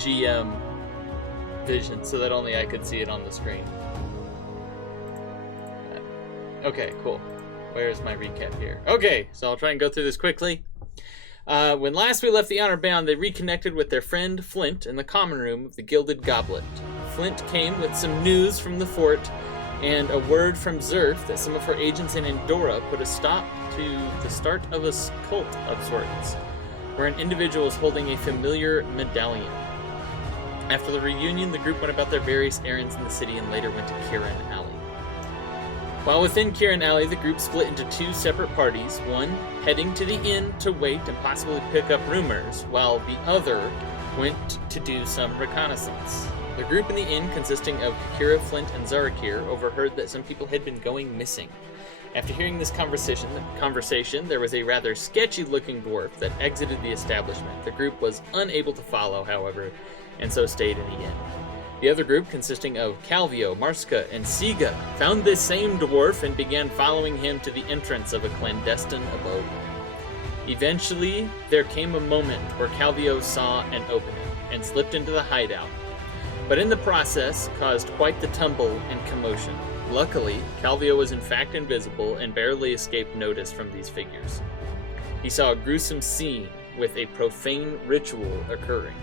GM vision so that only I could see it on the screen. Okay, cool. Where's my recap here? Okay, so I'll try and go through this quickly. When last we left the Honorbound, they reconnected with their friend Flint in the common room of the Gilded Goblet. Flint came with some news from the fort and a word from Zerf that some of her agents in Endora put a stop to the start of a cult of sorts, where an individual is holding a familiar medallion. After the reunion, the group went about their various errands in the city and later went to Kirin Alley. While within Kirin Alley, the group split into two separate parties, one heading to the inn to wait and possibly pick up rumors, while the other went to do some reconnaissance. The group in the inn, consisting of Kakira, Flint, and Xarrikir, overheard that some people had been going missing. After hearing this conversation, there was a rather sketchy-looking dwarf that exited the establishment. The group was unable to follow, however, and so stayed in the inn. The other group, consisting of Calvio, Marsica, and Sige, found this same dwarf and began following him to the entrance of a clandestine abode. Eventually, there came a moment where Calvio saw an opening and slipped into the hideout, but in the process caused quite the tumble and commotion. Luckily, Calvio was in fact invisible and barely escaped notice from these figures. He saw a gruesome scene with a profane ritual occurring.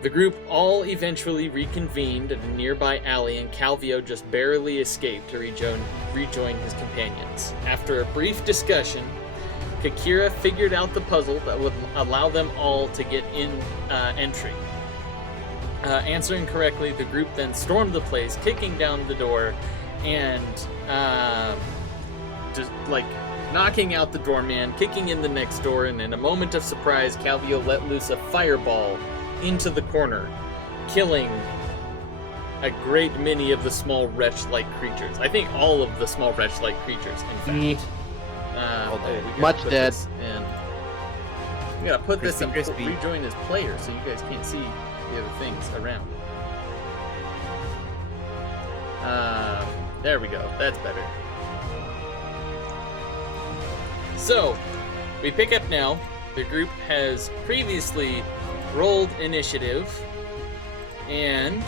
The group all eventually reconvened at a nearby alley, and Calvio just barely escaped to rejoin his companions. After a brief discussion, Kakira figured out the puzzle that would allow them all to get in entry. Answering correctly, the group then stormed the place, kicking down the door and just like knocking out the doorman, kicking in the next door, and in a moment of surprise, Calvio let loose a fireball into the corner, killing a great many of the small wretch-like creatures. I think all of the small wretch-like creatures, in fact. Much dead. And we gotta put this and rejoin as players so you guys can't see the other things around. There we go. That's better. So, we pick up now. The group has previously rolled initiative, and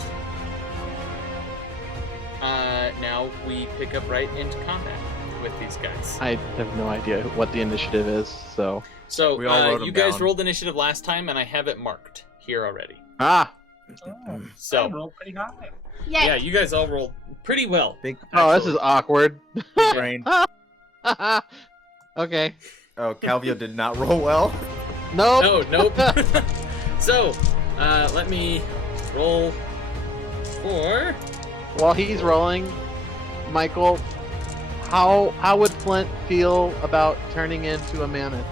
now we pick up right into combat with these guys. I have no idea what the initiative is, so... So, you guys rolled initiative last time, and I have it marked here already. Ah! So, I rolled pretty high. Yay. Yeah, you guys all rolled pretty well. Oh, this is awkward. Big brain. Okay. Oh, Calvio did not roll well. Nope. Nope. So, let me roll for... While he's rolling, Michael, how would Flint feel about turning into a mammoth?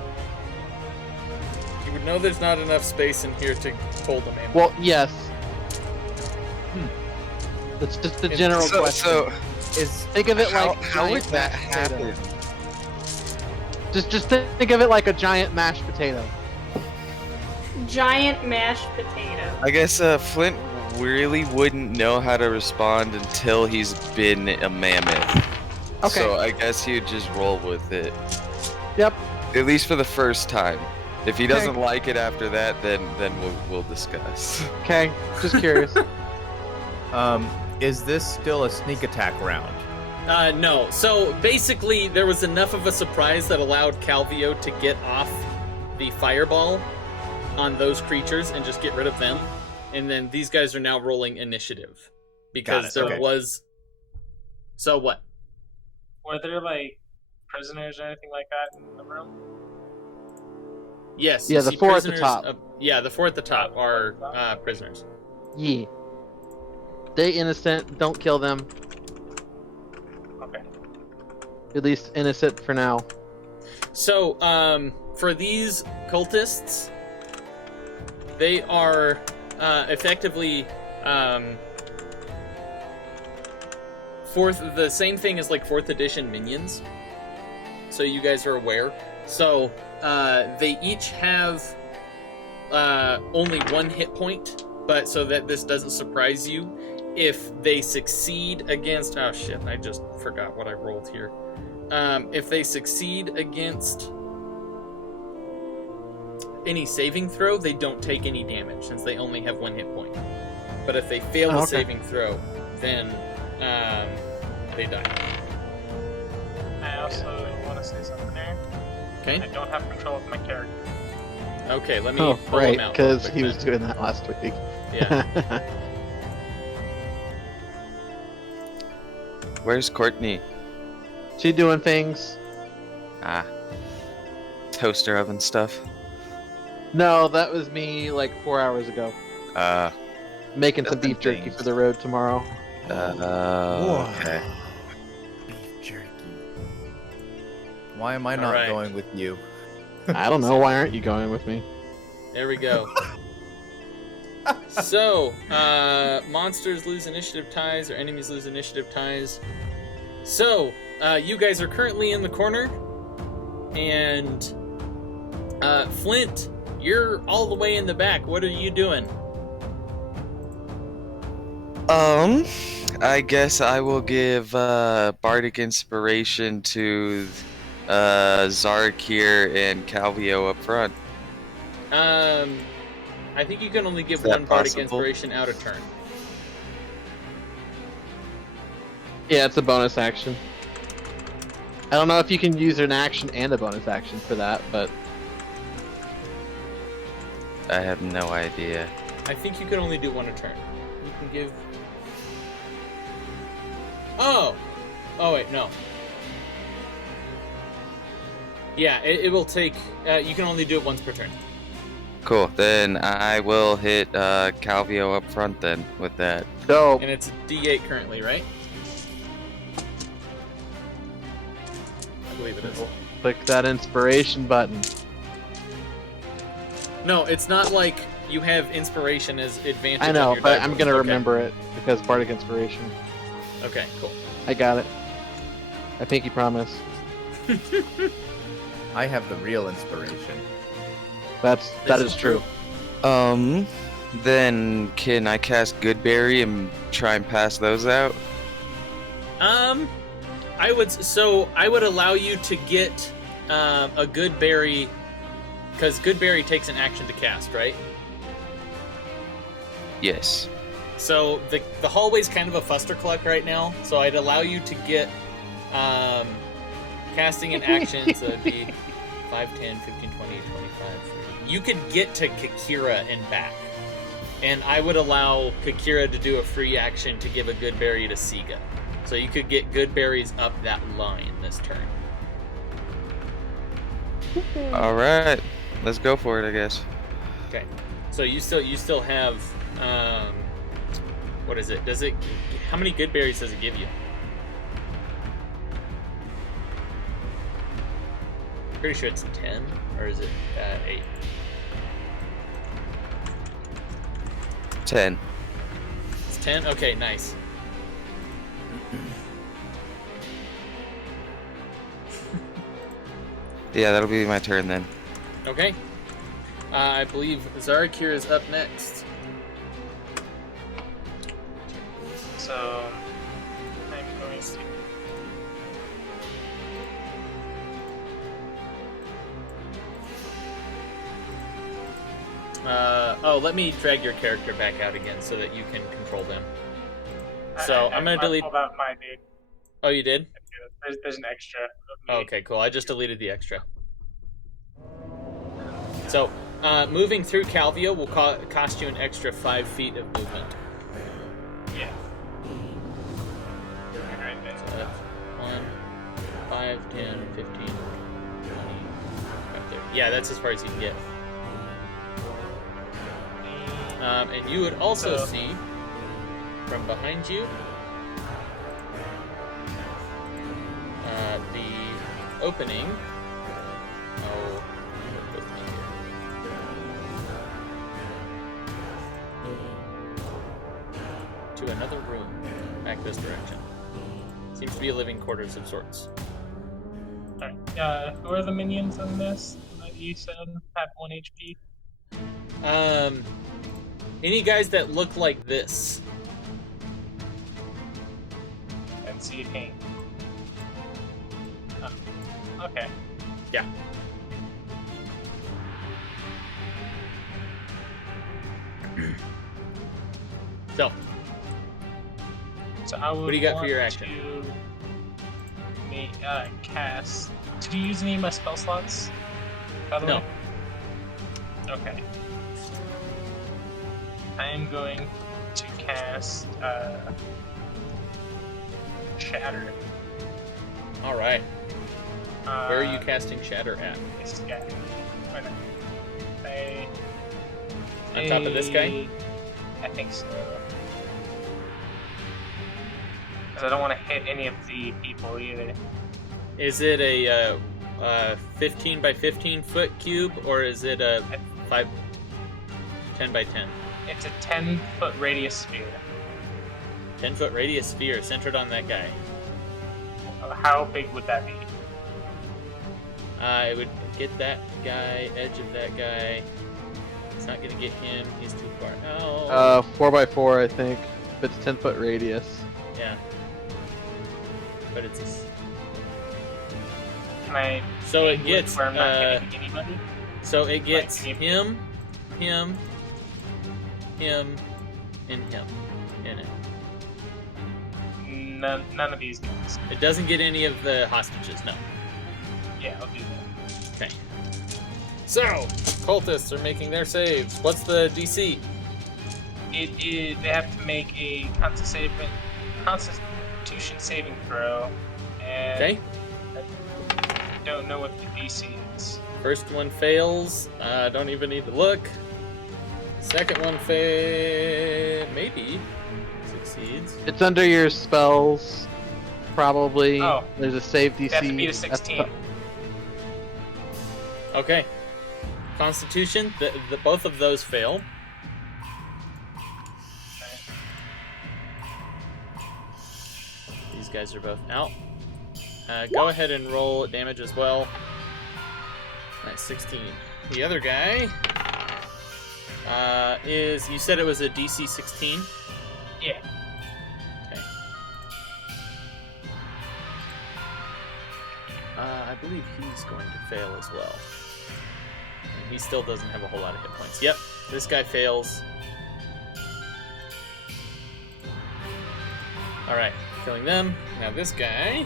You would know there's not enough space in here to hold a mammoth. Well, yes. That's just the general question. Think of it like how would that happen? Just think of it like a giant mashed potato. Giant mashed potato. I guess Flint really wouldn't know how to respond until he's been a mammoth. Okay. So I guess he'd just roll with it. Yep. At least for the first time. If he doesn't like it after that, then we'll discuss. Okay. Just curious. Is this still a sneak attack round? No. So basically, there was enough of a surprise that allowed Calvio to get off the fireball on those creatures and just get rid of them. And then these guys are now rolling initiative. Because there was... So what? Were there, like, prisoners or anything like that in the room? Yes. Yeah, the four at the top. The four at the top are prisoners. Yeah. They innocent. Don't kill them. Okay. At least innocent for now. So, for these cultists, they are effectively the same thing as like 4th edition minions. So you guys are aware. So they each have only 1 hit point, but so that this doesn't surprise you, if they succeed against... Oh shit, I just forgot what I rolled here. If they succeed against any saving throw, they don't take any damage since they only have 1 hit point. But if they fail the saving throw, then they die. I also want to say something there. Okay. I don't have control of my character. Okay, let me pull him out. Because he was doing that last week. Yeah. Where's Courtney? She doing things. Toaster oven stuff. No, that was me like 4 hours ago. Making some beef jerky things. for the road tomorrow. Okay. Beef jerky. Why am I not Alright. going with you? I don't know. Why aren't you going with me? There we go. So, monsters lose initiative ties, or enemies lose initiative ties. So, you guys are currently in the corner, and Flint, you're all the way in the back. What are you doing? I guess I will give bardic inspiration to Xarrikir and Calvio up front. I think you can only give Is that one bardic possible? inspiration out a turn. Yeah, it's a bonus action. I don't know if you can use an action and a bonus action for that, but I have no idea. I think you can only do one a turn. You can give... Oh! Oh, wait, no. Yeah, it will take... you can only do it once per turn. Cool. Then I will hit Calvio up front then with that. so And it's a D8 currently, right? I believe it is. click that inspiration button. No, it's not like you have inspiration as advantage. I on know, your but die I'm rolls. gonna Okay. remember it because bardic inspiration. Okay, cool. I got it. I pinky promise. I have the real inspiration. That This is true. Then can I cast Goodberry and try and pass those out? I would allow you to get a good berry, because good berry takes an action to cast, right? Yes. So the hallway's kind of a fustercluck right now, so I'd allow you to get casting an action, so it'd be 5, 10, 15, 20, 25, 30. You could get to Kakira and back. And I would allow Kakira to do a free action to give a good berry to Sige. So you could get good berries up that line this turn. All right. Let's go for it, I guess. Okay. So you still have what is it? How many good berries does it give you? Pretty sure it's 10, or is it 8? 10. It's 10? Okay, nice. Yeah, that'll be my turn then. Okay. I believe Xarrikir is up next. So I'm going to. Let me drag your character back out again so that you can control them. So I'm gonna delete. Pulled out my dude. Oh, you did? There's an extra. Of me. Okay, cool. I just deleted the extra. So, moving through Calvio will cost you an extra 5 feet of movement. Yeah. Right there. So that's 1, 5, 10, 15, 20, 30. Yeah, that's as far as you can get. And you would also see from behind you the opening. Oh, what's opening here? To another room, back this direction. Seems to be a living quarters of sorts. Alright. Who are the minions in this that you said have 1 HP? Any guys that look like this. And see paint. Oh, okay. Yeah. So, So I would what do you got for want your action? to cast. Did you use any of my spell slots? By the No. way? Okay. I am going to cast Shatter. All right. Where are you casting Shatter at? This guy. Why not? On top of this guy? I think so. Because I don't want to hit any of the people either. Is it a 15 by 15 foot cube, or is it a 10 by 10? It's a 10-foot radius sphere. 10 foot radius sphere centered on that guy. How big would that be? It would get that guy, edge of that guy. It's not gonna get him. He's too far. Oh. 4x4, I think. If it's 10-foot radius. Yeah. But it's a... Can I? So it aim gets, where I'm not hitting anybody. So it gets Like, him, and him in it. None of these guys. It doesn't get any of the hostages, no. Yeah, I'll do that. Okay. So, cultists are making their saves. What's the DC? They have to make a Constitution saving throw, and Okay. I don't know what the DC is. First one fails. Don't even need to look. Second one maybe succeeds. It's under your spells, probably. Oh. There's a save DC. They have to beat a 16. Okay. Constitution. The both of those fail. These guys are both out. Go ahead and roll damage as well. Nice, 16. The other guy is... You said it was a DC 16? Yeah. Okay. I believe he's going to fail as well. And he still doesn't have a whole lot of hit points. Yep, this guy fails. Alright, killing them. Now this guy...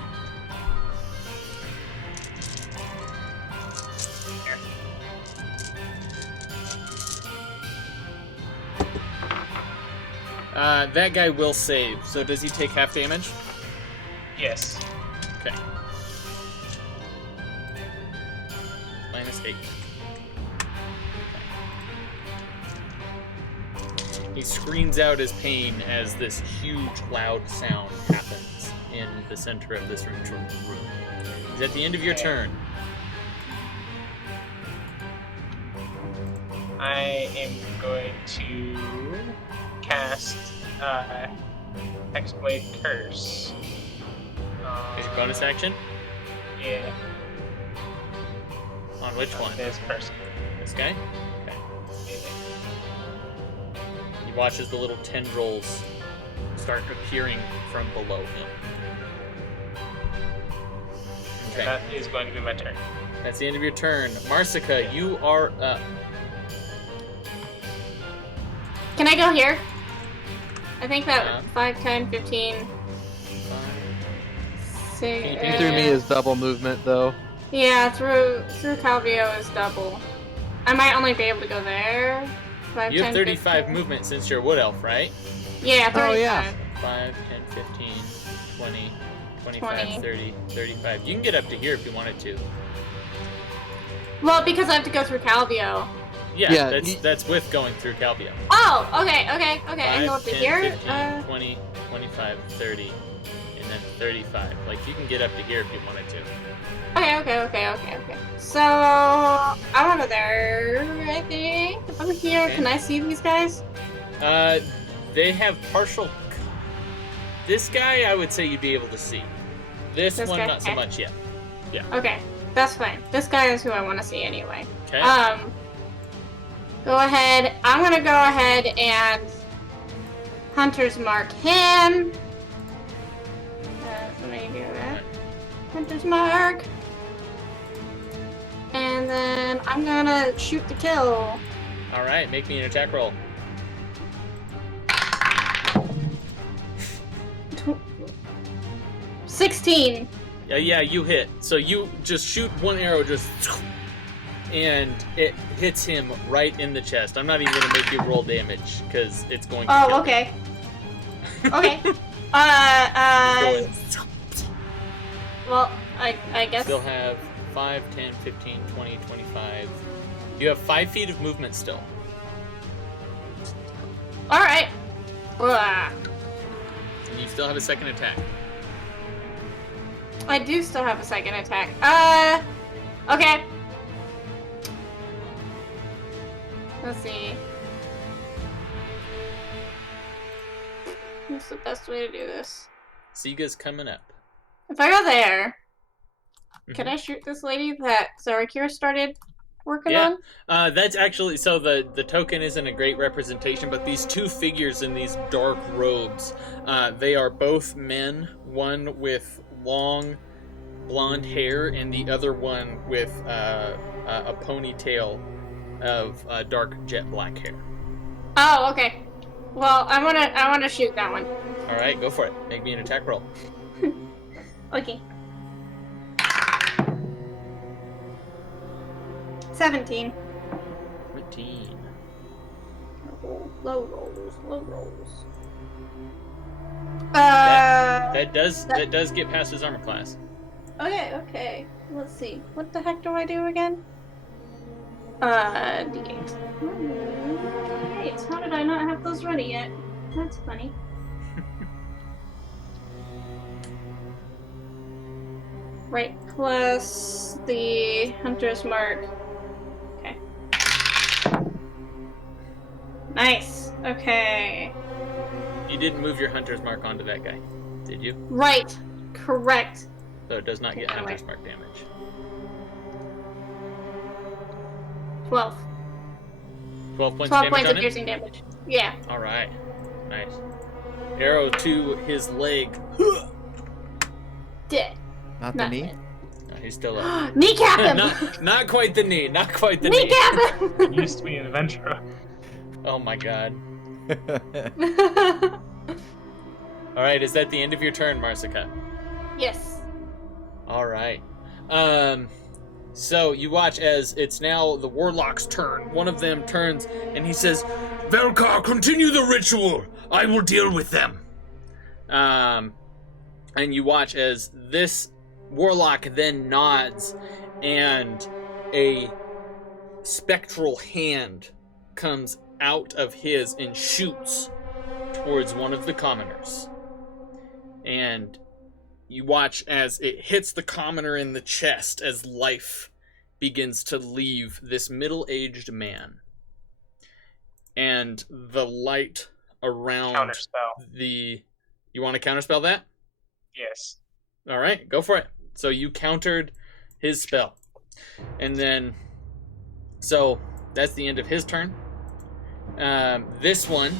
that guy will save. So does he take half damage? Yes. Okay. -8. He screams out his pain as this huge, loud sound happens in the center of this room. He's at the end of your turn. I am going to cast Hexblade Curse. Is your bonus action? Yeah. On which one? This person. This guy? Okay. Yeah. He watches the little tendrils start appearing from below him. Okay. That is going to be my turn. That's the end of your turn. Marsica, you are up. Can I go here? I think that 5, 10, 15, 6... Through me is double movement, though. Yeah, through Calvio is double. I might only be able to go there. 5, You have 10, 35 15. movement since you're a wood elf, right? Yeah, 35. Oh, yeah. 5, 10, 15, 20, 25, 20. 30, 35. You can get up to here if you wanted to. Well, because I have to go through Calvio. Yeah, that's with going through Calvio. Oh, okay. I 5, can go up to 10, here. 15, 20, 25, 30, and then 35. Like, you can get up to here if you wanted to. Okay. So, I'm over there, I think. Over here, Okay. Can I see these guys? They have partial... This guy, I would say you'd be able to see. This one, guy? not so Okay. much yet. Okay, that's fine. This guy is who I want to see anyway. Okay. Go ahead. I'm gonna go ahead and Hunter's Mark him. Let me do that. Hunter's Mark. And then I'm gonna shoot to kill. Alright, make me an attack roll. 16. Yeah, you hit. So you just shoot one arrow, and it hits him right in the chest. I'm not even going to make you roll damage, because it's going to kill him. Okay. Okay. Well, I guess... Still have 5, 10, 15, 20, 25. You have 5 feet of movement still. Alright. And you still have a second attack. I do still have a second attack. Okay. Let's see. What's the best way to do this? Siga's coming up. If I go there, can I shoot this lady that Xarrikir started working on? That's actually, so the token isn't a great representation, but these two figures in these dark robes, they are both men, one with long blonde hair and the other one with a ponytail of dark jet black hair. Oh, okay. Well, I wanna shoot that one. All right, go for it. Make me an attack roll. Okay. 17. 15. Low rolls. That does get past his armor class. Okay. Let's see. What the heck do I do again? D8. D8. How did I not have those ready yet? That's funny. Right, plus the hunter's mark. Okay. Nice. Okay. You didn't move your hunter's mark onto that guy, did you? Right. Correct. So it does not get hunter's mark damage. 12. 12 points 12 damage points on of him? piercing damage. Yeah. All right. Nice. Arrow to his leg. Dead. Not the knee? dead. No, he's still up. Kneecap him! not quite the knee. Not quite the knee. Kneecap him! It used to be an adventurer. Oh my god. All right. Is that the end of your turn, Marsica? Yes. All right. So you watch as it's now the warlock's turn. One of them turns and he says, "Velkar, continue the ritual. I will deal with them." And you watch as this warlock then nods and a spectral hand comes out of his and shoots towards one of the commoners. And you watch as it hits the commoner in the chest as life begins to leave this middle-aged man. And the light around Counterspell. You want to counterspell that? Yes. All right, go for it. So you countered his spell. And then, so that's the end of his turn. This one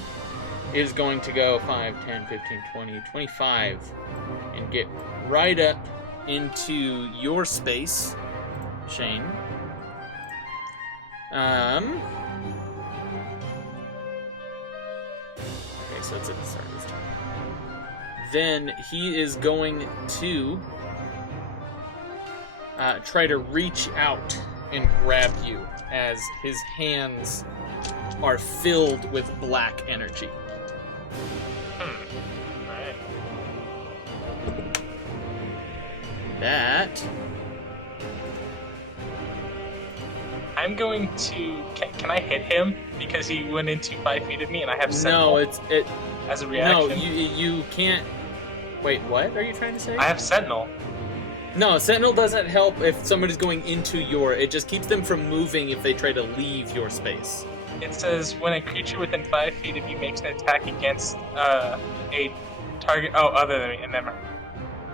is going to go 5, 10, 15, 20, 25 and get right up into your space, Shane. Okay, so it's at the start of his turn. Then he is going to try to reach out and grab you as his hands are filled with black energy. Alright. That... I'm going to... Can I hit him? Because he went into 5 feet of me and I have Sentinel No, it as a reaction. No, you can't... Wait, what are you trying to say? I have Sentinel. No, Sentinel doesn't help if somebody's going into your... It just keeps them from moving if they try to leave your space. It says, when a creature within 5 feet of you makes an attack against a target... Oh, other than me. And then...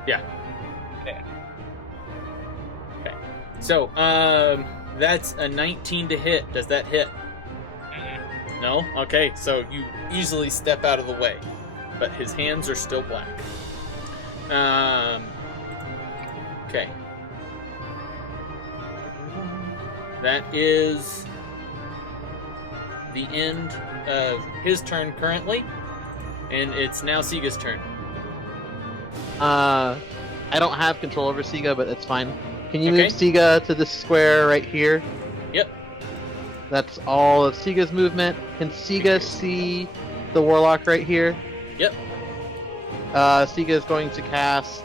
Yeah. Yeah. Okay. So, that's a 19 to hit. Does that hit? Mm-hmm. No? Okay, so you easily step out of the way. But his hands are still black. Okay. That is the end of his turn currently. And it's now Siga's turn. I don't have control over Sige, but that's fine. Can you Okay. move Sige to this square right here? Yep. That's all of Siga's movement. Can Sige see the Warlock right here? Yep. Sige is going to cast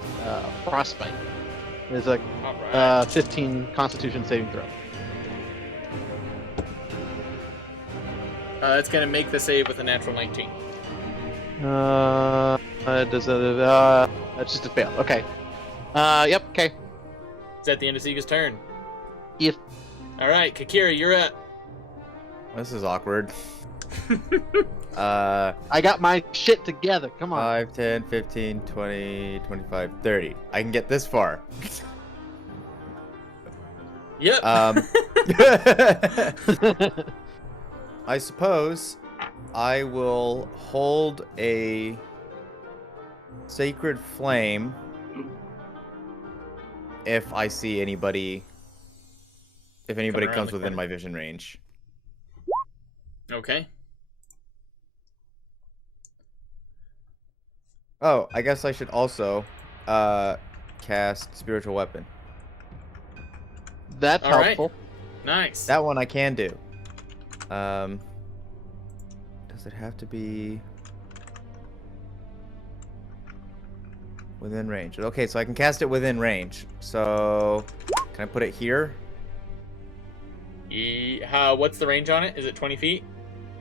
Frostbite. There's a All right. 15 Constitution saving throw. That's gonna make the save with a natural 19. That's just a fail. Okay. Yep. Okay. Is that the end of Siga's turn? If All right, Kakira, you're up. This is awkward. I got my shit together. Come on. 5, 10, 15, 20, 25, 30. I can get this far. Yep. I suppose I will hold a sacred flame if I see anybody. If anybody around comes the within corner. my vision range. Okay. Oh, I guess I should also cast spiritual weapon. That's All right. helpful. Nice. That one I can do. Does it have to be within range? Okay, so I can cast it within range. So can I put it here? What's the range on it? Is it 20 feet?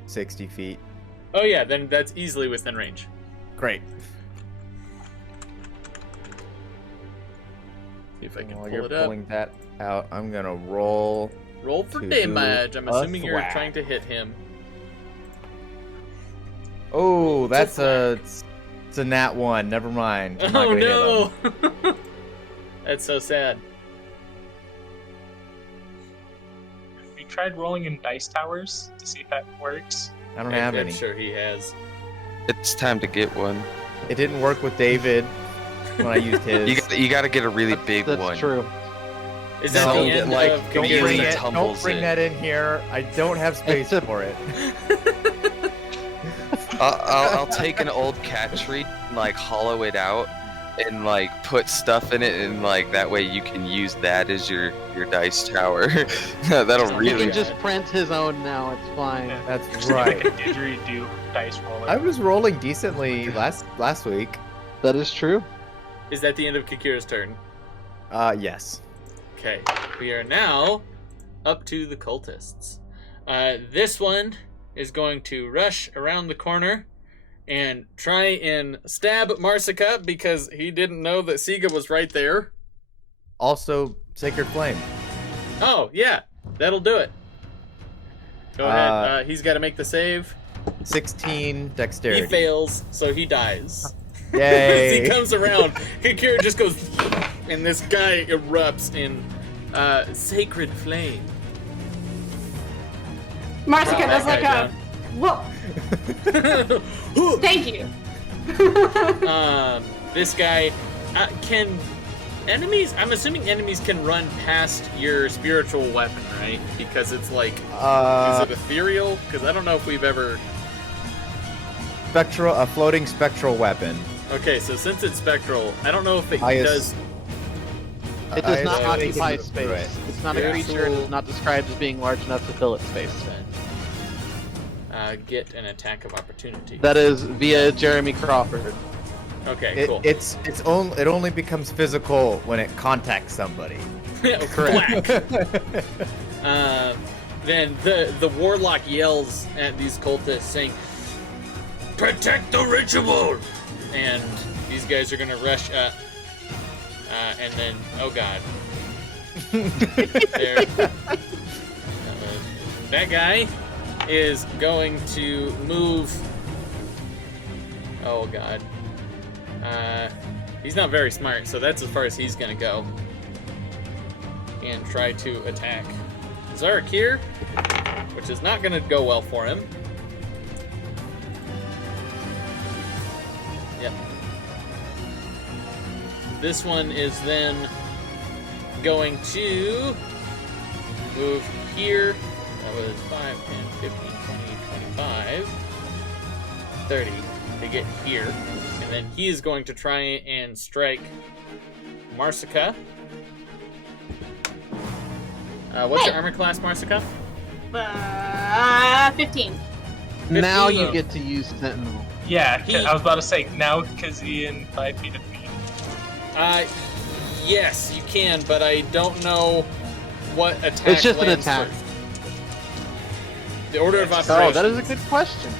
60 feet. Oh yeah, then that's easily within range. Great. See if I can While pull you're it up. pulling that out, I'm gonna roll. Roll for to damage. I'm a assuming you're thwack. trying to hit him. Oh, that's a it's a nat 1. Never mind. I'm not Oh gonna hit him. no! That's so sad. Have you tried rolling in dice towers to see if that works? I don't have I'm any. sure he has. It's time to get one. It didn't work with David when I used his. You got to get a really big That's one. true. Is that No, the end like, of don't Kakira's bring turn? it. tumbles Don't bring it. that in here. I don't have space It's a- for it. I'll take an old cat tree, like hollow it out, and like put stuff in it, and like that way you can use that as your dice tower. That'll He really. can just print his own now. It's fine. Yeah. That's Just do like a right. didgeridoo dice roller. I was rolling decently last week. That is true. Is that the end of Kakira's turn? Yes. Okay, we are now up to the cultists. This one is going to rush around the corner and try and stab Marsica because he didn't know that Sige was right there. Also, Sacred Flame. Oh, yeah, that'll do it. Go ahead. He's got to make the save. 16 dexterity. He fails, so he dies. As Yay. he comes around, Kakira just goes, and this guy erupts in sacred flame. Marsica Wow, does that like guy a whoa. Thank you. This guy can enemies. I'm assuming enemies can run past your spiritual weapon, right? Because it's like, is it ethereal? Because I don't know if we've ever. a floating spectral weapon. Okay, so since it's spectral, I don't know if it I does. It does not assume it can occupy move space. through it. It's not a Yeah. creature and is not described as being large enough to fill its space. Get an attack of opportunity. That is via Jeremy Crawford. Okay, cool. It only becomes physical when it contacts somebody. Correct. Then the warlock yells at these cultists, saying, "Protect the ritual!" And these guys are gonna rush up. And then, oh god, there. That guy is going to move. Oh god. He's not very smart, so that's as far as he's gonna go. And try to attack Xarrikir, which is not gonna go well for him. Yep. This one is then going to move here. That was 5, 10, 15, 20, 25, 30 to get here. And then he is going to try and strike Marsica. What's your armor class, Marsica? 15. Now 15. you get to use Sentinel. Yeah, He- I was about to say, now because he's in 5 feet of me. Yes, you can, but I don't know what attack. It's just an lands attack. first. The order of Oh, operations. that is a good question.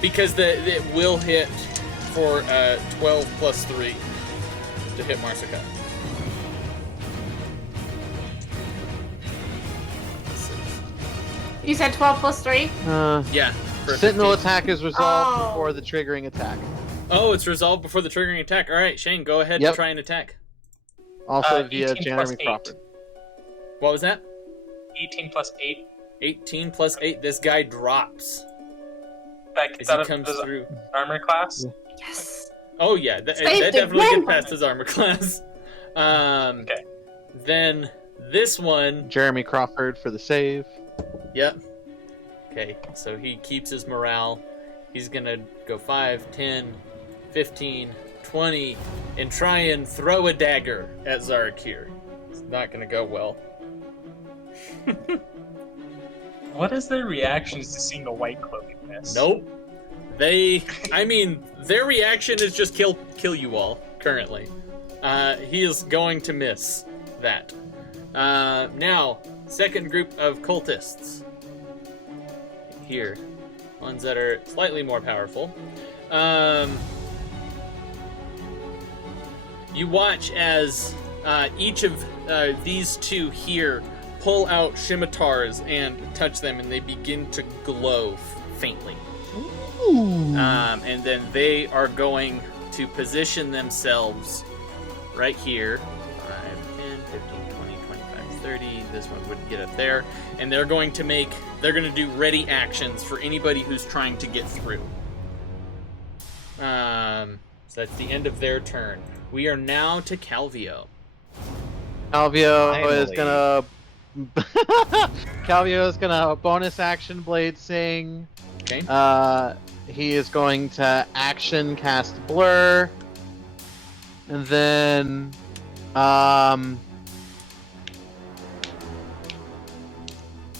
Because it will hit for 12 plus 3 to hit Marsica. You said 12 plus 3? Yeah. For Sentinel 15. attack is resolved Oh. before the triggering attack. Oh, it's resolved before the triggering attack. All right, Shane, go ahead Yep. and try and attack. Also via 18 Jeremy plus 8. Crawford. What was that? 18 plus 8. 18 plus 8. This guy drops That as gets he out of comes his through. armor class. Yes. Oh yeah, that Saved it, definitely win! gets past his armor class. Okay. Then this one. Jeremy Crawford for the save. Yep. Okay, so he keeps his morale. He's gonna go 5, 10, 15, 20, and try and throw a dagger at Xarrikir. It's not gonna go well. What is their reactions to seeing a white cloak in this? Nope. Their reaction is just kill you all, currently. He is going to miss that. Now, second group of cultists. Here. Ones that are slightly more powerful. You watch as each of these two here pull out scimitars and touch them, and they begin to glow faintly. And then they are going to position themselves right here. 5, 10, 15, 20, 25, 30. This one wouldn't get up there. And they're going to do ready actions for anybody who's trying to get through. So that's the end of their turn. We are now to Calvio. Calvio is Finally. gonna. Calvio is gonna bonus action blade sing. Okay. He is going to action cast blur, and then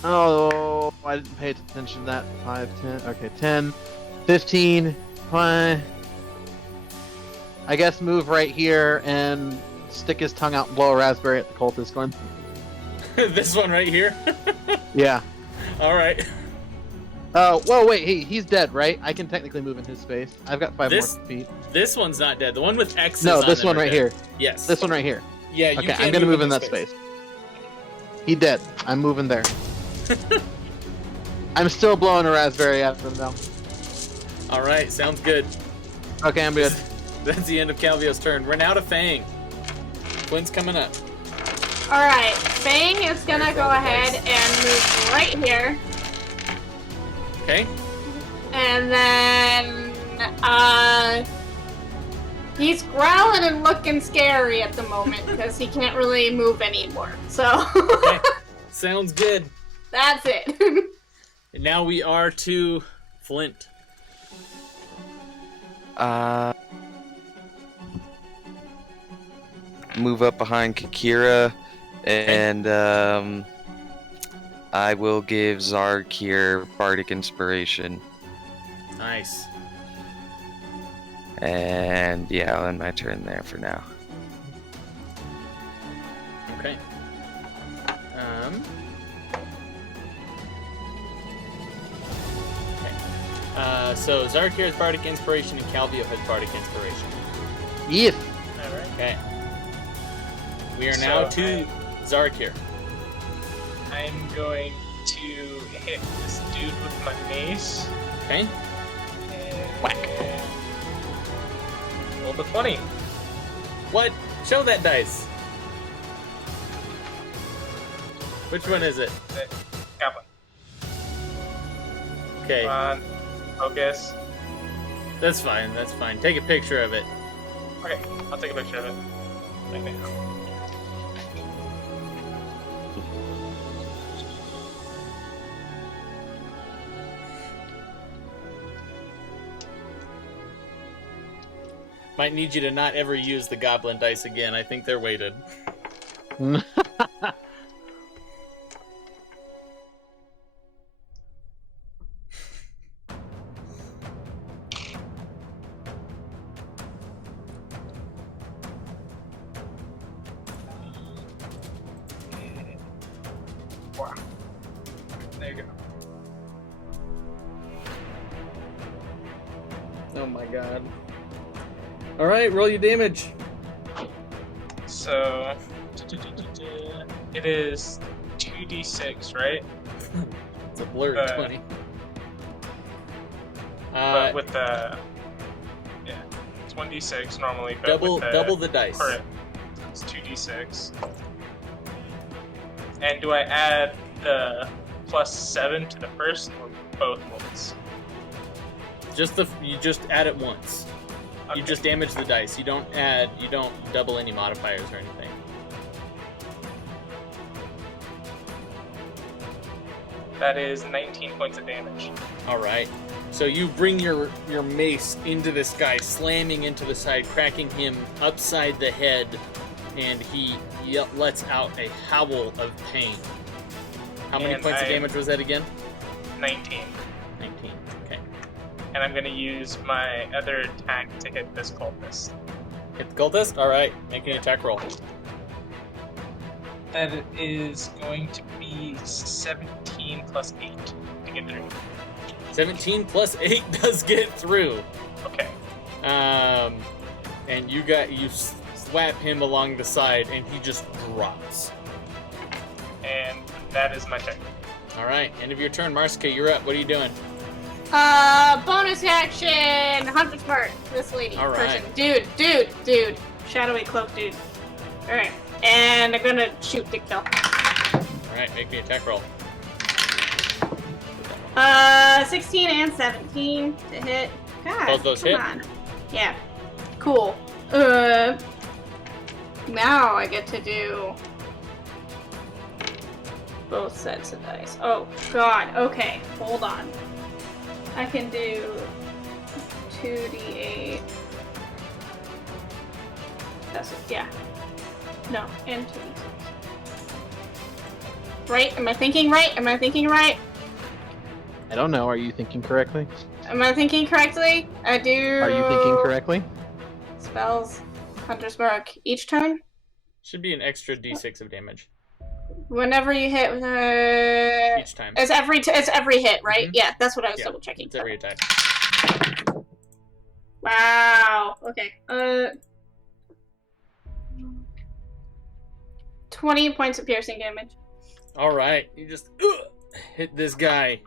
oh, I didn't pay attention to that. 5, 10, okay, 10, 15, 20. I guess move right here and stick his tongue out and blow a raspberry at the cultist going. This one right here. Yeah. All right. Oh, whoa, wait, he's dead, right? I can technically move in his space. I've got 5 This- more feet. This one's not dead. The one with X's No, on this them one are right dead. here. Yes. This one right here. Yeah, you Okay, can't I'm gonna move in this that space. He dead. I'm moving there. I'm still blowing a raspberry at him though. All right, sounds good. Okay, I'm good. That's the end of Calvio's turn. We're now to Fang. Quinn's coming up. Alright, Fang is gonna go ahead and move right here. Okay. And then, he's growling and looking scary at the moment because he can't really move anymore. So, Okay. Sounds good. that's it. And now we are to Flint. Move up behind Kakira, and I will give Xarrikir Bardic Inspiration. Nice. And yeah, I'll end my turn there for now. Okay. Okay. So Xarrikir has Bardic Inspiration and Calvio has Bardic Inspiration. Yes. All right. Okay. We are now So to Xarrikir. I'm going to hit this dude with my mace. Okay. And Whack. Roll the 20. What? Show that dice. Which one is it? Got one. Okay. Come on. Focus. That's fine. That's fine. Take a picture of it. Okay, I'll take a picture of it. Right now. Might need you to not ever use the goblin dice again. I think they're weighted. Wow. There you go. Oh my god. Alright, roll your damage. So, it is 2d6, right? It's a blurred 20. But with the... Yeah, it's 1d6 normally, but double the dice. Correct. It's 2d6. And do I add the +7 to the first, or both ones? You just add it once. Okay. You just damage the dice. You don't double any modifiers or anything. That is 19 points of damage. Alright. So you bring your mace into this guy, slamming into the side, cracking him upside the head, and he lets out a howl of pain. How many points of damage was that again? 19. 19. Okay. And I'm going to use my other attack to hit this cultist. Hit the cultist? Alright. Make an attack roll. That is going to be 17 plus 8 to get through. 17 plus 8 does get through. Okay. And you slap him along the side, and he just drops. And that is my turn. Alright, end of your turn. Marsica, you're up. What are you doing? Bonus action! Hunter's Mark. This lady. All right. Person. Dude. Shadowy cloak, dude. Alright. And I'm gonna shoot to kill. Alright, make me attack roll. 16 and 17 to hit. God, Both those hit? on. Yeah. Cool. Now I get to do both sets of dice. Oh, God. Okay, hold on. I can do 2d8. That's it, yeah. No, and 2d6. Right? Am I thinking right? I don't know. Are you thinking correctly? Am I thinking correctly? I do. Are you thinking correctly? Spells. Hunter's Mark. Each turn? Should be an extra d6 of damage Whenever you hit with each time. It's every hit, right? Mhm. Yeah, that's what I was Yeah, double checking. It's every attack. Wow. Okay. 20 points of piercing damage. Alright, you just hit this guy.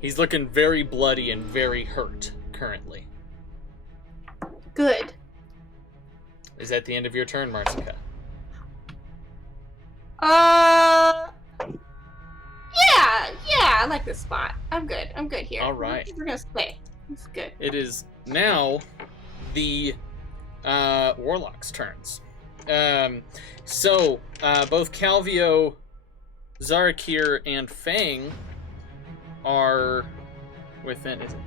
He's looking very bloody and very hurt currently. Good. Is that the end of your turn, Marsica? Yeah, I like this spot. I'm good here. All right. We're gonna stay. It's good. It is now the Warlock's turns. So both Calvio, Xarrikir, and Fang are within. Is it?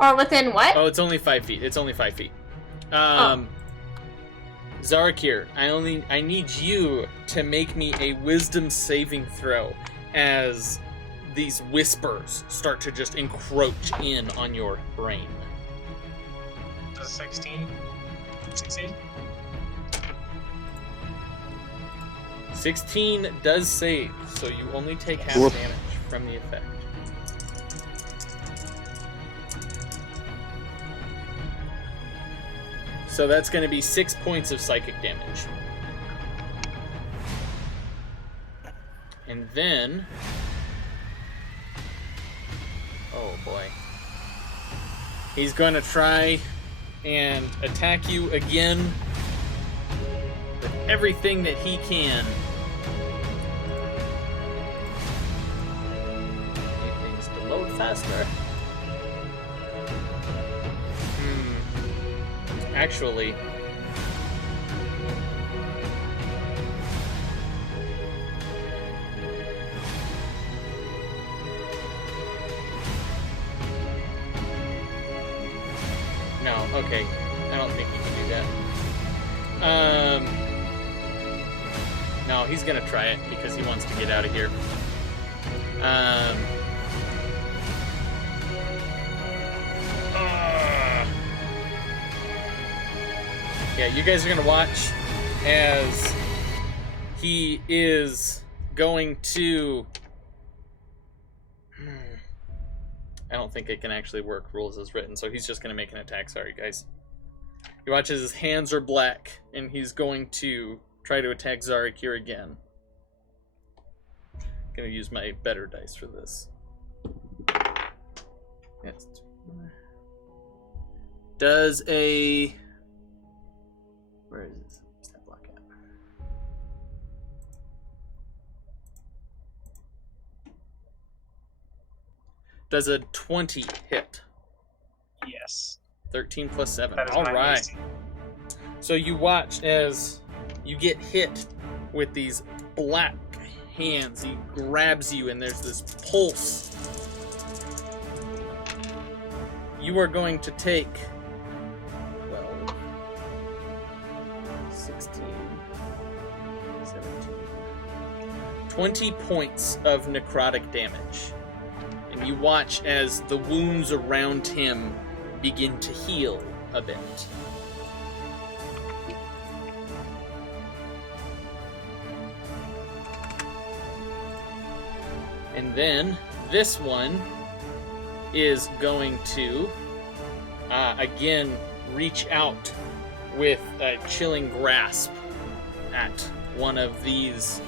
Or within what? Oh, it's only 5 feet. It's only 5 feet. Xarrikir, I need you to make me a wisdom saving throw as these whispers start to just encroach in on your brain. Does 16 succeed? 16 does save, so you only take half Woof. damage from the effect. So that's going to be 6 points of psychic damage. And then... oh boy. He's going to try and attack you again with everything that he can. Need things to load faster. Actually, No, okay. I don't think he can do that. No, he's gonna try it because he wants to get out of here. Yeah, you guys are gonna watch as he is going to... I don't think it can actually work rules as written, so he's just going to make an attack. Sorry, guys. He watches his hands are black, and he's going to try to attack Xarrikir again. I'm going to use my better dice for this. Yes. Does a... Where is this? Where's that block at? Does a 20 hit? Yes. 13 plus 7. That is All my right. AC. So you watch as you get hit with these black hands. He grabs you and there's this pulse. You are going to take 12, 16, 17, 20 points of necrotic damage. And you watch as the wounds around him begin to heal a bit. And then this one is going to again reach out with a chilling grasp at one of these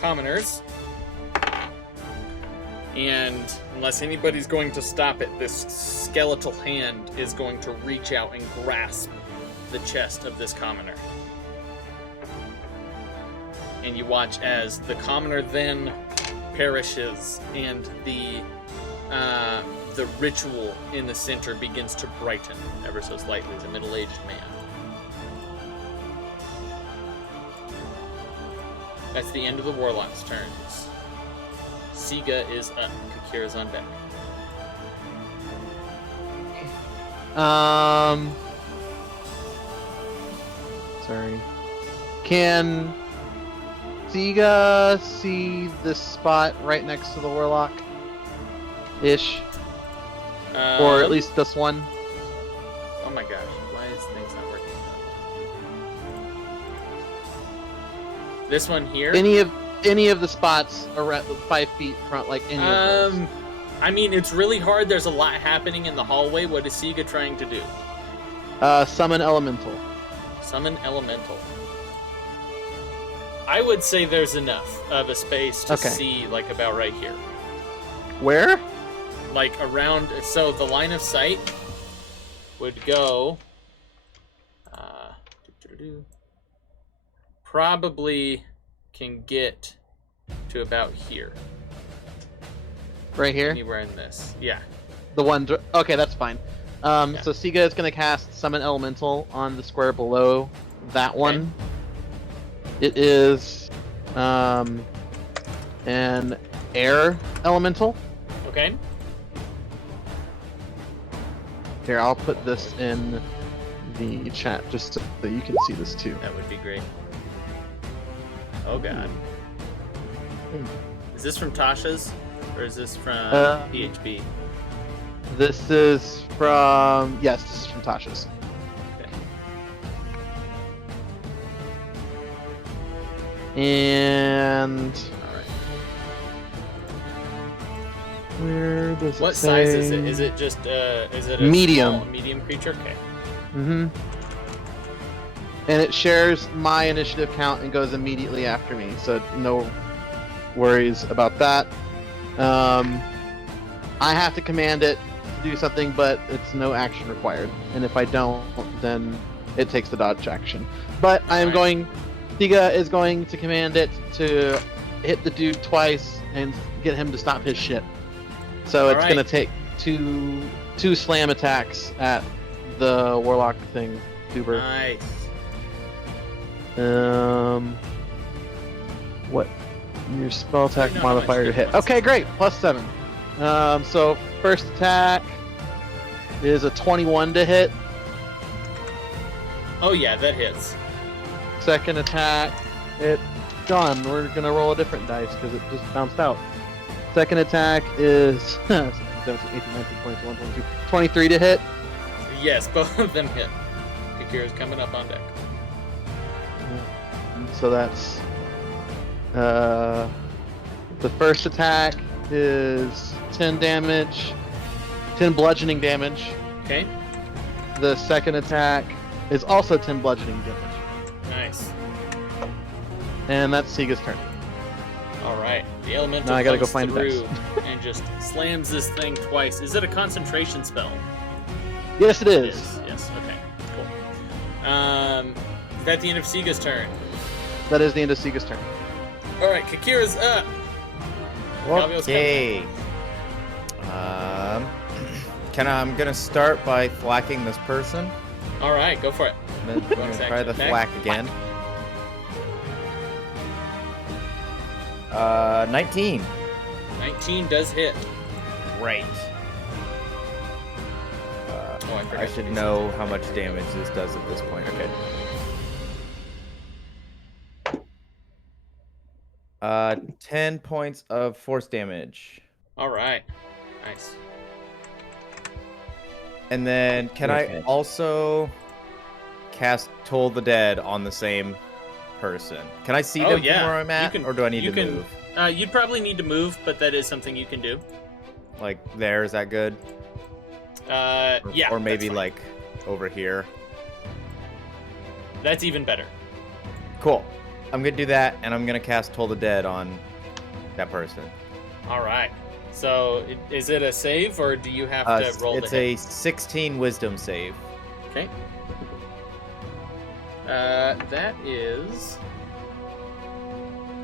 commoners. And unless anybody's going to stop it, this skeletal hand is going to reach out and grasp the chest of this commoner. And you watch as the commoner then perishes and the ritual in the center begins to brighten ever so slightly as a middle-aged man. That's the end of the warlock's turns. Sige is up. Kakira's on deck. Sorry. Can Sige see this spot right next to the warlock? Ish. Or at least this one? Oh my gosh, why is things not working? This one here? Any of the spots around 5 feet front, like any of those. I mean, it's really hard. There's a lot happening in the hallway. What is Sige trying to do? Summon elemental. Summon elemental. I would say there's enough of a space to see, like, about right here. Where? Like, around... So, the line of sight would go... probably can get to about here. Right here? Anywhere in this. Yeah. The one... Okay, that's fine. So Sige is going to cast Summon Elemental on the square below that one. It is an air elemental. Okay. Here, I'll put this in the chat just so that you can see this too. That would be great. Oh god. Is this from Tasha's? Or is this from PHP? This is from... Yes, this is from Tasha's. Okay. And... Alright. Where does it What say? size is it? Is it just, is it a Medium. small, medium creature? Okay. Mm-hmm. And it shares my initiative count and goes immediately after me, so no worries about that. I have to command it to do something, but it's no action required. And if I don't, then it takes the dodge action. But I am going... Sige is going to command it to hit the dude twice and get him to stop his shit. So it's going to take two slam attacks at the warlock thing, Duber. Nice. What? Your spell attack I know how modifier much to hit. it was. Okay, great. +7. So first attack is a 21 to hit. Oh yeah, that hits. Second attack, it's done. We're gonna roll a different dice because it just bounced out. Second attack is 17, 18, 19, 20, 21, 22, 23 to hit. Yes, both of them hit. Kakira's coming up on deck. So that's the first attack is 10 damage, 10 bludgeoning damage. Okay. The second attack is also 10 bludgeoning damage. Nice. And that's Siga's turn. All right. The elemental Now I gotta go comes find the through and just slams this thing twice. Is it a concentration spell? Yes, it It is. is. Yes. Okay. Cool. Is that the end of Siga's turn? That is the end of Siga's turn. All right. Kakira's up. Calvio's Okay. I'm gonna start by thwacking this person. All right. Go for it. Then I'm gonna try the attack. thwack again. 19. 19 does hit. Great. Oh, I forgot I to should do know how much damage this does at this point. Okay. 10 points of force damage. All right. Nice. And then can Okay. I also cast Toll the Dead on the same person? Can I see Oh, them yeah. from where I'm at, You can- or do I need you to can- move? You'd probably need to move, but that is something you can do. Like there, is that good? Or, Yeah. Or maybe that's fine. like over here. That's even better. Cool. I'm gonna do that, and I'm gonna cast Toll the Dead on that person. All right. So, is it a save, or do you have to roll It's the hit? a 16 Wisdom save. Okay. That is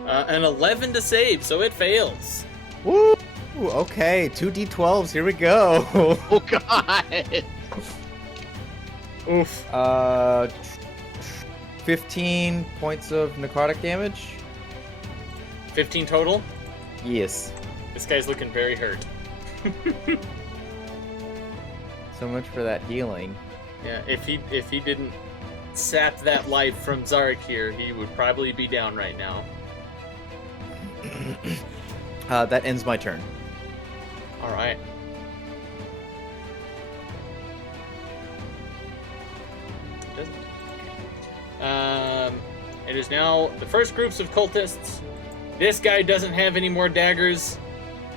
an 11 to save, so it fails. Woo! Okay, 2d12s. Here we go. Oh god! Oof. 15 points of necrotic damage. 15 total. Yes. This guy's looking very hurt. So much for that healing. Yeah. If he didn't sap that life from Xarrikir, he would probably be down right now. That ends my turn. All right. It is now the first groups of cultists. This guy doesn't have any more daggers,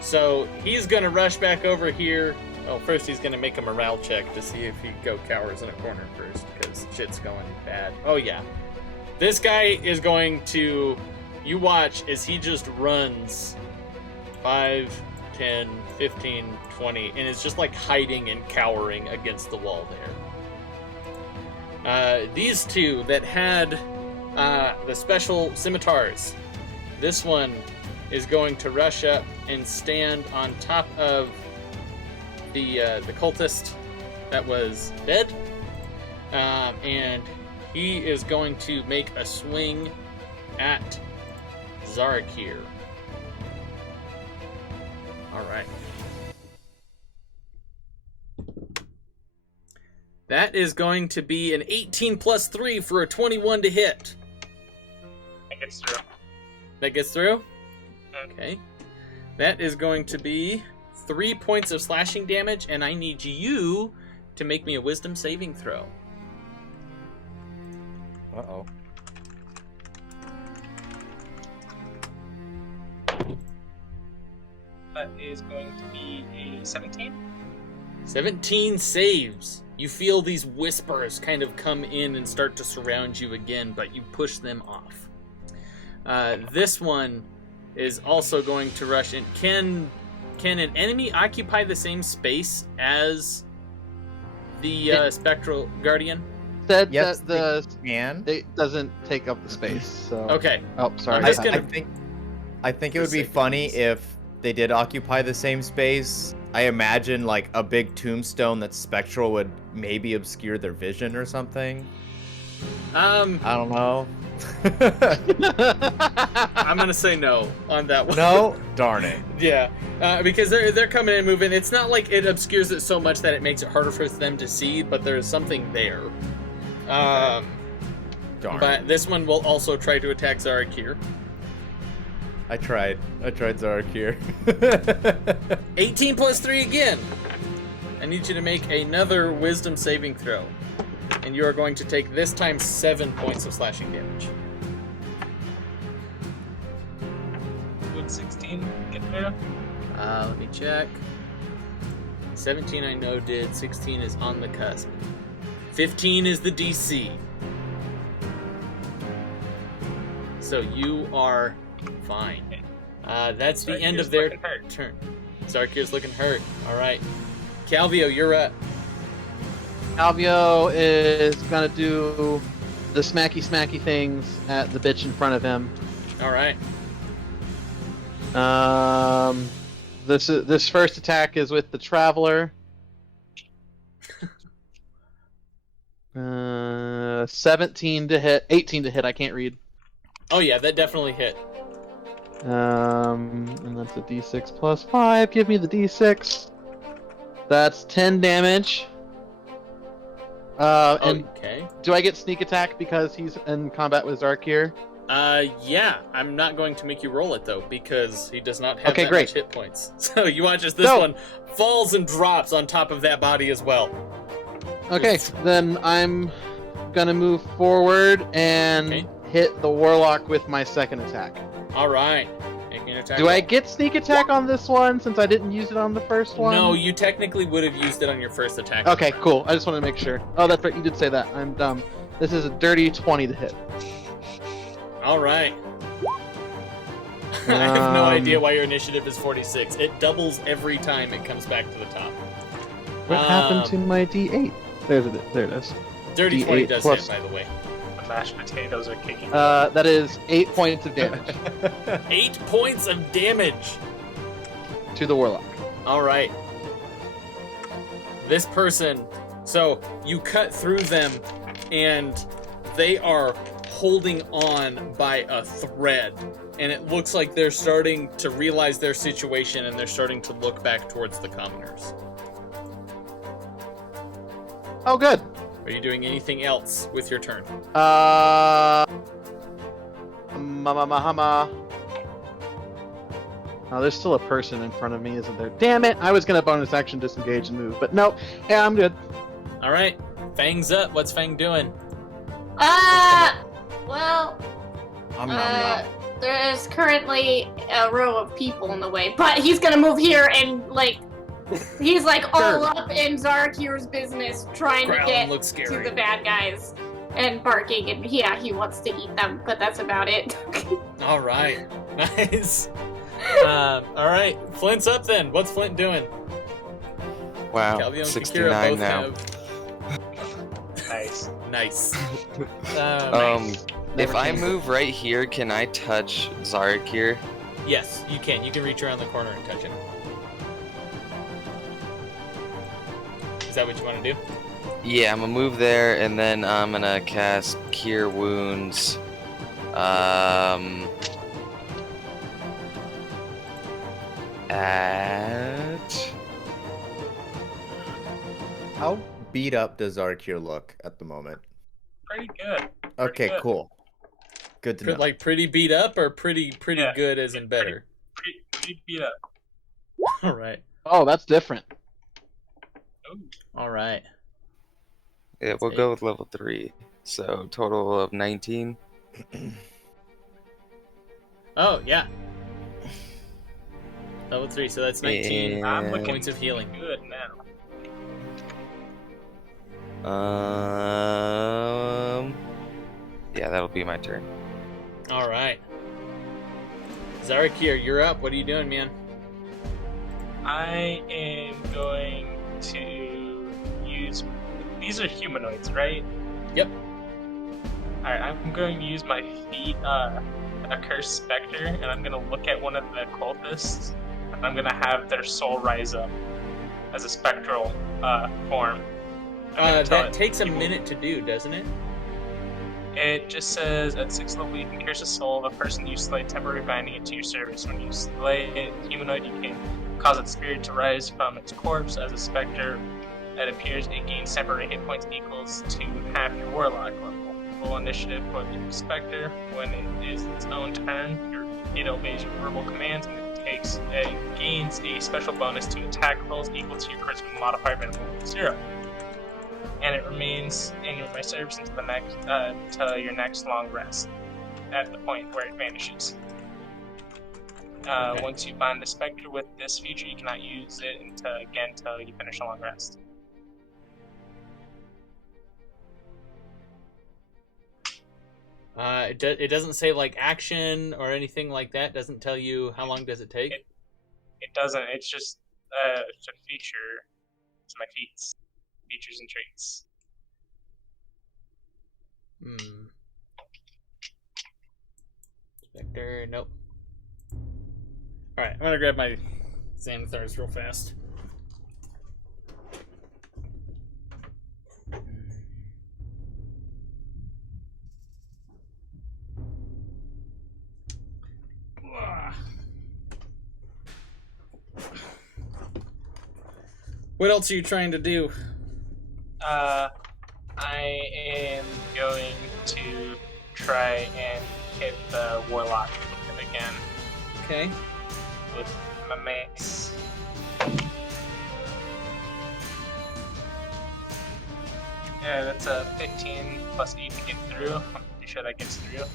so he's gonna rush back over here. Well, first he's gonna make a morale check to see if he cowers in a corner first, because shit's going bad. Oh yeah, this guy is going to. You watch as he just runs 5, 10, 15, 20, and it's just like hiding and cowering against the wall there. These two that had the special scimitars, this one is going to rush up and stand on top of the cultist that was dead, and he is going to make a swing at Xarrikir. All right. That is going to be an 18 plus 3 for a 21 to hit. That gets through. That gets through? Mhm. Okay. That is going to be 3 points of slashing damage, and I need you to make me a wisdom saving throw. Uh-oh. That is going to be a 17. 17 saves. You feel these whispers kind of come in and start to surround you again, but you push them off. This one is also going to rush in. Can an enemy occupy the same space as the Spectral Guardian? Said Yes, that the And it doesn't take up the space. So. Okay. Oh, sorry. I'm just gonna- I think it would For be sake of funny this. if they did occupy the same space. I imagine like a big tombstone that's spectral would maybe obscure their vision or something. I don't know. I'm gonna say no on that one. No? Darn it. Yeah, because they're coming and moving. It's not like it obscures it so much that it makes it harder for them to see, but there's something there. Darn. But this one will also try to attack Xarrikir. I tried Xarrikir. 18 plus 3 again. I need you to make another wisdom saving throw. And you are going to take this time 7 points of slashing damage. Would 16 get there? Let me check. 17 I know did. 16 is on the cusp. 15 is the DC. So you are fine. That's the end of their turn. Xarrikir's looking hurt. All right. Calvio, you're up. Calvio is gonna do the smacky things at the bitch in front of him. All right. This first attack is with the Traveler. 17 to hit, 18 to hit. I can't read. Oh yeah, that definitely hit. And that's a D6 plus 5. Give me the D6. That's 10 damage. And Okay. do I get sneak attack because he's in combat with Xarrikir? Yeah. I'm not going to make you roll it though because he does not have that great. much hit points. So you watch as this one falls and drops on top of that body as well. Okay, then I'm gonna move forward and hit the Warlock with my second attack. All right. Make an attack. Do I get sneak attack on this one since I didn't use it on the first one? No, you technically would have used it on your first attack. Okay, cool. I just wanted to make sure. Oh, that's right. You did say that. I'm dumb. This is a dirty 20 to hit. All right. I have no idea why your initiative is 46. It doubles every time it comes back to the top. What happened to my D8? There it is. Dirty D8 20 does plus- hit, by the way. The mashed potatoes are kicking. That is 8 points of damage 8 points of damage. to the Warlock. All right. This person, so you cut through them and they are holding on by a thread. And it looks like they're starting to realize their situation and they're starting to look back towards the commoners. Oh, good. Are you doing anything else with your turn? Mama. Oh, there's still a person in front of me, isn't there? Damn it! I was gonna bonus action disengage and move, but nope. Yeah, I'm good. All right. Fang's up. What's Fang doing? Well, I'm not. there is currently a row of people in the way, but he's gonna move here and he's all up in Xarrikir's business, trying to Growling get looks to scary. the bad guys and barking, and yeah, he wants to eat them, but that's about it. All right. Nice. All right. Flint's up then. What's Flint doing? Wow, Calvio and Kakira 69 both now. have. Nice. Nice. If I move right here, can I touch Xarrikir? Yes, you can. You can reach around the corner and touch him. Is that what you want to do? Yeah, I'm gonna move there, and then I'm gonna cast Cure Wounds. At... How beat up does Xarrikir look at the moment? Pretty good. Okay, good. cool. Good to know. Like pretty beat up or pretty Yeah. good as in better? Pretty beat up. All right. Oh, that's different. Ooh. All right. Yeah, we'll go with level 3. So, total of 19. Oh, yeah. Level 3, so that's 19 I'm looking points of healing. good now. Yeah, that'll be my turn. All right. Xarrikir, you're up. What are you doing, man? I am going to use... These are humanoids, right? Yep. Alright, I'm going to use my feet, a cursed specter, and I'm going to look at one of the cultists, and I'm going to have their soul rise up as a spectral form. That takes a minute to do, doesn't it? It just says, at 6th level, you can curse a soul of a person you slay, temporarily binding it to your service. When you slay a humanoid, you can cause its spirit to rise from its corpse as a specter that appears, it gains temporary hit points equals to half your warlock level. Roll initiative for the Spectre. When it is its own turn, it obeys your verbal commands and it gains a special bonus to attack rolls equal to your charisma modifier minimum of 0. And it remains in your reserves until your next long rest, at the point where it vanishes. Okay. Once you bind the Spectre with this feature, you cannot use it until you finish a long rest. It doesn't say like action or anything like that. Doesn't tell you how long does it take. It doesn't. It's just it's a feature. It's my feats, features and traits. Spectre, nope. All right, I'm gonna grab my Xanathars real fast. What else are you trying to do? I am going to try and hit the warlock again. Okay. With my mace. Yeah, that's a 15 plus 8 to get through. I'm pretty sure that gets through.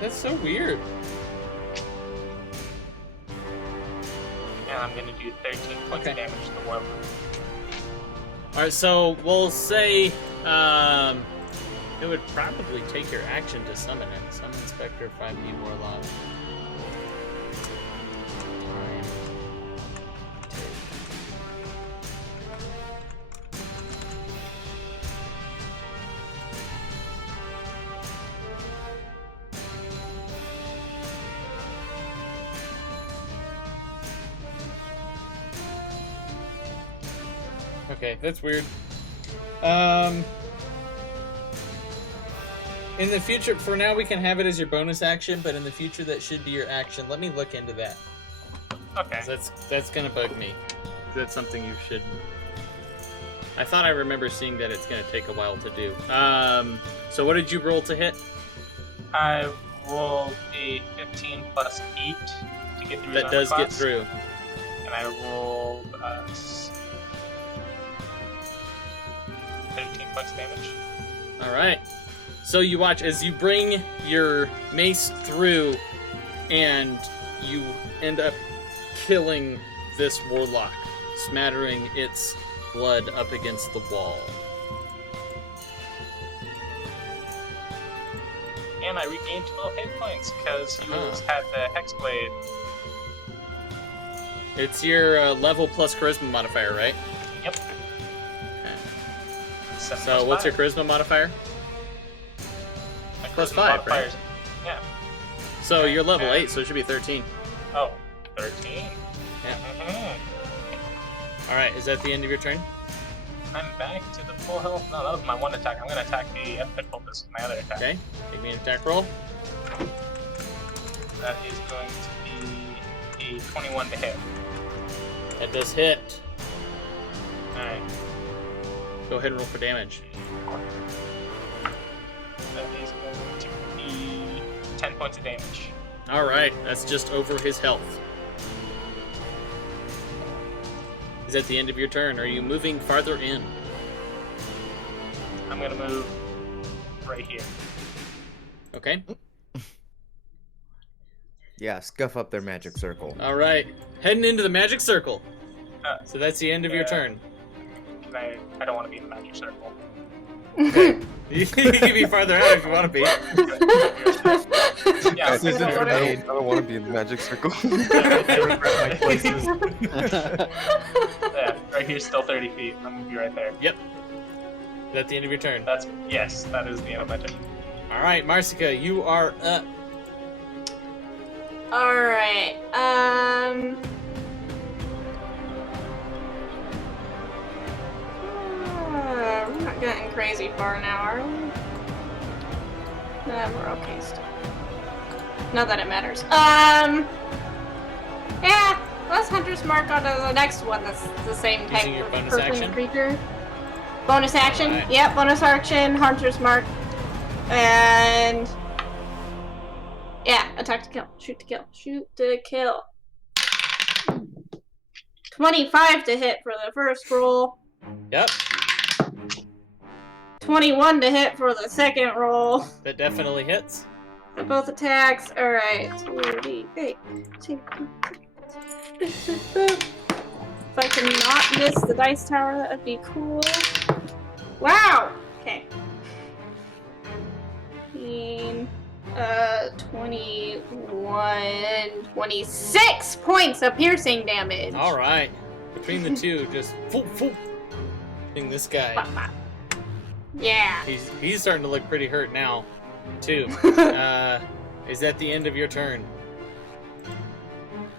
That's so weird. And I'm gonna do 13 points of damage to the warlock. Alright, so we'll say it would probably take your action to summon it. Summon Spectre 5D Warlock. Okay, that's weird. In the future, for now we can have it as your bonus action, but in the future that should be your action. Let me look into that. Okay. That's gonna bug me. That's something you should. I thought I remember seeing that it's gonna take a while to do. So what did you roll to hit? I rolled a 15 plus 8 to get through. That does get through. And I rolled 13 points damage. All right. So you watch as you bring your mace through, and you end up killing this warlock, smattering its blood up against the wall. And I regained 12 hit points because he had the Hexblade. It's your level plus charisma modifier, right? Yep. Okay. So what's your charisma modifier? Plus 5, right? Yeah. So you're level 8, so it should be 13. Oh, 13. Yeah. Mm-hmm. Alright, is that the end of your turn? I'm back to the full health. No, that was my one attack. I'm going to attack the cultist with my other attack. Okay, give me an attack roll. That is going to be a 21 to hit. That does hit. Alright. Go ahead and roll for damage. That is going to be 10 points of damage. Alright, that's just over his health. Is that the end of your turn? Are you moving farther in? I'm going to move right here. Okay. Yeah, scuff up their magic circle. Alright, heading into the magic circle. So that's the end of your turn. I don't want to be in the magic circle. Okay. You can be farther out if you want to be. Yeah, I don't want to be in the magic circle. I regret my choices. Yeah, right here's still 30 feet. I'm going to be right there. Yep. Is that the end of your turn? Yes, that is the end of my turn. Alright, Marsica, you are up. Alright, we're not getting crazy far now, are we? Nah, we're okay still. Not that it matters. Yeah, let's Hunter's Mark on to the next one. That's the same type Using your of bonus person action? creature. Bonus action. Alright. Yep, bonus action, Hunter's Mark. And yeah, attack to kill. Shoot to kill. Shoot to kill. 25 to hit for the first roll. Yep, 21 to hit for the second roll. that definitely hits. For both attacks. Alright. 2d8. If I can not miss the dice tower, that would be cool. Wow! Okay. 21, 26 points of piercing damage. All right, between the two, just hitting this guy. Yeah. He's starting to look pretty hurt now, too. Is that the end of your turn?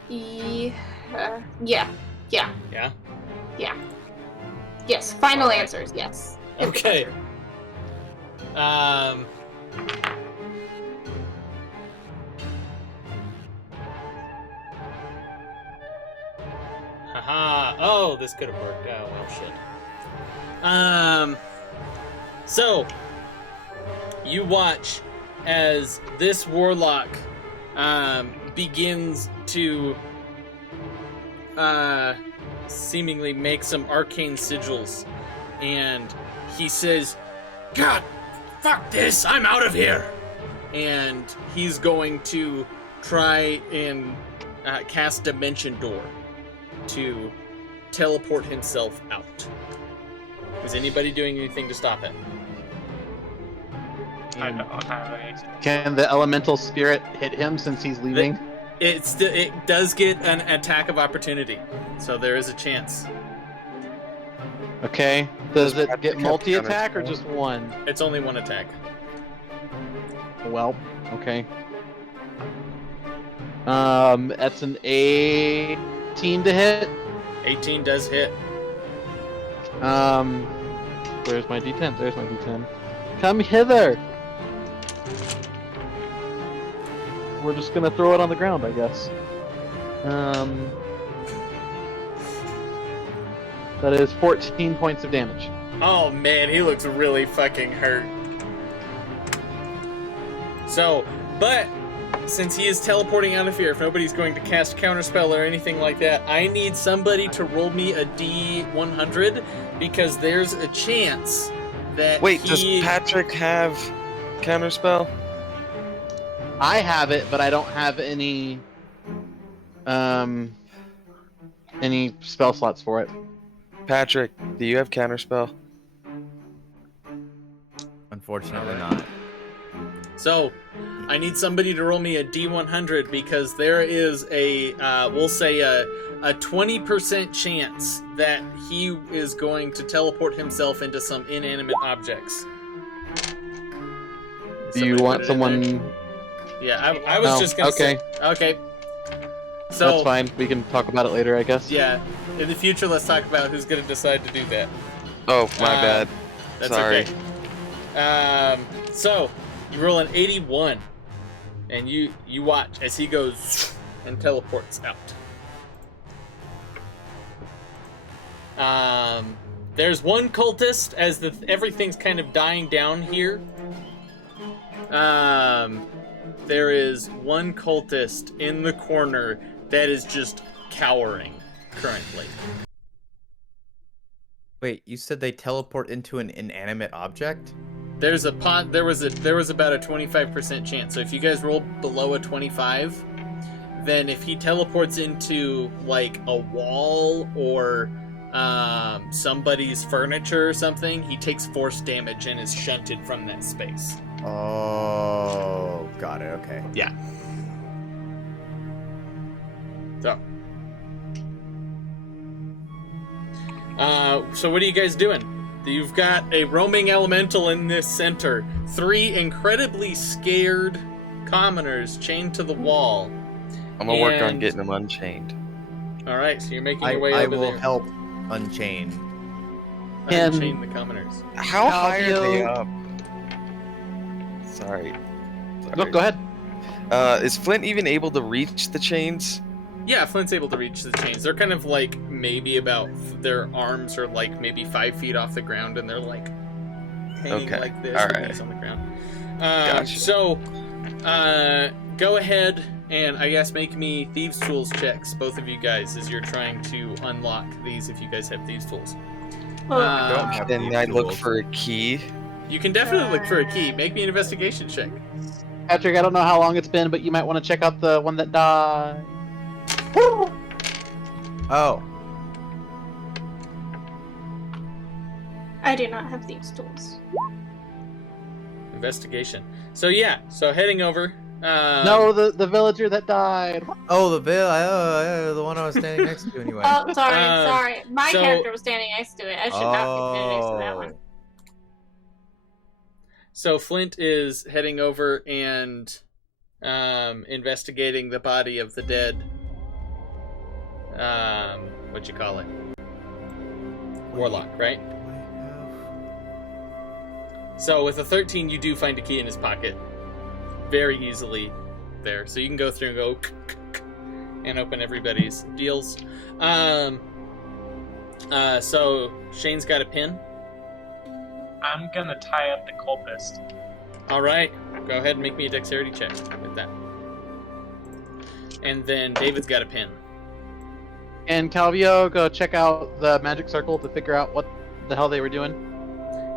Yeah. Yeah. Yes. Final answers. Yes. Okay. Haha. Oh, this could have worked. Oh, well, shit. So, you watch as this warlock, begins to, seemingly make some arcane sigils, and he says, "God, fuck this, I'm out of here!" And he's going to try and cast Dimension Door to teleport himself out. Is anybody doing anything to stop it? I don't have any. Can the elemental spirit hit him since he's leaving? It does get an attack of opportunity, so there is a chance. Okay. Does it Patrick get have multi-attack or counterspell? just one? It's only one attack. Well, okay. That's an 18 to hit. 18 does hit. Where's my D10? There's my D10. Come hither! We're just gonna throw it on the ground, I guess. That is 14 points of damage. Oh man, he looks really fucking hurt. So, but since he is teleporting out of here, if nobody's going to cast Counterspell or anything like that, I need somebody to roll me a D100 because there's a chance that Wait, does Patrick have counterspell? I have it, but I don't have any spell slots for it. Patrick, do you have counterspell? Unfortunately not. So, I need somebody to roll me a D100 because there is a, we'll say a 20% chance that he is going to teleport himself into some inanimate objects. Do you want someone? Yeah, I was just gonna say. Okay. So That's fine. We can talk about it later, I guess. yeah, in the future, let's talk about who's gonna decide to do that. Oh, my bad. That's Sorry. okay. So you roll an 81, and you watch as he goes and teleports out. There's one cultist as everything's kind of dying down here. There is one cultist in the corner that is just cowering currently. Wait, you said they teleport into an inanimate object? There was about a 25% chance. So if you guys roll below a 25, then if he teleports into like a wall or somebody's furniture or something, he takes force damage and is shunted from that space. Oh, got it. Okay. Yeah. So what are you guys doing? You've got a roaming elemental in this center. 3 incredibly scared commoners chained to the wall. I'm gonna work on getting them unchained. All right, so you're making your way I over will there. help unchain. Unchain the commoners. How high are they Calvio. up? Sorry. No, go ahead. Is Flint even able to reach the chains? Yeah, Flint's able to reach the chains. They're kind of like maybe about their arms are like maybe 5 feet off the ground, and they're like hanging like this with these on the ground. Gotcha. So, go ahead and I guess make me thieves' tools checks, both of you guys, as you're trying to unlock these. If you guys have thieves' tools, Then I look for a key. you can definitely look for a key. Make me an investigation check. Patrick, I don't know how long it's been, but you might want to check out the one that died. Oh. I do not have these tools. Investigation. So yeah, so heading over. No, the villager that died. Oh, the one I was standing next to anyway. Oh, sorry. My so- character was standing next to it. I should not be standing next to that one. So Flint is heading over and investigating the body of the dead. What you call it? Warlock, right? So with a 13, you do find a key in his pocket, very easily there. So you can go through and go and open everybody's deals. So Shane's got a pin. I'm gonna tie up the cultist. All right, go ahead and make me a dexterity check with that. And then David's got a pin. And Calvio, go check out the magic circle to figure out what the hell they were doing.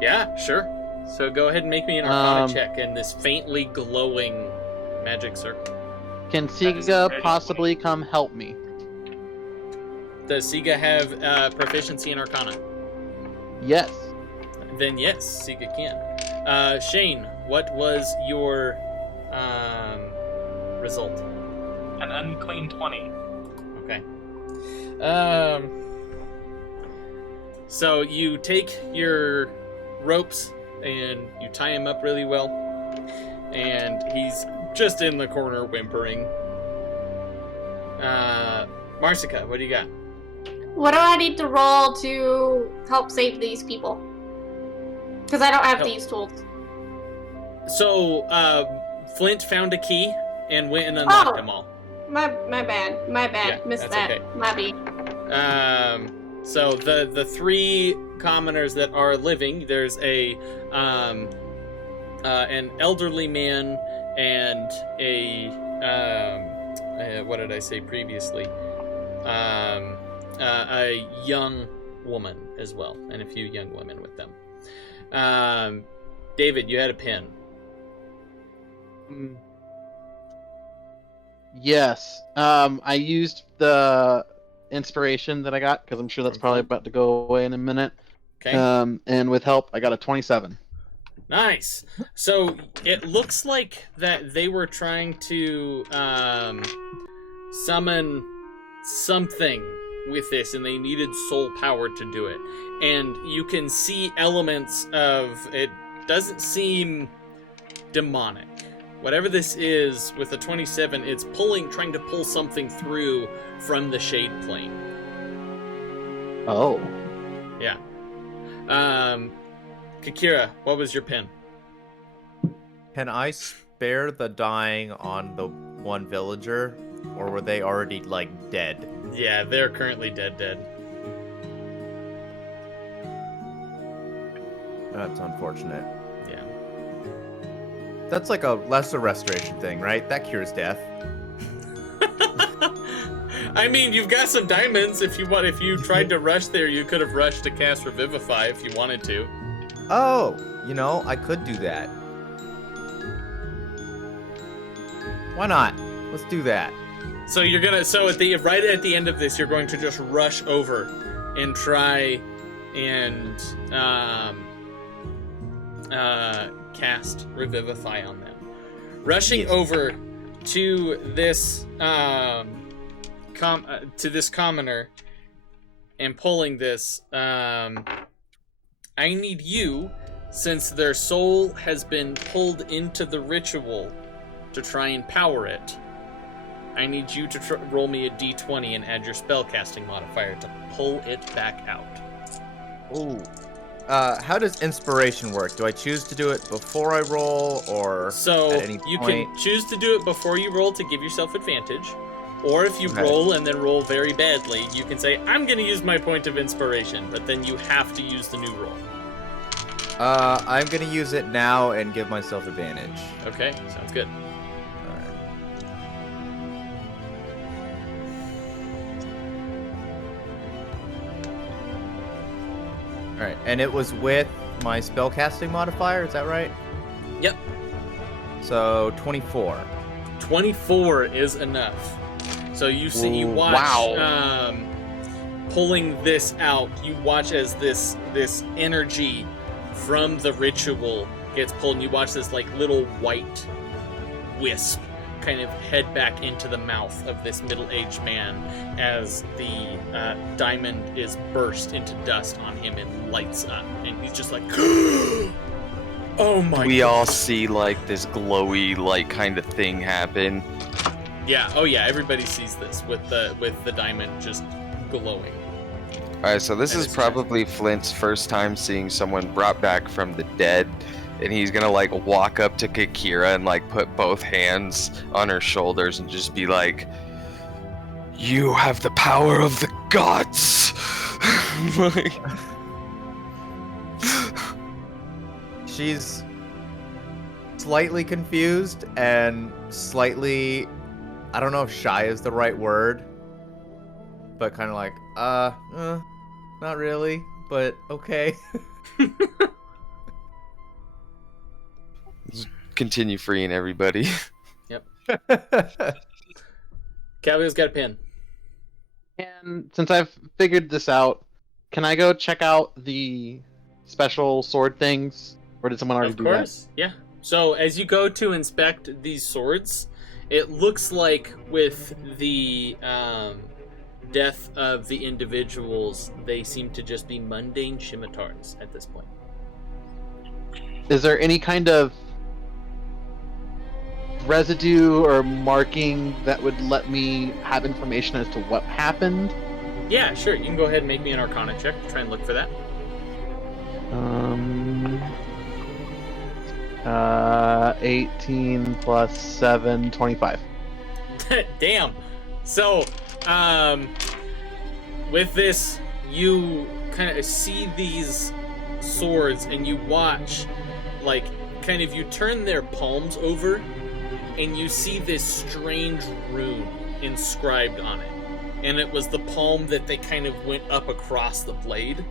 Yeah, sure. So go ahead and make me an Arcana check in this faintly glowing magic circle. Can That is Sige very possibly come help me? Does Sige have proficiency in Arcana? Yes. Then yes, Sige can. Shane, what was your result? An unclean 20. Okay. So you take your ropes and you tie him up really well, and he's just in the corner whimpering. Marsica, what do you got? What do I need to roll to help save these people? Because I don't have these tools. So, Flint found a key and went and unlocked them all. My bad. Yeah, Missed that's that. okay. My B. So the three commoners that are living, there's an elderly man and a what did I say previously? A young woman as well, and a few young women with them. David, you had a pin. Yes. I used the inspiration that I got because I'm sure that's probably about to go away in a minute. Okay. And with help, I got a 27. Nice. So it looks like that they were trying to summon something with this, and they needed soul power to do it. And you can see elements of it. Doesn't seem demonic. Whatever this is, with the 27, it's trying to pull something through from the shade plane. Oh. Yeah. Kakira, what was your pin? Can I spare the dying on the one villager, or were they already, like, dead? Yeah, they're currently dead. That's unfortunate. Yeah. That's like a lesser restoration thing, right? That cures death. I mean, you've got some diamonds. If you tried to rush there, you could have rushed to cast Revivify if you wanted to. Oh, I could do that. Why not? Let's do that. So right at the end of this, you're going to just rush over and try and cast Revivify on them. Rushing over to this commoner and pulling this. I need you, since their soul has been pulled into the ritual to try and power it. I need you to roll me a d20 and add your spellcasting modifier to pull it back out. Ooh. How does inspiration work? Do I choose to do it before I roll, or So at any you point? can choose to do it before you roll to give yourself advantage, or if you Okay. roll and then roll very badly, you can say, I'm going to use my point of inspiration, but then you have to use the new roll. I'm gonna use it now and give myself advantage. Okay, sounds good. Alright, and it was with my spellcasting modifier, is that right? Yep. So, 24. 24 is enough. So you see, you Ooh, watch, wow. Pulling this out, you watch as this energy from the ritual gets pulled, and you watch this like little white wisp kind of head back into the mouth of this middle-aged man as the diamond is burst into dust on him and lights up, and he's just like, oh my We God. all see like this glowy like kind of thing happen. Yeah, oh yeah, everybody sees this with the diamond just glowing. Alright, so this And is it's probably Flint's first time seeing someone brought back from the dead, and he's gonna like walk up to Kakira and like put both hands on her shoulders and just be like, "You have the power of the gods." Like, She's slightly confused and slightly, I don't know if shy is the right word, but kind of like, not really, but okay. continue freeing everybody. Calvio's got a pin. And since I've figured this out, can I go check out the special sword things? Or did someone already Of do course, yeah. So as you go to inspect these swords, it looks like with the death of the individuals, they seem to just be mundane scimitars at this point. that? Is there any kind of residue or marking that would let me have information as to what happened? Yeah, sure. You can go ahead and make me an Arcana check to try and look for that. 18 plus 7, 25. Damn. So, with this, you kind of see these swords and you watch, like, kind of you turn their palms over and you see this strange rune inscribed on it. And it was the palm that they kind of went up across the blade.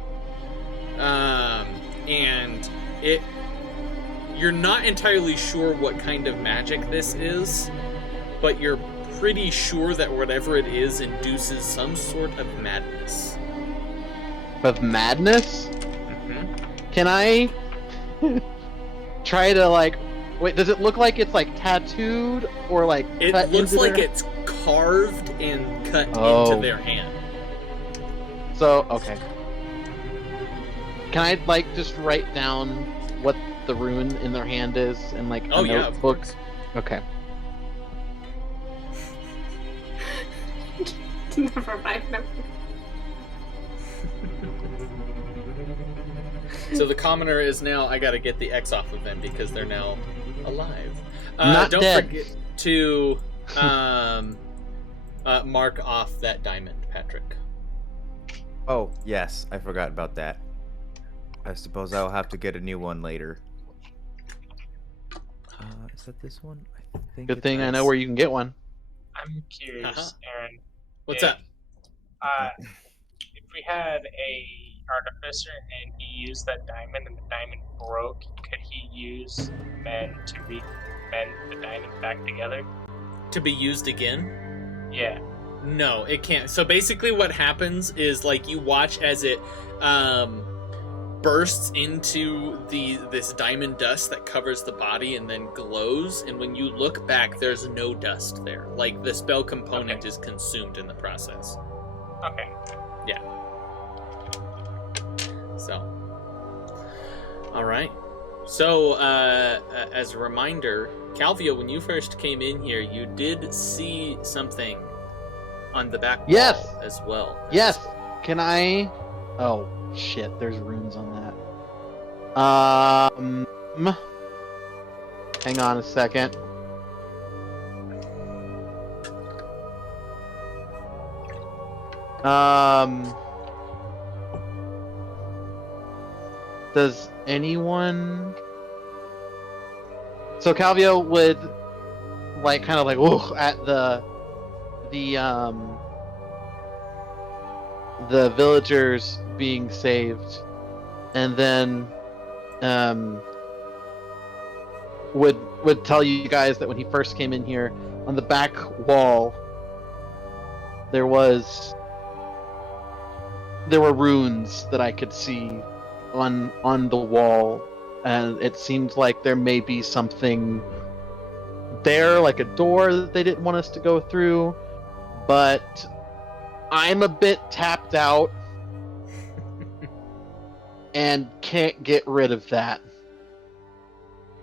And you're not entirely sure what kind of magic this is, but you're pretty sure that whatever it is induces some sort of madness. Of madness? Mm-hmm. Can I try to, like... Wait, does it look like it's, like, tattooed? Or, like, It cut looks into like their... it's carved and cut Oh. into their hand. So, okay. Can I, like, just write down what the rune in their hand is in, like, a Oh yeah, of notebook? course. Okay. Never mind. So the commoner is now, I gotta get the X off of them because they're now alive. Not don't dead. forget to mark off that diamond, Patrick. Oh, yes, I forgot about that. I suppose I'll have to get a new one later. Is that this one? I think Good it thing I is. know where you can get one. I'm curious, Uh-huh. Aaron. What's if, up? If we had a artificer and he used that diamond and the diamond broke, could he use men to mend the diamond back together? To be used again? Yeah. No, it can't. So basically what happens is, like, you watch as it bursts into this diamond dust that covers the body and then glows, and when you look back, there's no dust there. Like, the spell component is consumed in the process. Okay. So, all right. So, as a reminder, Calvio, when you first came in here, you did see something on the back wall Yes! as well. Yes! Can I... Oh, shit, there's runes on that. Hang on a second. Does anyone? So Calvio would like kind of like ooh at the villagers being saved, and then would tell you guys that when he first came in here, on the back wall there were runes that I could see on the wall, and it seemed like there may be something there, like a door that they didn't want us to go through, but I'm a bit tapped out and can't get rid of that.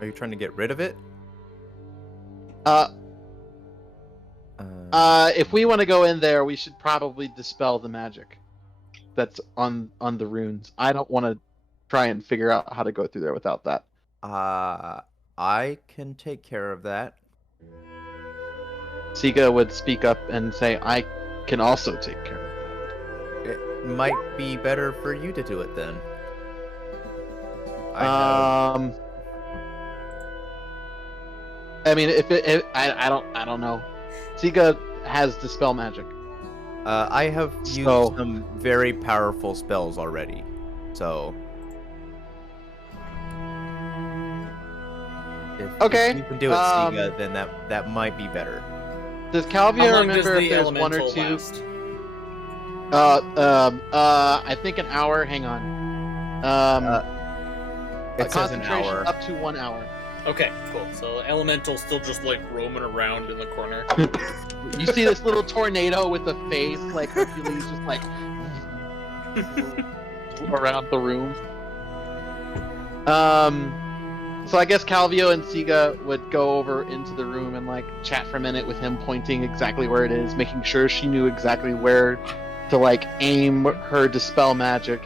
Are you trying to get rid of it? If we want to go in there, we should probably dispel the magic that's on the runes. I don't want to try and figure out how to go through there without that. I can take care of that. Sige would speak up and say, I can also take care of that. It might be better for you to do it then. I mean, I don't know. Sige has dispel magic. I have used some very powerful spells already, so. If you can do it, Sige, then that might be better. Does Calvio remember if there's one or two? I think an hour. Hang on. It says an concentration hour. up to 1 hour. Okay, cool. So elemental's still just like roaming around in the corner. You see this little tornado with a face, like Hercules, just like around the room. So I guess Calvio and Sige would go over into the room and like chat for a minute with him, pointing exactly where it is, making sure she knew exactly where to like aim her dispel magic.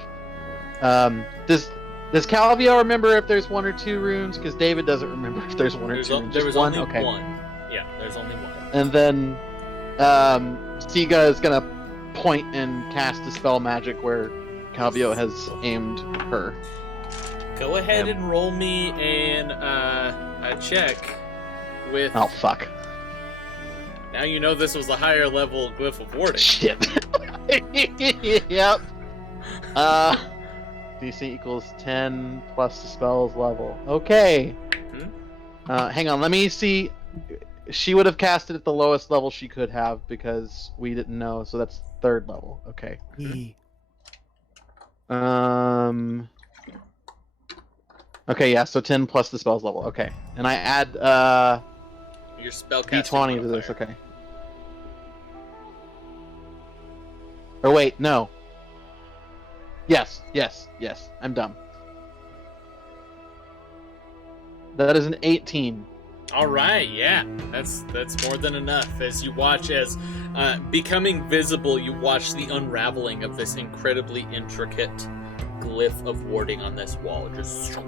Does Calvio remember if there's one or two rooms? Because David doesn't remember if there's one or two rooms. There was one? only Okay. one. Yeah, there's only one. And then Sige is gonna point and cast dispel magic where Calvio has aimed her. Go ahead and roll me a check with. Oh fuck! Now you know this was a higher level glyph of warding. Shit. Yep. DC equals 10 plus the spell's level. Okay. Hang on, let me see. She would have cast it at the lowest level she could have because we didn't know, so that's 3rd level. Okay. Okay, yeah, so 10 plus the spell's level. Okay. And I add Your spellcasting D20 to modifier. this, okay. Or wait, no. Yes. I'm dumb. That is an 18. All right, yeah, that's more than enough. As you watch, as becoming visible, you watch the unraveling of this incredibly intricate glyph of warding on this wall, just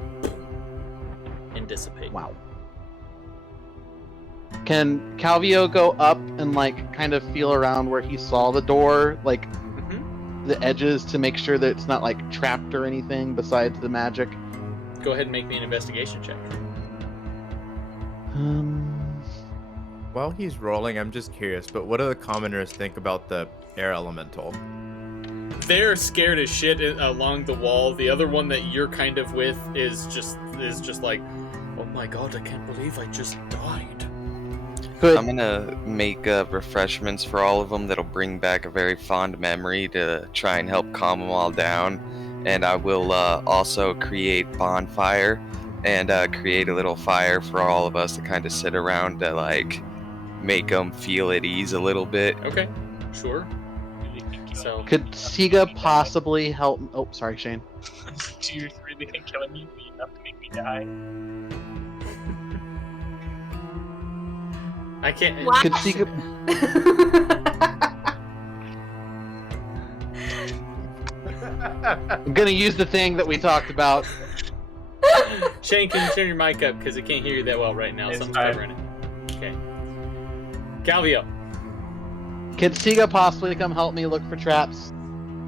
and dissipate. Wow. Can Calvio go up and like kind of feel around where he saw the door, like the edges, to make sure that it's not like trapped or anything besides the magic? Go ahead and make me an investigation check. While he's rolling, I'm just curious, but what do the commoners think about the air elemental? They're scared as shit along the wall. The other one that you're kind of with is just like, oh my god, I can't believe I just died. Good. I'm gonna make refreshments for all of them that'll bring back a very fond memory to try and help calm them all down. And I will also create bonfire and create a little fire for all of us to kind of sit around to like make them feel at ease a little bit. Okay, sure. So Could Sige possibly help? Oh, sorry, Shane. Do you really think killing me would be enough to make me die? I can't. Wow. Could Sige? I'm gonna use the thing that we talked about. Shane, can you turn your mic up because I can't hear you that well right now? It's Someone's fine. covering it. Okay. Calvio. Can Sige possibly come help me look for traps?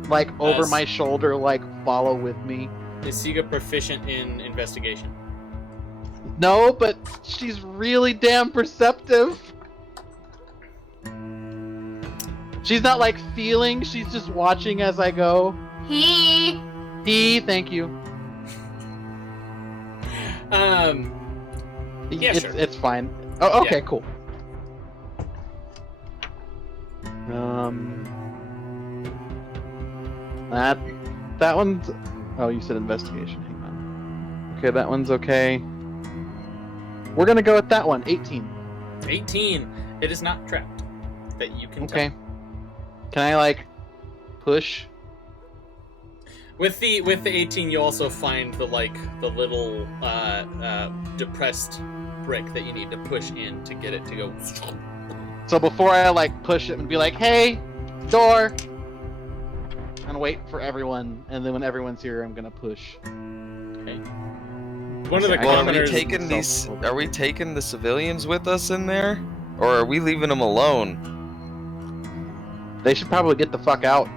Like, over Yes. my shoulder, like, follow with me? Is Sige proficient in investigation? No, but she's really damn perceptive. She's not, like, feeling, she's just watching as I go. Thank you. Yeah, sure. It's fine. Oh, okay, Yeah. cool. That one's. Oh, you said investigation. Hang on. Okay, that one's okay. We're gonna go with that one. 18. 18. It is not trapped. That you can Okay. tell. Can I like push? With the 18, you also find the little depressed brick that you need to push in to get it to go. So before I like push it and be like, "Hey, door," and wait for everyone, and then when everyone's here, I'm gonna push. Okay. One of the Okay, Well, commoners. are we taking the civilians with us in there, or are we leaving them alone? They should probably get the fuck out.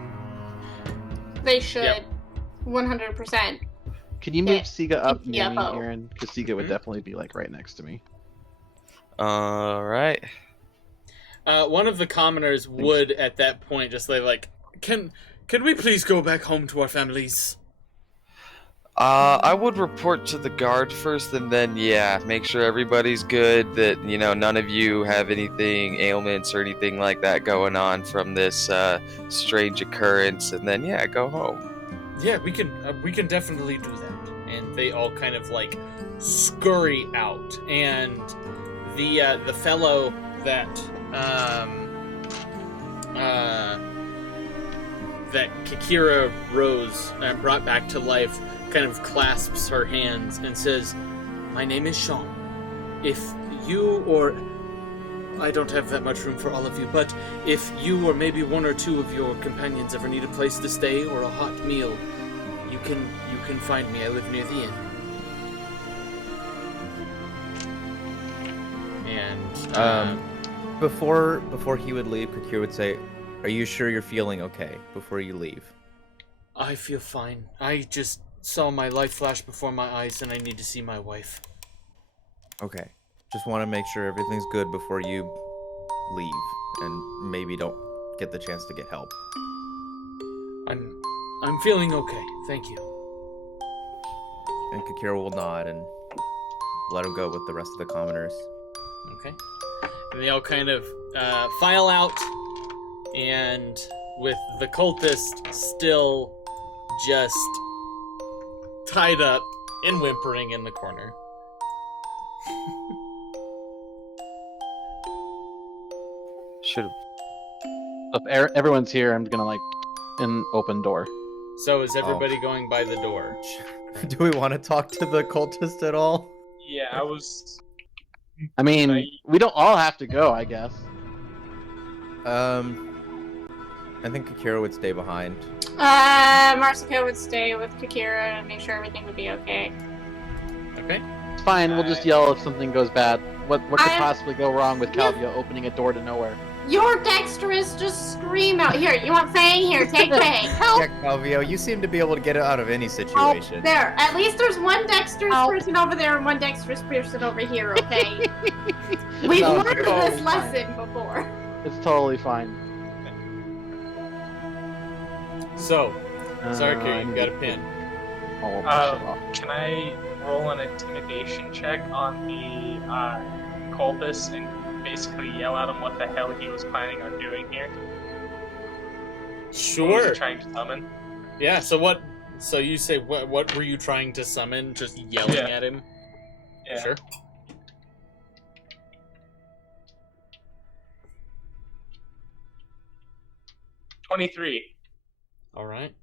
They should. Yep. 100%. Can you move Yeah. Siga up near me, CFO. Aaron? Because Siga would Mhm. definitely be like right next to me. All right. One of the commoners would at that point just like, can we please go back home to our families? I would report to the guard first, and then make sure everybody's good. That none of you have anything, ailments or anything like that going on from this strange occurrence, and then go home. Yeah, we can definitely do that. And they all kind of like scurry out, and the fellow that that Kakira rose and brought back to life kind of clasps her hands and says, "My name is Sean. If you or I don't have that much room for all of you, but if you or maybe one or two of your companions ever need a place to stay or a hot meal, you can find me. I live near the inn." And Before he would leave, Kakira would say, "Are you sure you're feeling okay before you leave?" I feel fine. I just saw my life flash before my eyes, and I need to see my wife. Okay. Just want to make sure everything's good before you leave, and maybe don't get the chance to get help. I'm feeling okay. Thank you. And Kakira will nod and let him go with the rest of the commoners. Okay. And they all kind of file out, and with the cultist still just tied up and whimpering in the corner. Should If everyone's here, I'm gonna like an open door. So is everybody going by the door? Do we want to talk to the cultist at all? Yeah, I was. I mean, Right. we don't all have to go, I guess. I think Kakira would stay behind. Marsica would stay with Kakira and make sure everything would be okay. Okay. It's fine. We'll just yell if something goes bad. What could I- possibly go wrong with You- Calvio opening a door to nowhere? You're dexterous, just scream out. Here, you want Fang? Here, take Fang. Help! Yeah, Calvio, you seem to be able to get out of any situation. There, at least there's one dexterous person over there and one dexterous person over here, okay? We've No, learned it's totally this fine. lesson before. It's totally fine. So, Xarrikir, I you've need got to a pin. take all of my shit off. Can I roll an intimidation check on the cultist and basically yell at him what the hell he was planning on doing here? What was Sure. he trying to summon? Yeah. So you say what were you trying to summon? Just yelling Yeah. at him. Yeah. Sure. $23. All right.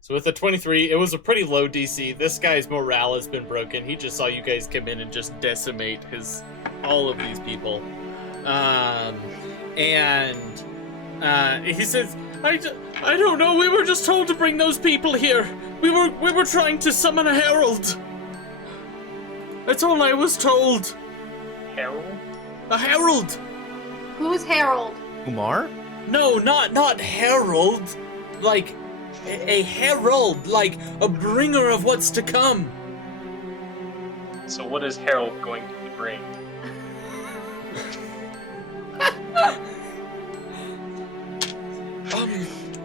So with the 23, it was a pretty low DC. This guy's morale has been broken. He just saw you guys come in and just decimate all of these people. He says, I don't know. We were just told to bring those people here. We were trying to summon a herald. That's all I was told. Harold? A herald. Who's Harold? Umar? No, not herald. Like a herald, like a bringer of what's to come. So what is Harold going to bring?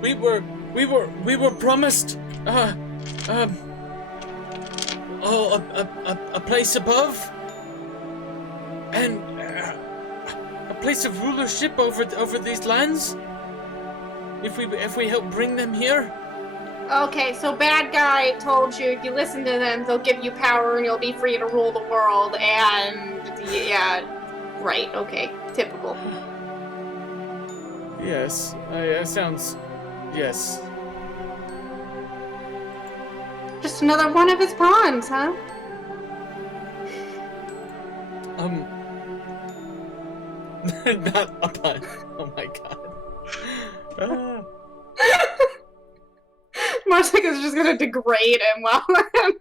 We were promised a place above, and a place of rulership over these lands. If we help bring them here. Okay, so bad guy told you if you listen to them, they'll give you power and you'll be free to rule the world. And yeah, right. Okay, typical. Yes, that sounds. Yes. Just another one of his pawns, huh? Not a pun. Oh my god. Marsica's just gonna degrade him while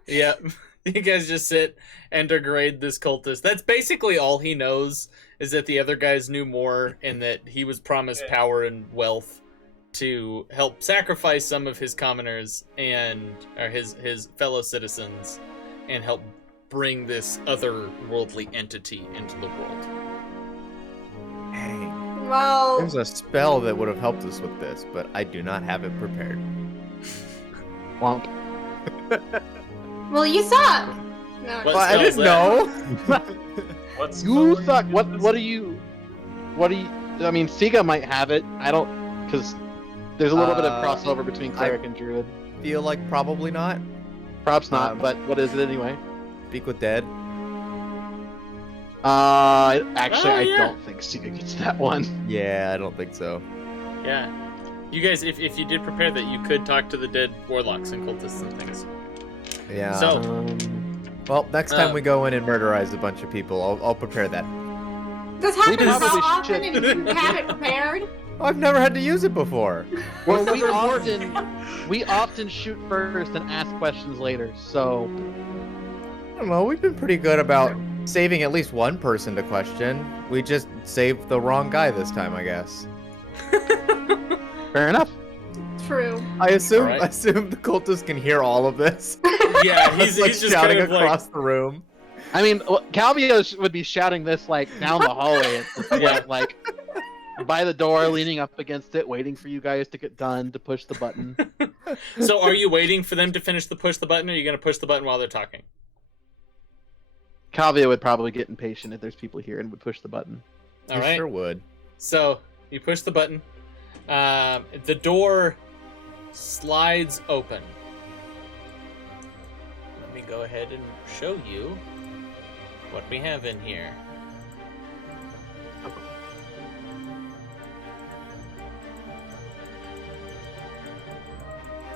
Yep. You guys just sit and degrade this cultist. That's basically all he knows, is that the other guys knew more and that he was promised power and wealth to help sacrifice some of his commoners or his fellow citizens and help bring this otherworldly entity into the world. Hey. Well, There's a spell that would have helped us with this, but I do not have it prepared. Womp. well, you suck. No, What Well, I spell's didn't that? know. What's You going suck. on? What do you? I mean, Sige might have it. I don't, because there's a little bit of crossover between cleric and druid. Feel like probably not. Props not, but what is it anyway? Speak with dead. Actually, Oh, I yeah. don't think Sige gets that one. Yeah, I don't think so. Yeah. You guys, if you did prepare that, you could talk to the dead warlocks and cultists and things. Yeah. So- well, next time we go in and murderize a bunch of people, I'll prepare that. this happens probably so often should. and you have it prepared. I've never had to use it before. Well, we often shoot first and ask questions later. So I don't know. We've been pretty good about saving at least one person to question. We just saved the wrong guy this time, I guess. fair enough. True. I assume Alright. the cultist can hear all of this. Yeah, he's like just shouting kind of across the room. I mean, Calvio would be shouting this like down the hallway, Yeah. like by the door, leaning up against it, waiting for you guys to get done to push the button. So are you waiting for them to finish the push the button, or are you going to push the button while they're talking? Calvio would probably get impatient if there's people here and would push the button. All You right. sure would. So you push the button. The door slides open. Let me go ahead and show you what we have in here.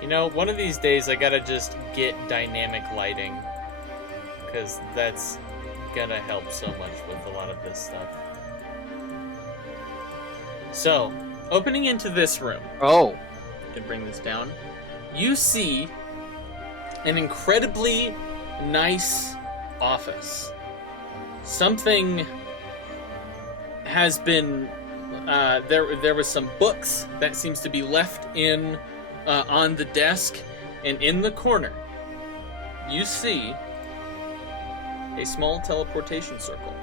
You know, one of these days I gotta just get dynamic lighting, because that's gonna help so much with a lot of this stuff. So, opening into this room, Oh, to bring this down, you see an incredibly nice office. Something has been there was some books that seems to be left in on the desk, and in the corner you see a small teleportation circle.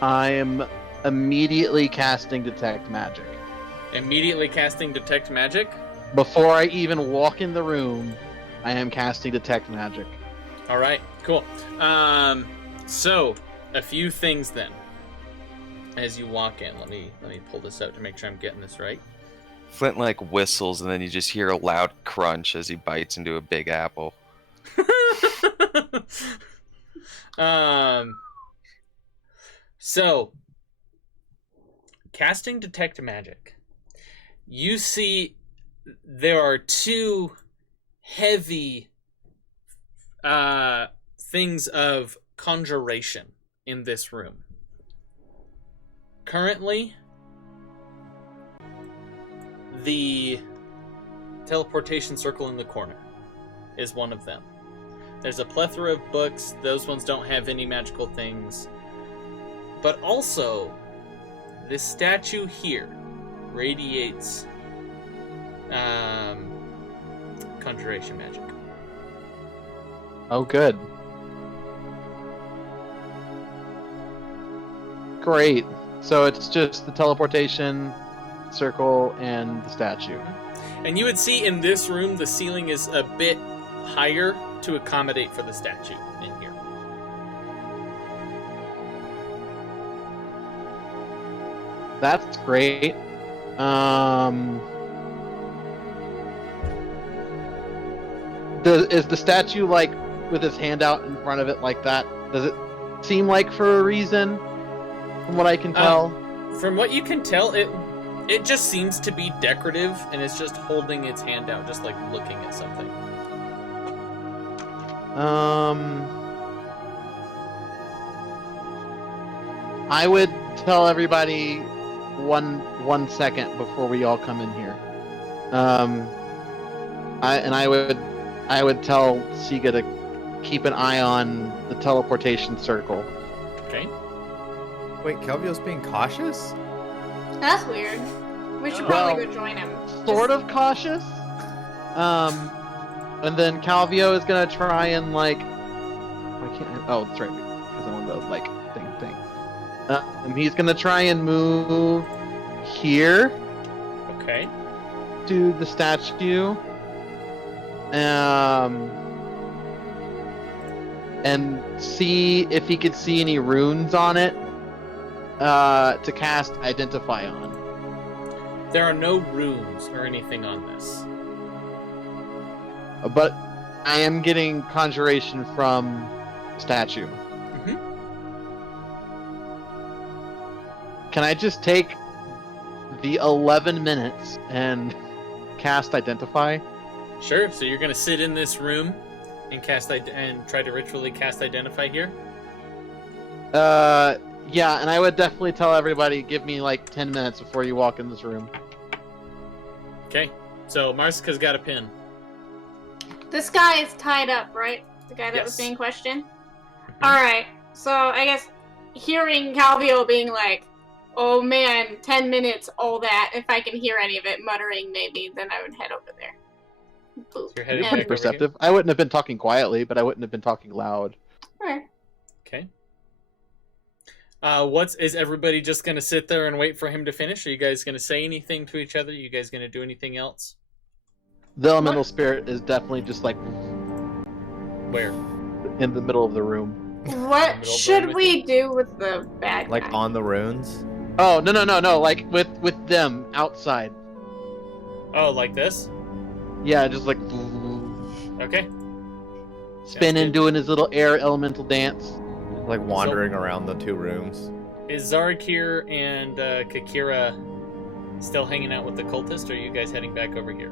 I am immediately casting Detect Magic. Immediately casting Detect Magic. Before I even walk in the room, I am casting Detect Magic. All right, cool. So a few things then. As you walk in, let me pull this out to make sure I'm getting this right. Flint like whistles, and then you just hear a loud crunch as he bites into a big apple. So casting Detect Magic, you see there are two heavy things of conjuration in this room. Currently, the teleportation circle in the corner is one of them. There's a plethora of books. Those ones don't have any magical things. But also, this statue here radiates conjuration magic. Oh, good. Great. So it's just the teleportation circle and the statue. And you would see in this room, the ceiling is a bit higher to accommodate for the statue in here. That's great. Is the statue like with his hand out in front of it like that? Does it seem like for a reason? From what I can tell. From what you can tell, it just seems to be decorative, and it's just holding its hand out, just like looking at something. I would tell everybody one second before we all come in here. I would tell Sige to keep an eye on the teleportation circle. Okay. Wait, Calvio's being cautious? That's weird. We should probably go join him. Sort of cautious. And then Calvio is gonna try and like. Why can't I? Oh, that's right. Because I'm on the like thing. And he's gonna try and move here. Okay. To the statue. And see if he could see any runes on it. To cast Identify on. There are no runes or anything on this. But I am getting conjuration from statue. Mm-hmm. Can I just take the 11 minutes and cast Identify? Sure. So you're gonna sit in this room and and try to ritually cast Identify here. Yeah, and I would definitely tell everybody, give me like 10 minutes before you walk in this room. Okay. So Marsica's got a pin. This guy is tied up, right? The guy that was being questioned? Alright, so I guess hearing Calvio being like, oh man, 10 minutes, all that, if I can hear any of it muttering maybe, then I would head over there. Boop. You're headed You're back pretty over perceptive. I wouldn't have been talking quietly, but I wouldn't have been talking loud. Alright. Okay. Is everybody just gonna sit there and wait for him to finish? Are you guys gonna say anything to each other? Are you guys gonna do anything else? The elemental spirit is definitely just like Where? in the middle of the room. What should we do with the bad guy? Like on the runes? Oh, no, like with them outside. Oh, like this? Yeah, just like Okay. spinning, good. doing his little air elemental dance. Like wandering around the two rooms. Is Xarrikir and Kakira still hanging out with the cultist, or are you guys heading back over here?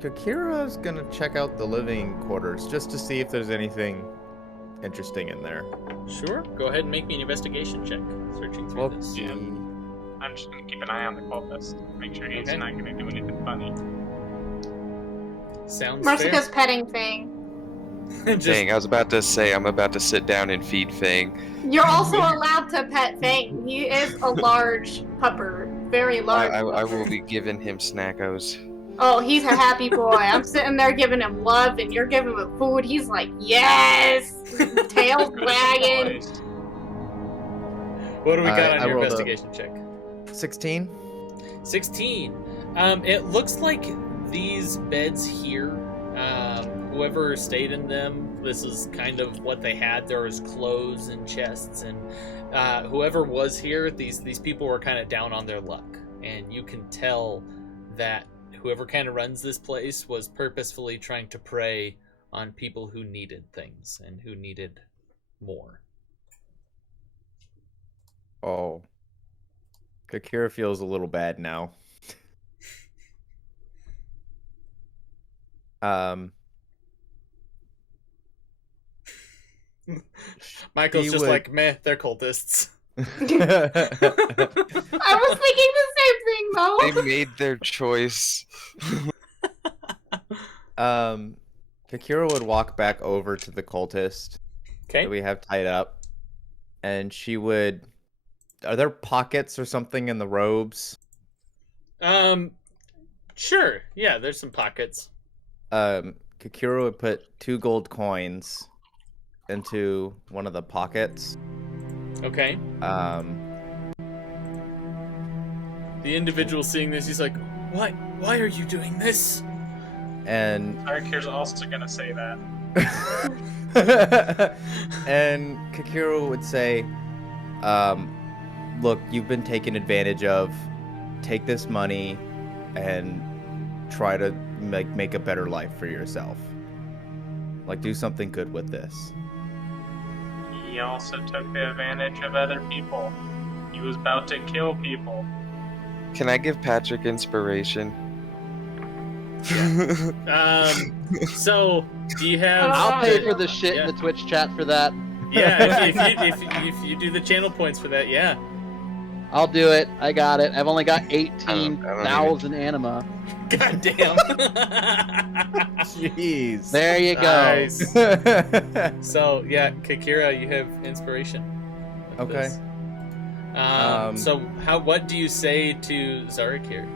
Kakira's gonna check out the living quarters just to see if there's anything interesting in there. Sure. Go ahead and make me an investigation check. Searching through this. Yeah. I'm just gonna keep an eye on the cultist. Make sure he's not gonna do anything funny. Sounds Marsica's petting Fang. fair. Dang, I was about to say I'm about to sit down and feed Fang. You're also allowed to pet Fang. He is a large pupper. Very large. I pupper. will be giving him snackos. Oh, he's a happy boy. I'm sitting there giving him love, and you're giving him food. He's like, yes! Tail wagging. What do we got I on your rolled a- investigation check? 16? 16. It looks like these beds here, whoever stayed in them, this is kind of what they had. There was clothes and chests, and whoever was here, these people were kind of down on their luck. And you can tell that whoever kind of runs this place was purposefully trying to prey on people who needed things and who needed more. Oh. Kakira feels a little bad now. Michael's He just would- like, meh, they're cultists. I was thinking the same thing, though. They made their choice. Kakira would walk back over to the cultist Okay. that we have tied up, and she would. Are there pockets or something in the robes? Sure. Yeah, there's some pockets. Kakira would put 2 gold coins into one of the pockets. Okay. The individual seeing this, he's like, "What? Why are you doing this?" And Xarrikir's also gonna say that. and Kakira would say, "Look, you've been taken advantage of. Take this money and try to make a better life for yourself. Like, do something good with this." He also took the advantage of other people. He was about to kill people. Can I give Patrick inspiration? So do you have? I'll pay for the shit in Yeah. the Twitch chat for that. Yeah, if you do the channel points for that, yeah. I'll do it. I got it. I've only got I don't 18,000 anima. God damn. Jeez. There you go. Nice. So yeah, Kakira, you have inspiration. of Okay. this. So what do you say to Xarrikir?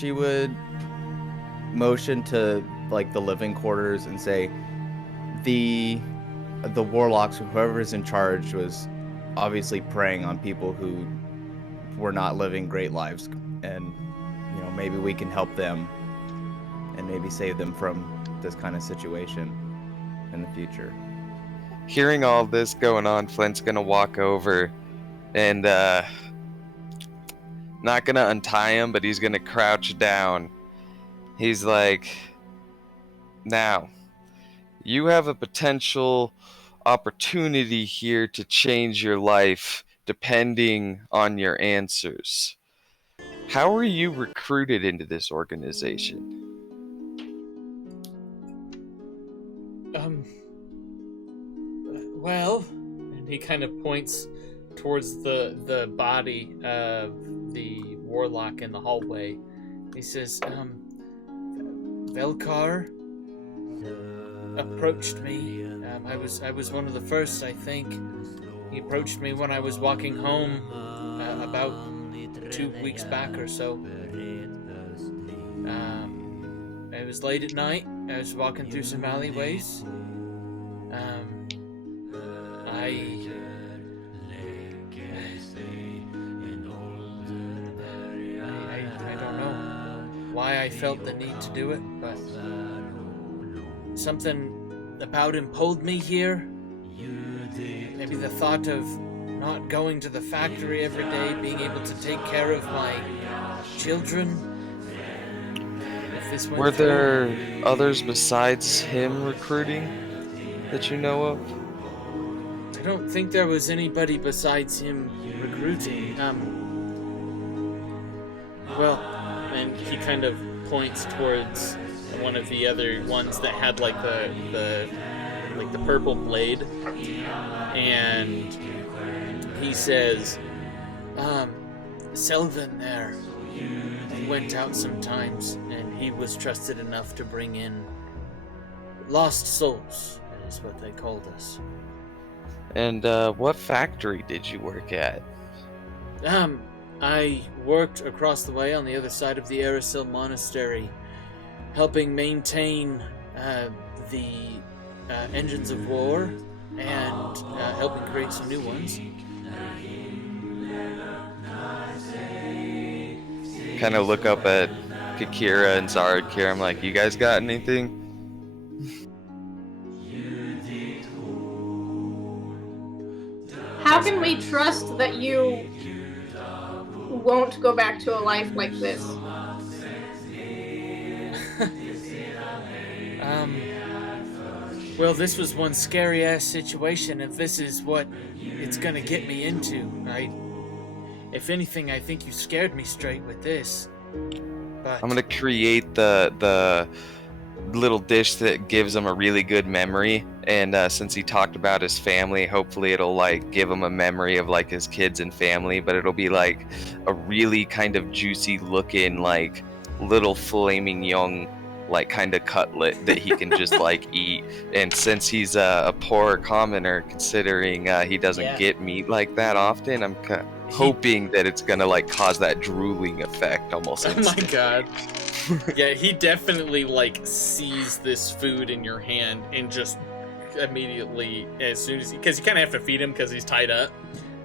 She would motion to like the living quarters and say, the warlocks, whoever is in charge, was obviously preying on people who were not living great lives, and maybe we can help them and maybe save them from this kind of situation in the future. Hearing all this going on, Flint's gonna walk over and not gonna untie him, but he's gonna crouch down. He's like, "Now, you have a potential opportunity here to change your life depending on your answers. How were you recruited into this organization?" Well, and he kind of points towards the body of the warlock in the hallway. He says, Velkar approached me. I was one of the first, I think. He approached me when I was walking home about 2 weeks back or so. It was late at night. I was walking through some alleyways. I don't know why I felt the need to do it, but something about him pulled me here. Maybe the thought of not going to the factory every day, being able to take care of my children. If this went Were through- there others besides him recruiting that you know of? I don't think there was anybody besides him recruiting. Well, and he kind of points towards one of the other ones that had like the purple blade, and he says, Selvin there. He went out sometimes, and he was trusted enough to bring in lost souls, is what they called us. And what factory did you work at? I worked across the way on the other side of the Arasil Monastery, helping maintain the engines of war and helping create some new ones. Kind of look up at Kakira and Xarrikir. I'm like, you guys got anything? How can we trust that you won't go back to a life like this? Well, this was one scary-ass situation, and this is what it's gonna get me into. If anything, I think you scared me straight with this. But I'm gonna create the little dish that gives him a really good memory, and since he talked about his family, hopefully it'll like give him a memory of like his kids and family, but it'll be like a really kind of juicy looking like little flaming young, like, kind of cutlet that he can just, like, eat. And since he's a poor commoner, considering he doesn't get meat like that often, I'm hoping that it's gonna, like, cause that drooling effect almost. Oh my god. Yeah, he definitely, like, sees this food in your hand and just immediately, as soon as because you kind of have to feed him because he's tied up,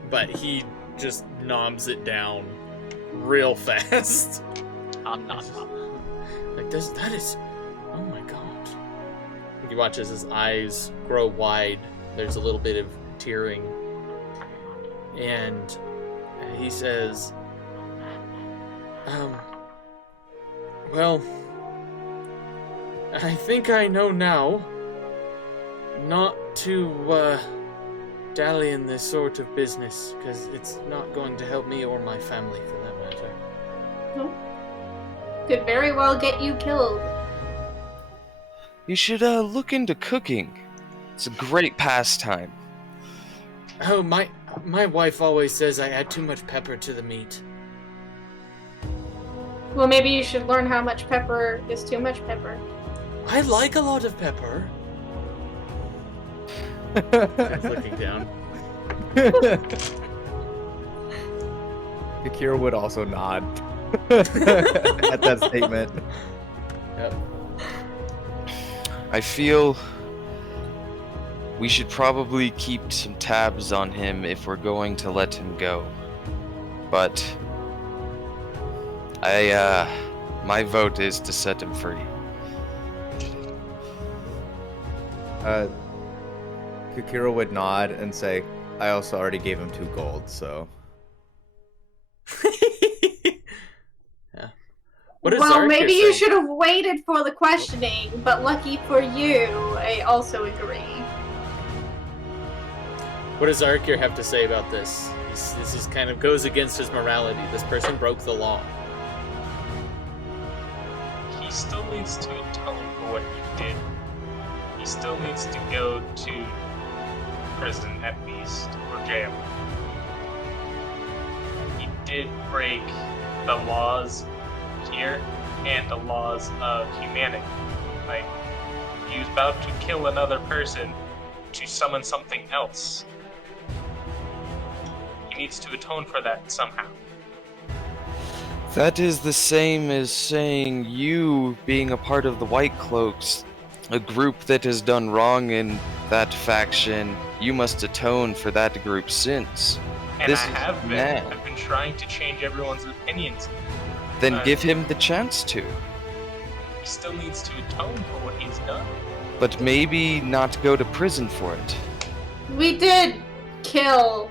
but he just noms it down real fast. Like this, that is, oh my god. He watches his eyes grow wide. There's a little bit of tearing, and he says, well, I think I know now not to, dally in this sort of business, because it's not going to help me or my family, for that matter. Nope. Could very well get you killed. You should, look into cooking. It's a great pastime. Oh, my wife always says I add too much pepper to the meat. Well, maybe you should learn how much pepper is too much pepper. I like a lot of pepper. Looking down. Kakira would also nod at that statement. Yep. I feel we should probably keep some tabs on him if we're going to let him go. But my vote is to set him free. Kakira would nod and say, I also already gave him 2 gold, so... Yeah. What is Well, Xarrikir maybe saying? you should have waited for the questioning, but lucky for you, I also agree. What does Xarrikir have to say about this? This is kind of goes against his morality. This person broke the law. He still needs to atone for what he did. He still needs to go to prison, at least, or jail. He did break the laws here and the laws of humanity. Like, he was about to kill another person to summon something else. He needs to atone for that somehow. That is the same as saying you being a part of the White Cloaks, a group that has done wrong in that faction. You must atone for that group's sins. And This I is have been. mad. I've been trying to change everyone's opinions. Then give him the chance to. He still needs to atone for what he's done. But maybe not go to prison for it. We did kill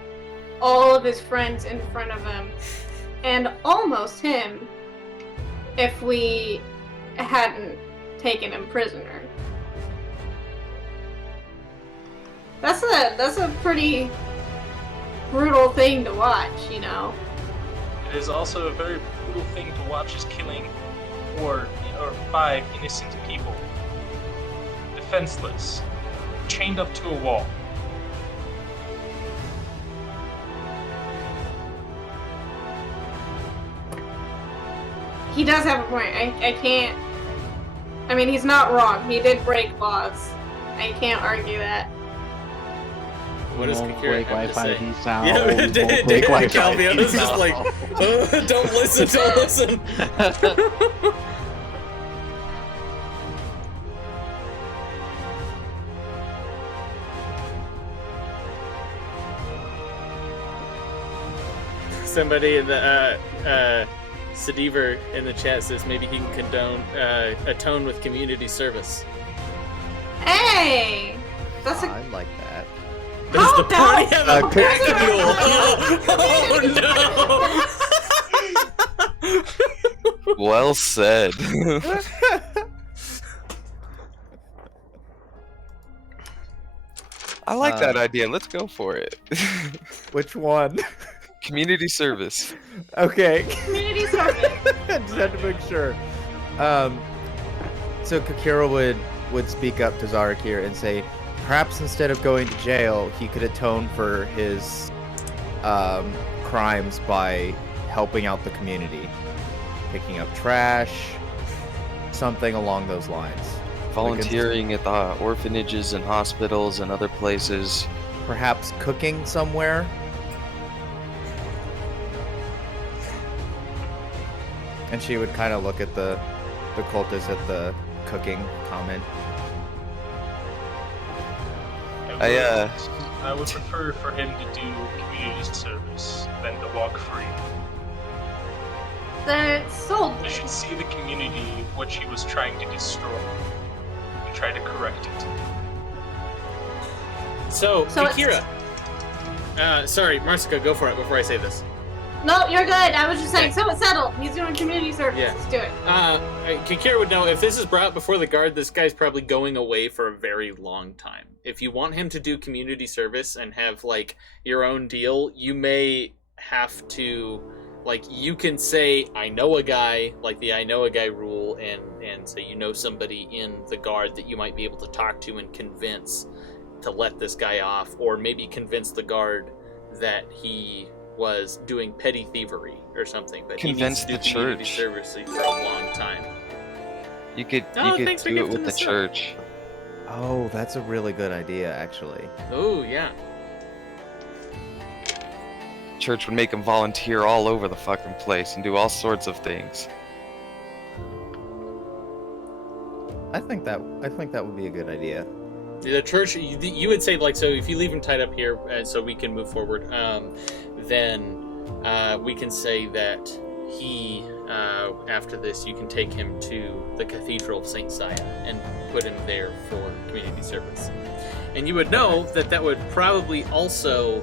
all of his friends in front of him, and almost him, if we hadn't taken him prisoner. That's a pretty brutal thing to watch, you know. It is also a very brutal thing to watch us killing 4 or 5 innocent people. Defenseless. Chained up to a wall. He does have a point. I can't... I mean, he's not wrong. He did break laws. I can't argue that. What does Won't Kakira break have to Wi-Fi say? V-Sound. Yeah, Won't it break did. Wi-Fi Calvio was just like, don't listen, don't listen. Somebody in the Sediver in the chat says maybe he can atone with community service. Hey! That's a... I like that. Does How the party about- have a pack mule? Oh no! Well said. I like that idea. Let's go for it. Which one? Community service. Okay. Community service. Just had to make sure. So Kakira would speak up to Xarrikir and say, perhaps instead of going to jail, he could atone for his crimes by helping out the community. picking up trash, something along those lines. Volunteering at the orphanages and hospitals and other places. Perhaps cooking somewhere. And she would kind of look at the cultists at the cooking comment. I would prefer for him to do community service than to walk free. The soul. I should see the community what she was trying to destroy and try to correct it. So Kakira. Sorry, Marsica, go for it before I say this. No, you're good. I was just saying, so it's settled. He's doing community service. Yeah. Let's do it. Kakira would know if this is brought before the guard, this guy's probably going away for a very long time. If you want him to do community service and have, like, your own deal, you may have to, like, you can say, I know a guy, like the I know a guy rule, and say you know somebody in the guard that you might be able to talk to and convince to let this guy off, or maybe convince the guard that he was doing petty thievery or something, but Convince he needs the to do community church service for a long time. You could Thanks for do it gifting with the this up. church. Oh, that's a really good idea, actually. Oh yeah. Church would make him volunteer all over the fucking place and do all sorts of things. I think that would be a good idea. The church, you would say, like, so if you leave him tied up here, so we can move forward, then we can say that he, after this, you can take him to the Cathedral of St. Saya and put him there for community service. And you would know that would probably also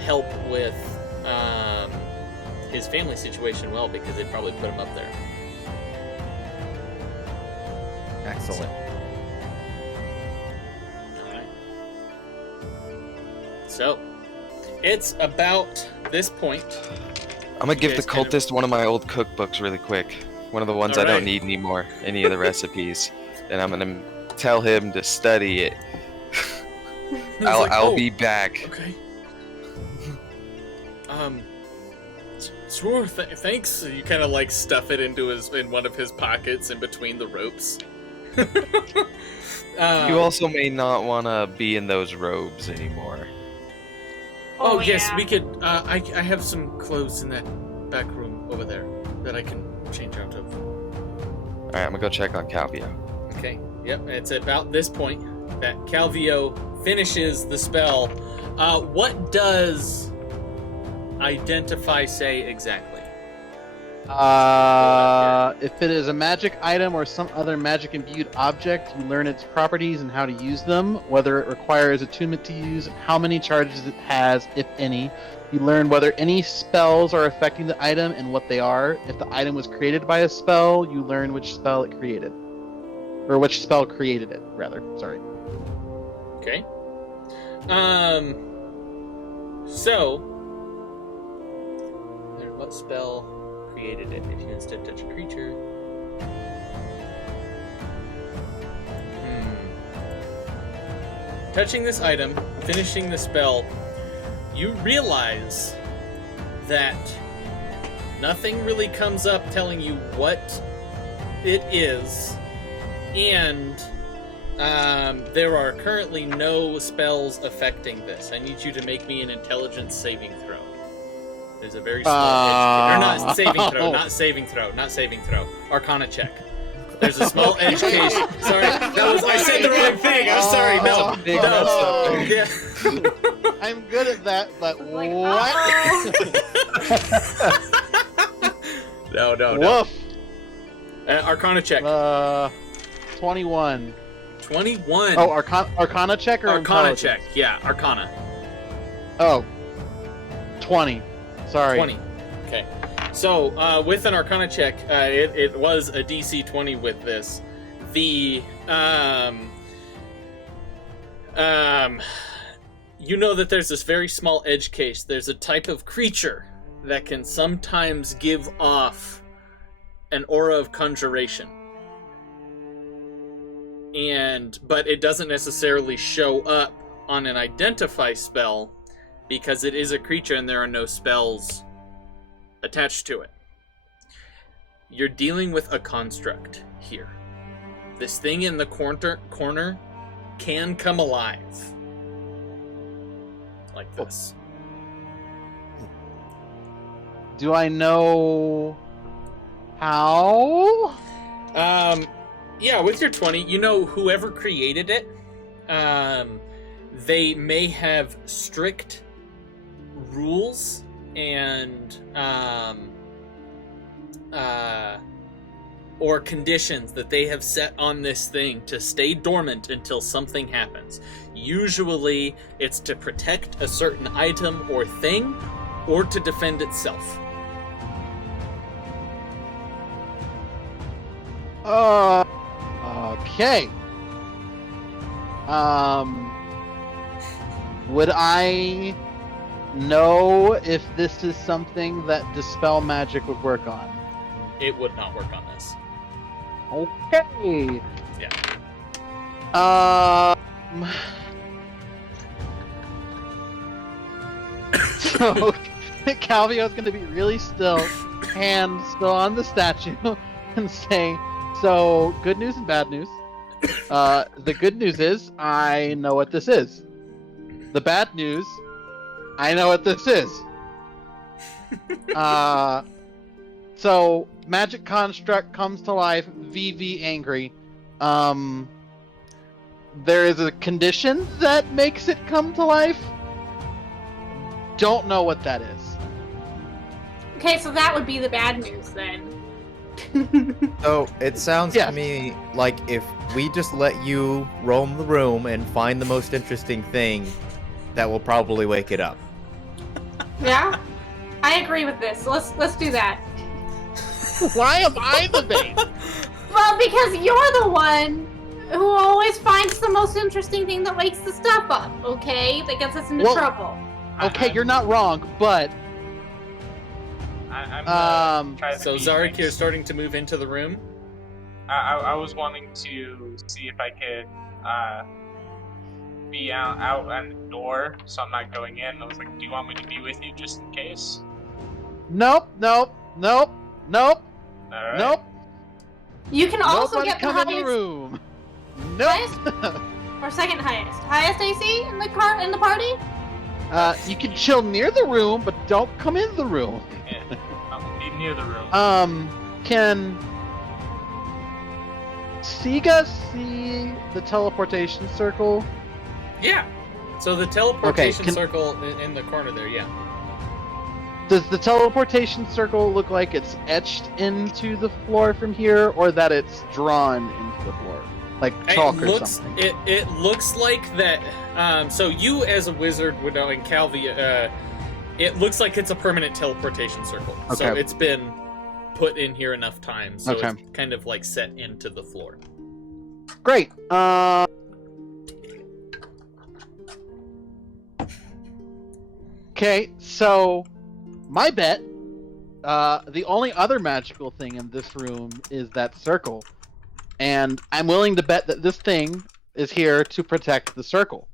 help with his family situation well, because they'd probably put him up there. Excellent. So, it's about this point. I'm gonna give the guys kind of- cultist one of my old cookbooks really quick. One of the ones I Alright. don't need anymore. Any of the recipes. And I'm gonna tell him to study it. He's I'll like, I'll "Oh, be back. Okay. Sure. Thanks. You kind of like stuff it in one of his pockets in between the ropes. You also may not want to be in those robes anymore. Oh yes, yeah. we could. I have some clothes in that back room over there that I can change out of. All right, I'm gonna go check on Calvio. Okay. Yep. It's about this point that Calvio finishes the spell. What does identify say exactly? If it is a magic item or some other magic imbued object, you learn its properties and how to use them, whether it requires attunement to use, how many charges it has, if any. You learn whether any spells are affecting the item and what they are. If the item was created by a spell, you learn which spell it created. Or which spell created it, rather. Sorry. Okay. So, what spell created it? If you instead touch a creature. Touching this item, finishing the spell, you realize that nothing really comes up telling you what it is, and there are currently no spells affecting this. I need you to make me an intelligence saving throw. There's a very small edge. Or not saving throw. Arcana check. There's a small edge case. Sorry, I said the wrong thing. I'm sorry. No. Yeah. I'm good at that, but Like, what? No. Woof. Arcana check. 21. 21. Oh, Arcana check or Arcana intelligence? check. Yeah, Arcana. Oh, 20. Sorry. 20. Okay. So, with an Arcana check, it was a DC 20 with this. The, you know that there's this very small edge case. There's a type of creature that can sometimes give off an aura of conjuration. But it doesn't necessarily show up on an identify spell because it is a creature and there are no spells attached to it. you're dealing with a construct here. This thing in the corner can come alive. Like this. Do I know how? Yeah, with your 20, you know whoever created it, they may have strict rules and or conditions that they have set on this thing to stay dormant until something happens. Usually it's to protect a certain item or thing or to defend itself. Okay. Would I know if this is something that Dispel Magic would work on? It would not work on this. Okay. Yeah. So Calvio's going to be really still, hand still on the statue, and say, "So, good news and bad news. The good news is I know what this is. The bad news, I know what this is. So magic construct comes to life. VV angry. There is a condition that makes it come to life. Don't know what that is. Okay, so that would be the bad news then. So it sounds Yes. to me like if we just let you roam the room and find the most interesting thing, that will probably wake it up. Yeah, I agree with this. Let's do that. Why am I the bait? Well, because you're the one who always finds the most interesting thing that wakes the stuff up. Okay, that gets us into Well, trouble. Okay, you're not wrong, but I'm gonna try to So be Xarrikir nice. is starting to move into the room. I was wanting to see if I could be out on the door, so I'm not going in. I was like, do you want me to be with you just in case? nope. Alright. You can also Nobody get the come in the highest room. Nope. or second highest AC in the party. You can chill near the room, but don't come in the room. Yeah, I'll be near the room. Can Sige see the teleportation circle? Yeah. So the teleportation can- circle in the corner there, yeah. Does the teleportation circle look like it's etched into the floor from here, or that it's drawn into the floor, like chalk or something? It looks like that. So you as a wizard would know, and Calvio, it looks like it's a permanent teleportation circle. So Okay. it's been put in here enough times, so Okay. it's kind of like set into the floor. Great. Okay, so my bet, the only other magical thing in this room is that circle, and I'm willing to bet that this thing is here to protect the circle.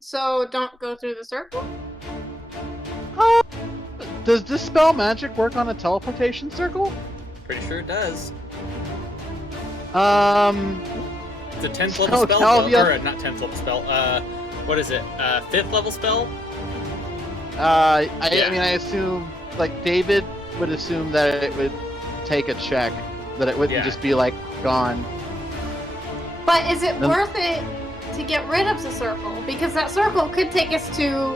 So don't go through the circle. Does Dispel Magic work on a teleportation circle? Pretty sure it does. It's It's a 10th level So, spell, Calvio- or not 10th level spell. What is it? 5th level spell? I Yeah. mean, I assume, like, David would assume that it would take a check, that it wouldn't Yeah. just be, like, gone. But is it Then- worth it to get rid of the circle? Because that circle could take us to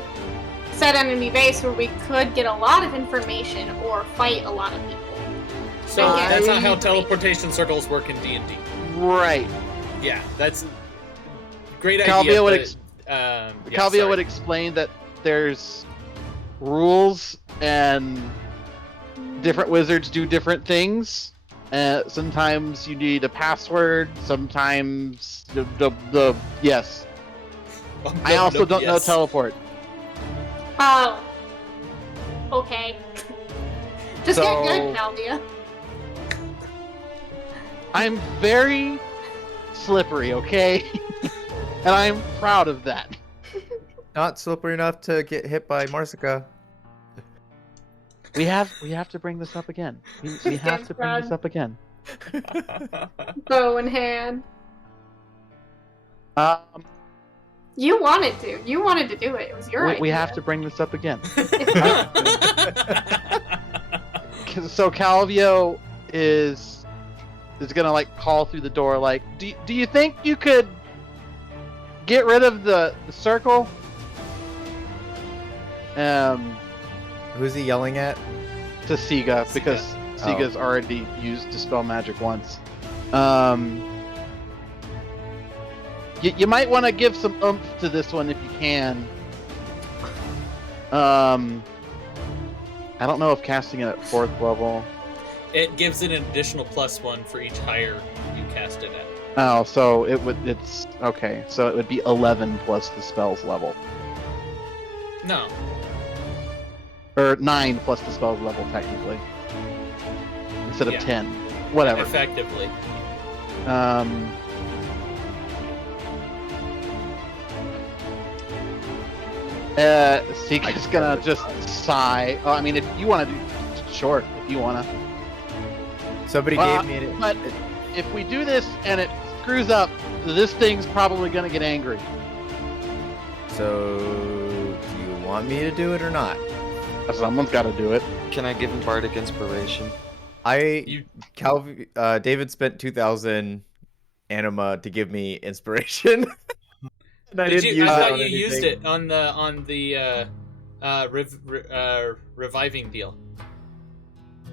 said enemy base where we could get a lot of information or fight a lot of people. So I- that's not how teleportation circles work in D&D. Right. Yeah, that's great Calvio idea. would but, yeah, Calvio sorry. would explain that there's rules and different wizards do different things. Sometimes you need a password. Sometimes yes. I also don't know yes. teleport. Oh. Okay. Just get So- good, Calvia. I'm very slippery, okay? And I'm proud of that. Not slippery enough to get hit by Marsica. We have to bring this up again. We have to bring this up again. Bow in hand. You wanted to. You wanted to do it. It was your idea. We have to bring this up again. So Calvio is gonna like call through the door. Like, do you think you could get rid of the circle? Who's he yelling at? To Sige, because Siga's already used Dispel Magic once. You might want to give some oomph to this one if you can. I don't know if casting it at 4th level. It gives it an additional +1 for each higher you cast it at. Oh, so it's okay. So it would be 11 plus the spell's level, No. or 9 plus the spell's level technically, instead of Yeah. 10. Whatever. Effectively. Sige's gonna just sigh. Oh, I mean, if you want to do short, if you want to. Somebody gave me it. But if we do this and it screws up, this thing's probably gonna get angry. So, do you want me to do it or not? Someone's got to do it. Can I give him Bardic Inspiration? David spent 2,000 anima to give me inspiration. And I didn't use it I thought on you anything. used it on the reviving deal.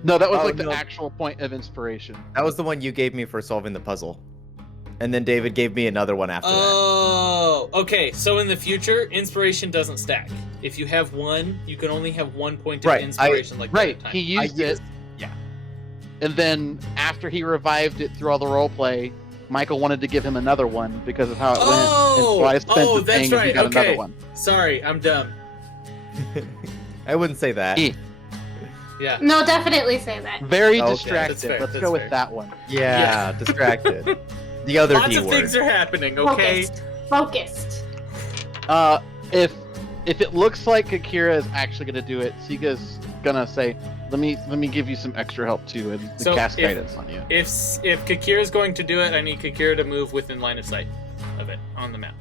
No, that was Oh, like the no. actual point of inspiration. That was the one you gave me for solving the puzzle. And then David gave me another one after that. Oh, okay. So in the future, inspiration doesn't stack. If you have one, you can only have 1 point of Right, inspiration like that Right, at a time. he used it. Yeah. And then after he revived it through all the roleplay, Michael wanted to give him another one because of how it went. And so I spent the that's thing and he right. got Okay. another one. Sorry, I'm dumb. I wouldn't say that. Yeah. No, definitely say that. Very Okay. distracted. That's fair, Let's that's go fair. with that one. Yeah, distracted. The other Lots D of word. things are happening, okay? Focused. If it looks like Kakira is actually gonna do it, Siga's gonna say, let me give you some extra help too, and So cast if- guidance on you. If Kakira's going to do it, I need Kakira to move within line of sight of it on the map.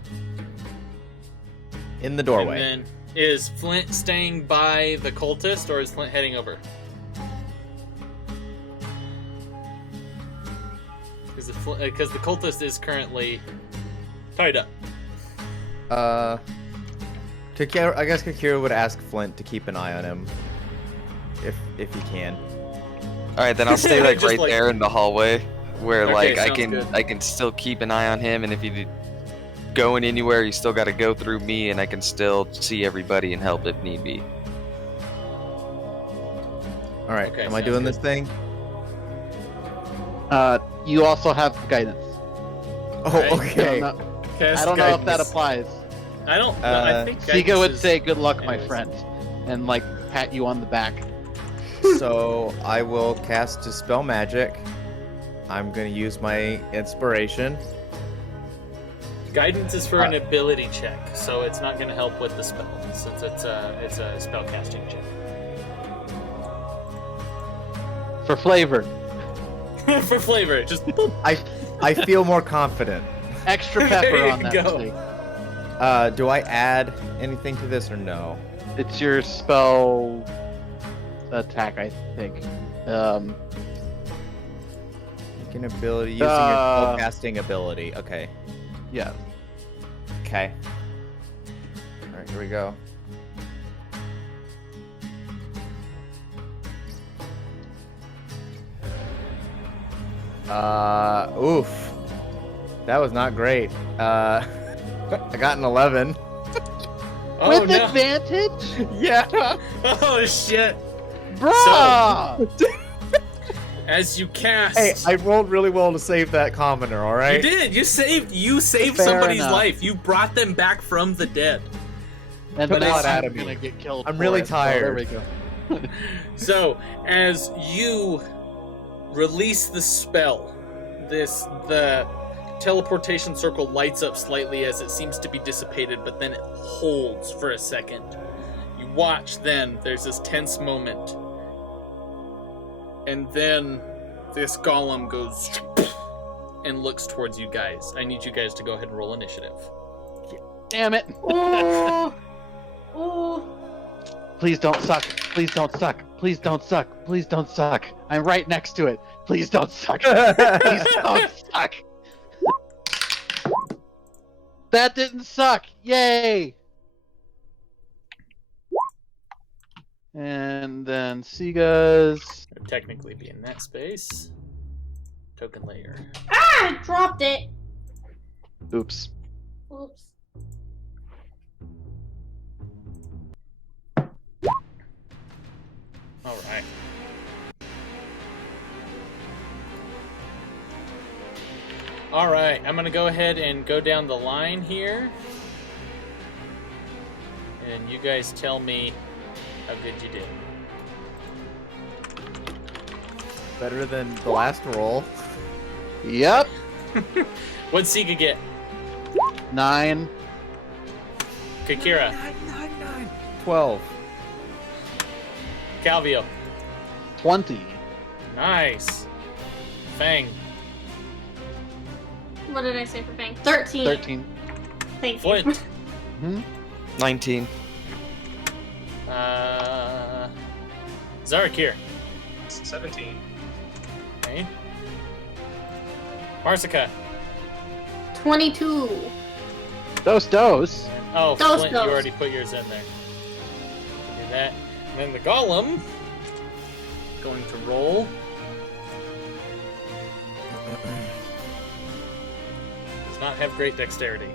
In the doorway. And then, is Flint staying by the cultist, or is Flint heading over? Because the cultist is currently tied up. Kakira, I guess Kakira would ask Flint to keep an eye on him. If he can. All right, then I'll stay like Just right like- there in the hallway, where Okay, like sounds good. I can still keep an eye on him, and if he's going anywhere, you still got to go through me, and I can still see everybody and help if need be. Alright, Okay, am I sounds doing good. this thing? You also have guidance. Oh, Alright. okay. Cast I don't know if that guidance. applies. I don't. I think Sige guidance would is- say, "Good luck, my anyways. friend," and like pat you on the back. So I will cast Dispel Magic. I'm gonna use my inspiration. Guidance is for an ability check, so it's not going to help with the spell, since it's a spell casting check. For flavor, For flavor, just boop. I feel more confident. extra There pepper you on that go. steak. Do I add anything to this or no? It's your spell attack, I think. Make an ability using your spellcasting ability. Okay. Yeah. Okay. Alright, here we go. Oof. That was not great. I got an 11. Oh With no! advantage, Yeah. Oh shit! bruh. As you cast, Hey, I rolled really well to save that commoner, you alright? did. You saved Fair somebody's enough. life. You brought them back from the dead. And Took a now lot out I'm of me. gonna get killed. I'm for really it, so there tired. we go. So, as you release the spell, the teleportation circle lights up slightly as it seems to be dissipated, but then it holds for a second. You watch then, there's this tense moment And then this golem goes and looks towards you guys. I need you guys to go ahead and roll initiative. Damn it! Ooh. Ooh. Please don't suck. Please don't suck. Please don't suck. Please don't suck. I'm right next to it. Please don't suck. Please don't suck. That didn't suck. Yay! And then Siga's. I'd technically be in that space. Token layer. Ah! I dropped it. Oops. Oops. Alright. Alright, I'm gonna go ahead and go down the line here. And you guys tell me how good you did. Better than the last roll. Yep. What'd Sige get? 9. Kakira. 12. Calvio. 20. Nice. Fang. What did I say for Fang? 13. 13. Thank you. Flint. 19. Xarrikir. 17. Okay. Marsica. 22. Dose. Oh, Those Flint, goes. you already put yours in there. Do that. And then the golem going to roll. Does not have great dexterity.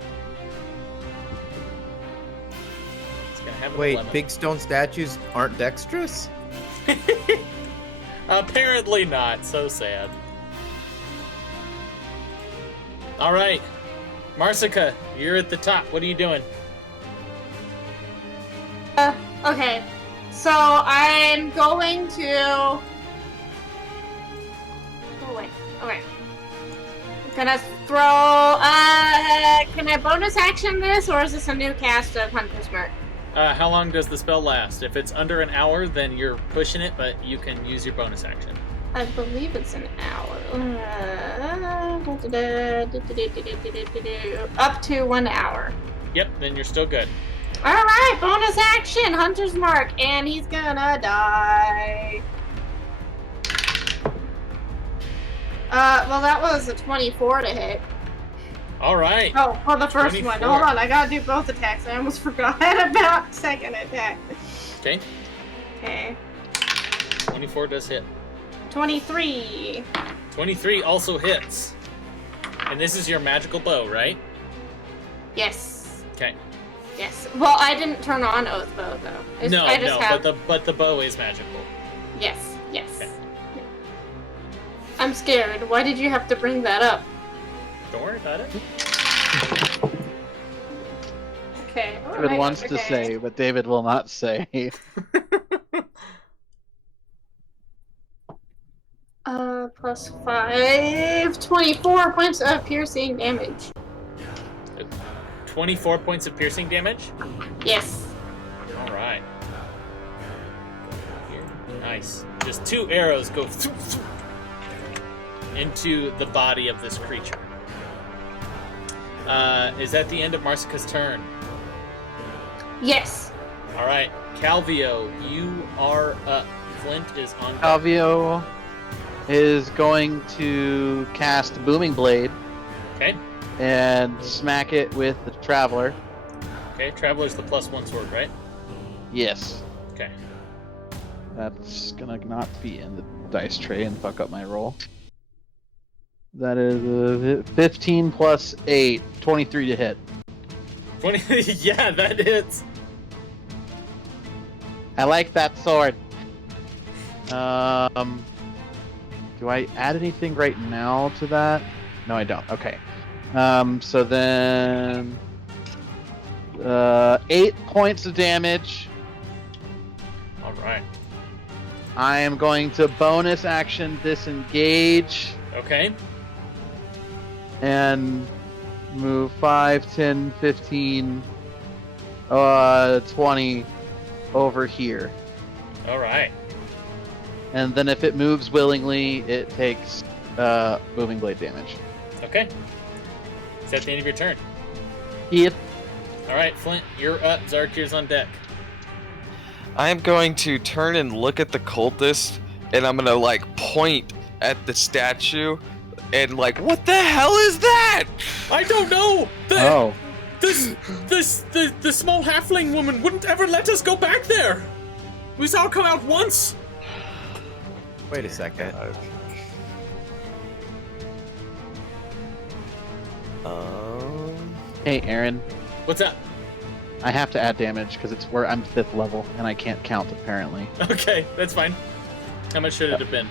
It's gonna have an Wait, 11. big stone statues aren't dexterous? Apparently not. So sad. All right, Marsica, you're at the top. What are you doing? Okay. So I'm going to. Oh wait. Okay. I'm gonna throw. Can I bonus action this, or is this a new cast of Hunter's Mark? How long does the spell last? If it's under an hour, then you're pushing it, but you can use your bonus action. I believe it's an hour. Up to 1 hour. Yep, then you're still good. Alright, bonus action, Hunter's Mark, and he's gonna die. Well, that was a 24 to hit. All right. Oh, well, the first 24. one. Hold on, I gotta do both attacks. I almost forgot about second attack. Okay. Okay. 24 does hit. 23. 23 also hits. And this is your magical bow, right? Yes. Okay. Yes. Well, I didn't turn on Oath Bow, though. No, I just have... but the bow is magical. Yes, yes. Okay. I'm scared. Why did you have to bring that up? Don't worry about it. Okay. David wants to say, but David will not say. Plus 5, 24 points of piercing damage. 24 points of piercing damage? Yes. Alright. Nice. Just 2 arrows go into the body of this creature. Is that the end of Marsica's turn? Yes. Alright. Calvio, you are up. Flint is on. Calvio is going to cast Booming Blade Okay. and smack it with the Traveler. Okay, Traveler's the +1 sword, right? Yes. Okay. That's gonna not be in the dice tray and fuck up my roll. That is 15 plus 8, 23 to hit. 20. Yeah, that hits. I like that sword. Do I add anything right now to that? No, I don't. Okay. So then 8 points of damage. Alright. I am going to bonus action disengage Okay. and move 5, 10, 15, 20 over here. Alright. And then if it moves willingly, it takes moving blade damage. Okay. Is that the end of your turn? Yep. All right, Flint, you're up. Xarrikir's on deck. I am going to turn and look at the cultist, and I'm gonna like point at the statue, and like, what the hell is that? I don't know. Oh. The small halfling woman wouldn't ever let us go back there. We saw her come out once. Wait a second. Hey, Aaron. What's up? I have to add damage because it's where I'm 5th level and I can't count apparently. Okay, that's fine. How much should it have been?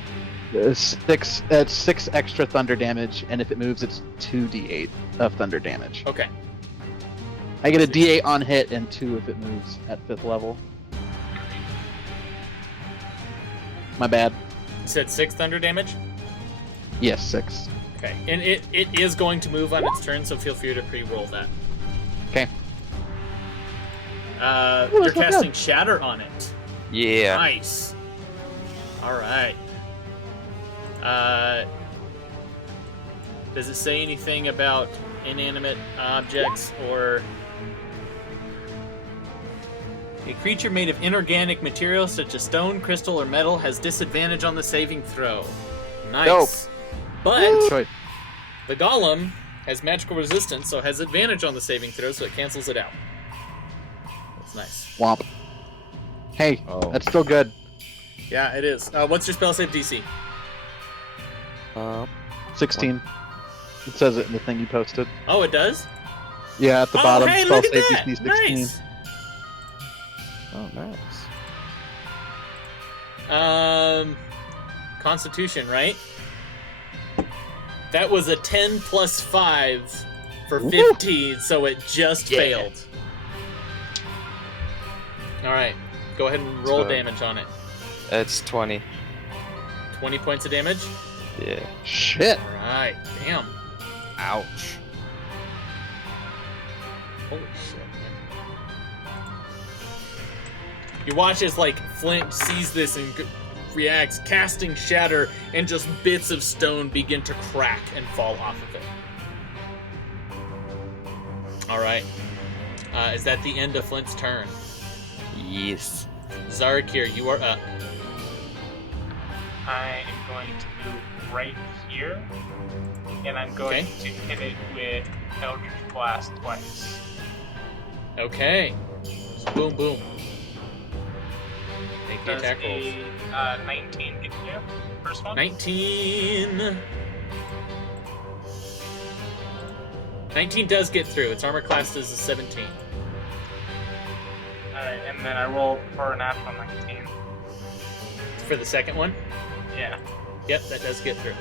It's 6 extra thunder damage, and if it moves, it's 2d8 of thunder damage. Okay. I get a d8 on hit and 2 if it moves at 5th level. My bad. You said 6 thunder damage? Yes, 6. Okay. And it is going to move on its turn, so feel free to pre-roll that. Okay. You're casting Shatter on it. Yeah. Nice. All right. Does it say anything about inanimate objects or... A creature made of inorganic material such as stone, crystal, or metal has disadvantage on the saving throw. Nice. Dope. But Choice. the golem has magical resistance, so has advantage on the saving throw, so it cancels it out. That's nice. Womp. Hey, that's still good. Yeah, it is. What's your spell save DC? 16. It says it in the thing you posted. Oh, it does? Yeah, at the bottom. Hey, spell look at save that! DC 16. Nice. Oh, nice. Constitution, right? That was a 10 plus 5 for 15, so it just failed. Alright, go ahead and roll damage on it. It's 20. 20 points of damage? Yeah. Shit. Alright, damn. Ouch. Holy shit, man. You watch as, like, Flint sees this and reacts, casting Shatter, and just bits of stone begin to crack and fall off of it. Alright. Is that the end of Flint's turn? Yes. Xarrikir, you are up. I am going to move right here, and I'm going to hit it with Eldritch Blast twice. Okay. So boom, boom. Make the Does attack rolls. a 19 get you? First one? 19. 19 does get through. Its armor class is a 17. Alright, and then I roll for a natural 19. For the second one? Yeah. Yep, that does get through.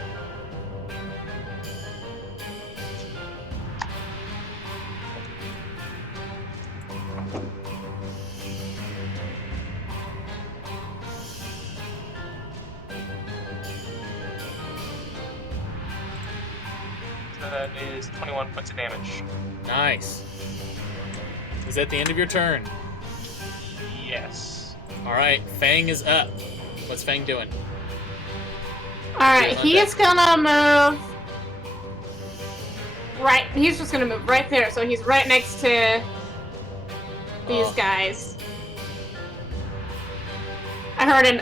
So that is 21 points of damage. Nice. Is that the end of your turn? Yes. Alright, Fang is up. What's Fang doing? Alright, he's gonna move. Right, he's just gonna move right there, so he's right next to these guys. I heard an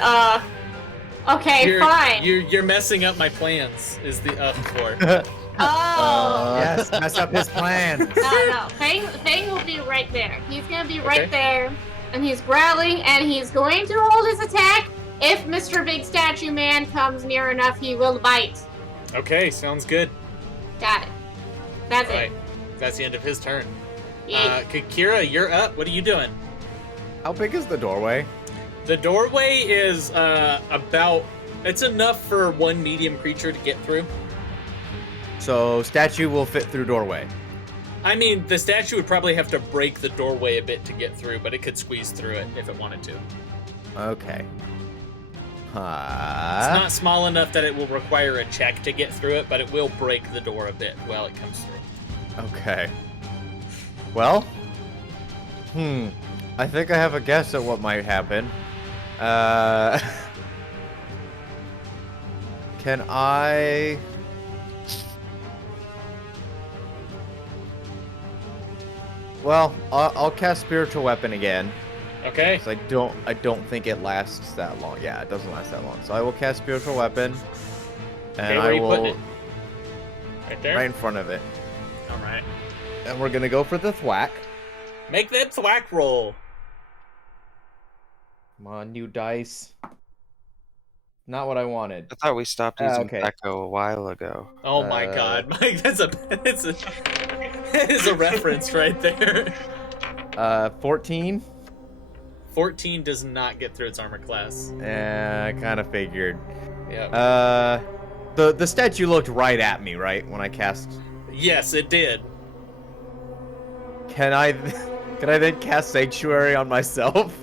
Okay, fine. You're messing up my plans, is the for. Oh. Yes, mess up his plan. No. Fang will be right there. He's gonna be right there, and he's growling, and he's going to hold his attack. If Mr. Big Statue Man comes near enough, he will bite. Okay, sounds good. Got it. That's Right. it. That's the end of his turn. Yeah. Kakira, you're up. What are you doing? How big is the doorway? The doorway is about... It's enough for one medium creature to get through. So statue will fit through doorway. I mean, the statue would probably have to break the doorway a bit to get through, but it could squeeze through it if it wanted to. Okay. It's not small enough that it will require a check to get through it, but it will break the door a bit while it comes through. Okay. Well, I think I have a guess at what might happen. Can I... Well, I'll cast Spiritual Weapon again. Okay. 'Cause I don't think it lasts that long. Yeah, it doesn't last that long. So I will cast Spiritual Weapon. And Okay, where are I you will... putting it? Right there? Right in front of it. Alright. And we're gonna go for the thwack. Make that thwack roll. Come on, new dice. Not what I wanted. I thought we stopped using okay. Echo a while ago. Oh my god, Mike, that is a reference right there. 14? 14 does not get through its armor class. I kind of figured. Yeah. The statue looked right at me, right, when I cast... Yes, it did. Can I then cast Sanctuary on myself?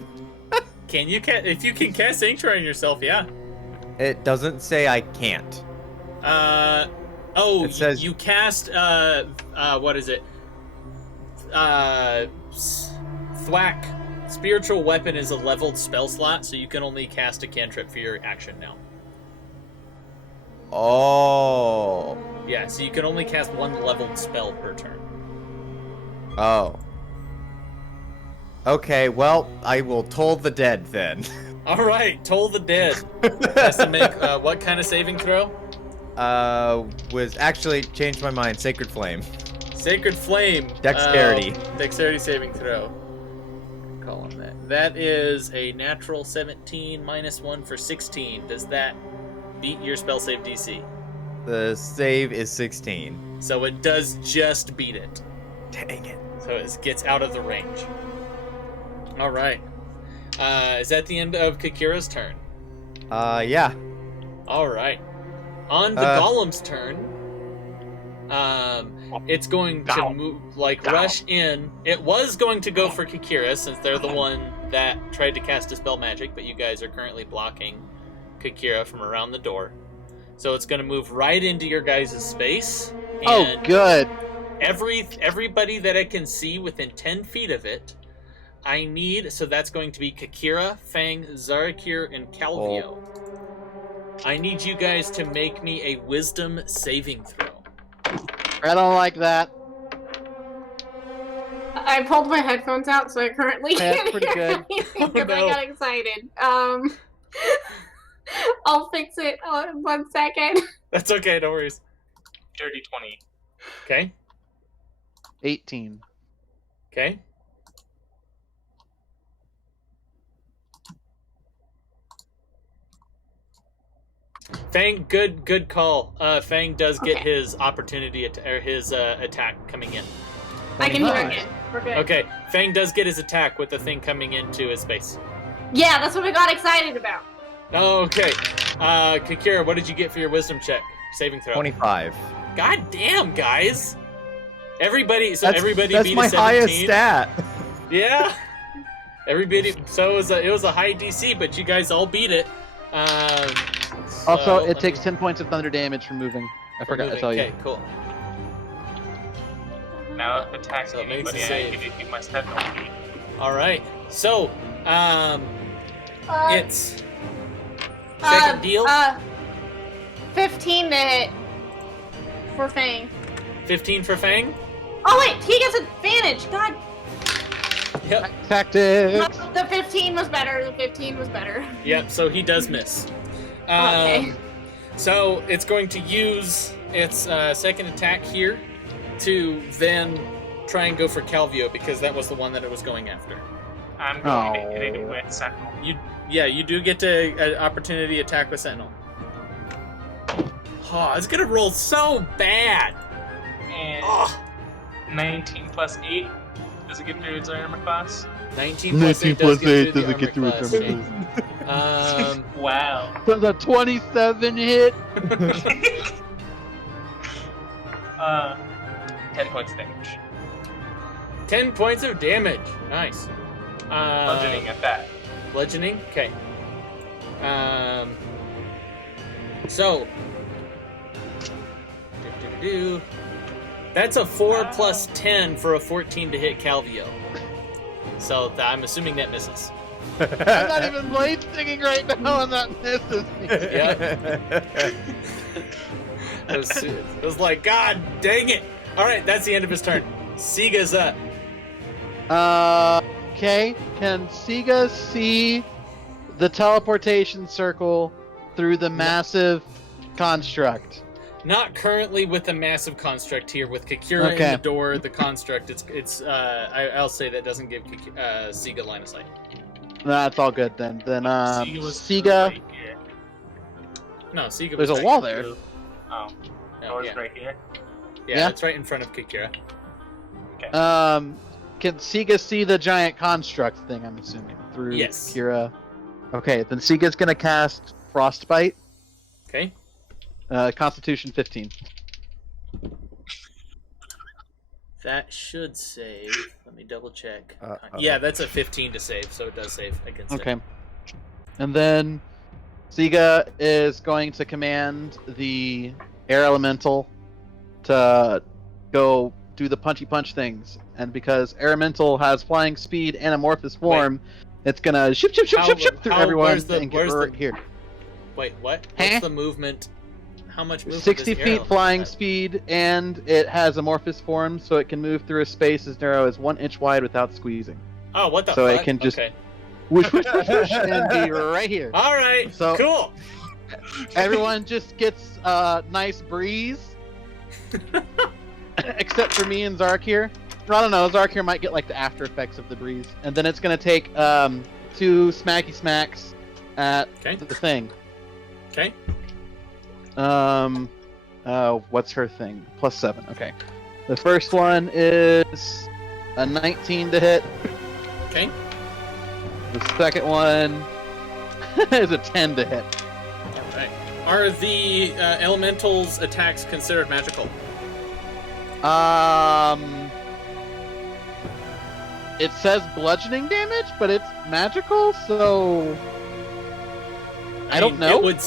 Can you if you can cast Sanctuary on yourself, yeah. It doesn't say I can't. It says... you cast, what is it? Thwack. Spiritual Weapon is a leveled spell slot, so you can only cast a cantrip for your action now. Oh. Yeah, so you can only cast one leveled spell per turn. Oh. Okay, well, I will toll the dead then. Alright, Toll the Dead. Has to make, what kind of saving throw? Was actually changed my mind. Sacred Flame. Sacred Flame. Dexterity. Dexterity saving throw. Call on that. That is a natural 17 minus 1 for 16. Does that beat your spell save DC? The save is 16. So it does just beat it. Dang it. So it gets out of the range. Alright. Is that the end of Kakira's turn? Yeah. Alright. On the golem's turn, it's going to move, rush in. It was going to go for Kakira, since they're the one that tried to cast Dispel Magic, but you guys are currently blocking Kakira from around the door. So it's going to move right into your guys' space. Oh, good. Everybody that I can see within 10 feet of it, I need, so that's going to be Kakira, Fang, Xarrikir, and Calvio. I need you guys to make me a wisdom saving throw. I don't like that. I pulled my headphones out, so I currently That's can't pretty hear good. anything because I got excited. I'll fix it. 1 second. That's okay, no worries. Dirty 20. Okay. 18. Okay. Fang, good call. Fang does get his opportunity his attack coming in. I can hear it. We're good. Okay, Fang does get his attack with the thing coming into his space. Yeah, that's what I got excited about. Oh, okay. Kakira, what did you get for your wisdom check? Saving throw. 25. God damn, guys. Everybody That's beat my a 17. highest stat. Yeah. Everybody, so it was a high DC, but you guys all beat it. Also, it takes 10 points of thunder damage from moving. I forgot to tell you. Okay, cool. Now if attacks So it makes anybody, a I save. give you my step penalty. All right. So, it's second deal. 15 to hit for Fang. 15 for Fang. Oh wait, he gets advantage. God. Yep. Tactics. No, the 15 was better. The 15 was better. Yep. So he does miss. Okay. So it's going to use its second attack here to then try and go for Calvio because that was the one that it was going after. I'm going to hit it with Sentinel. You do get to an opportunity attack with Sentinel. Oh, it's gonna roll so bad. And 19 plus 8. Does it get through its armor class? 19 plus 8 does get through its armor class. Wow. Does a 27 hit? 10 points damage. 10 points of damage. Nice. Bludgeoning at that. Bludgeoning? Okay. So. That's a 4 plus 10 for a 14 to hit Calvio. So I'm assuming that misses. I'm not even blade stinging right now, and that misses me. Yep. It was like, God dang it! Alright, that's the end of his turn. Siga's up. Okay. Can Sige see the teleportation circle through the massive construct? Not currently with the massive construct here. With Kakira in the door, the construct, I'll say that doesn't give Sige line of sight. That's all good then. Then, Sige... Right here. No, Sige There's was a wall there. Oh, door's right here. Yeah, it's right in front of Kakira. Okay. Can Sige see the giant construct thing, I'm assuming, through Yes. Kira? Okay, then Sige's gonna cast Frostbite. Okay. Constitution 15. That should save. Let me double check. Uh-oh. Yeah, that's a 15 to save, so it does save against it. Okay. And then Sige is going to command the air elemental to go do the punchy punch things. And because air elemental has flying speed and amorphous form, it's gonna ship through everyone and get right here. Wait, what? Huh? What's the movement? How much movement 60 does feet Arrow flying have? speed, and it has amorphous form, so it can move through a space as narrow as 1 inch wide without squeezing. Oh, what the So fuck? it can just- Okay. Whoosh, whoosh, whoosh, whoosh, and be right here. Alright, So- cool. Everyone just gets a nice breeze. Except for me and Xarrikir. I don't know, Xarrikir might get like the after effects of the breeze. And then it's gonna take 2 smacky smacks at Okay. the thing. Okay. What's her thing? +7, okay. The first one is a 19 to hit. Okay. The second one is a 10 to hit. Alright. Are the elementals' attacks considered magical? It says bludgeoning damage, but it's magical, so I don't know. It would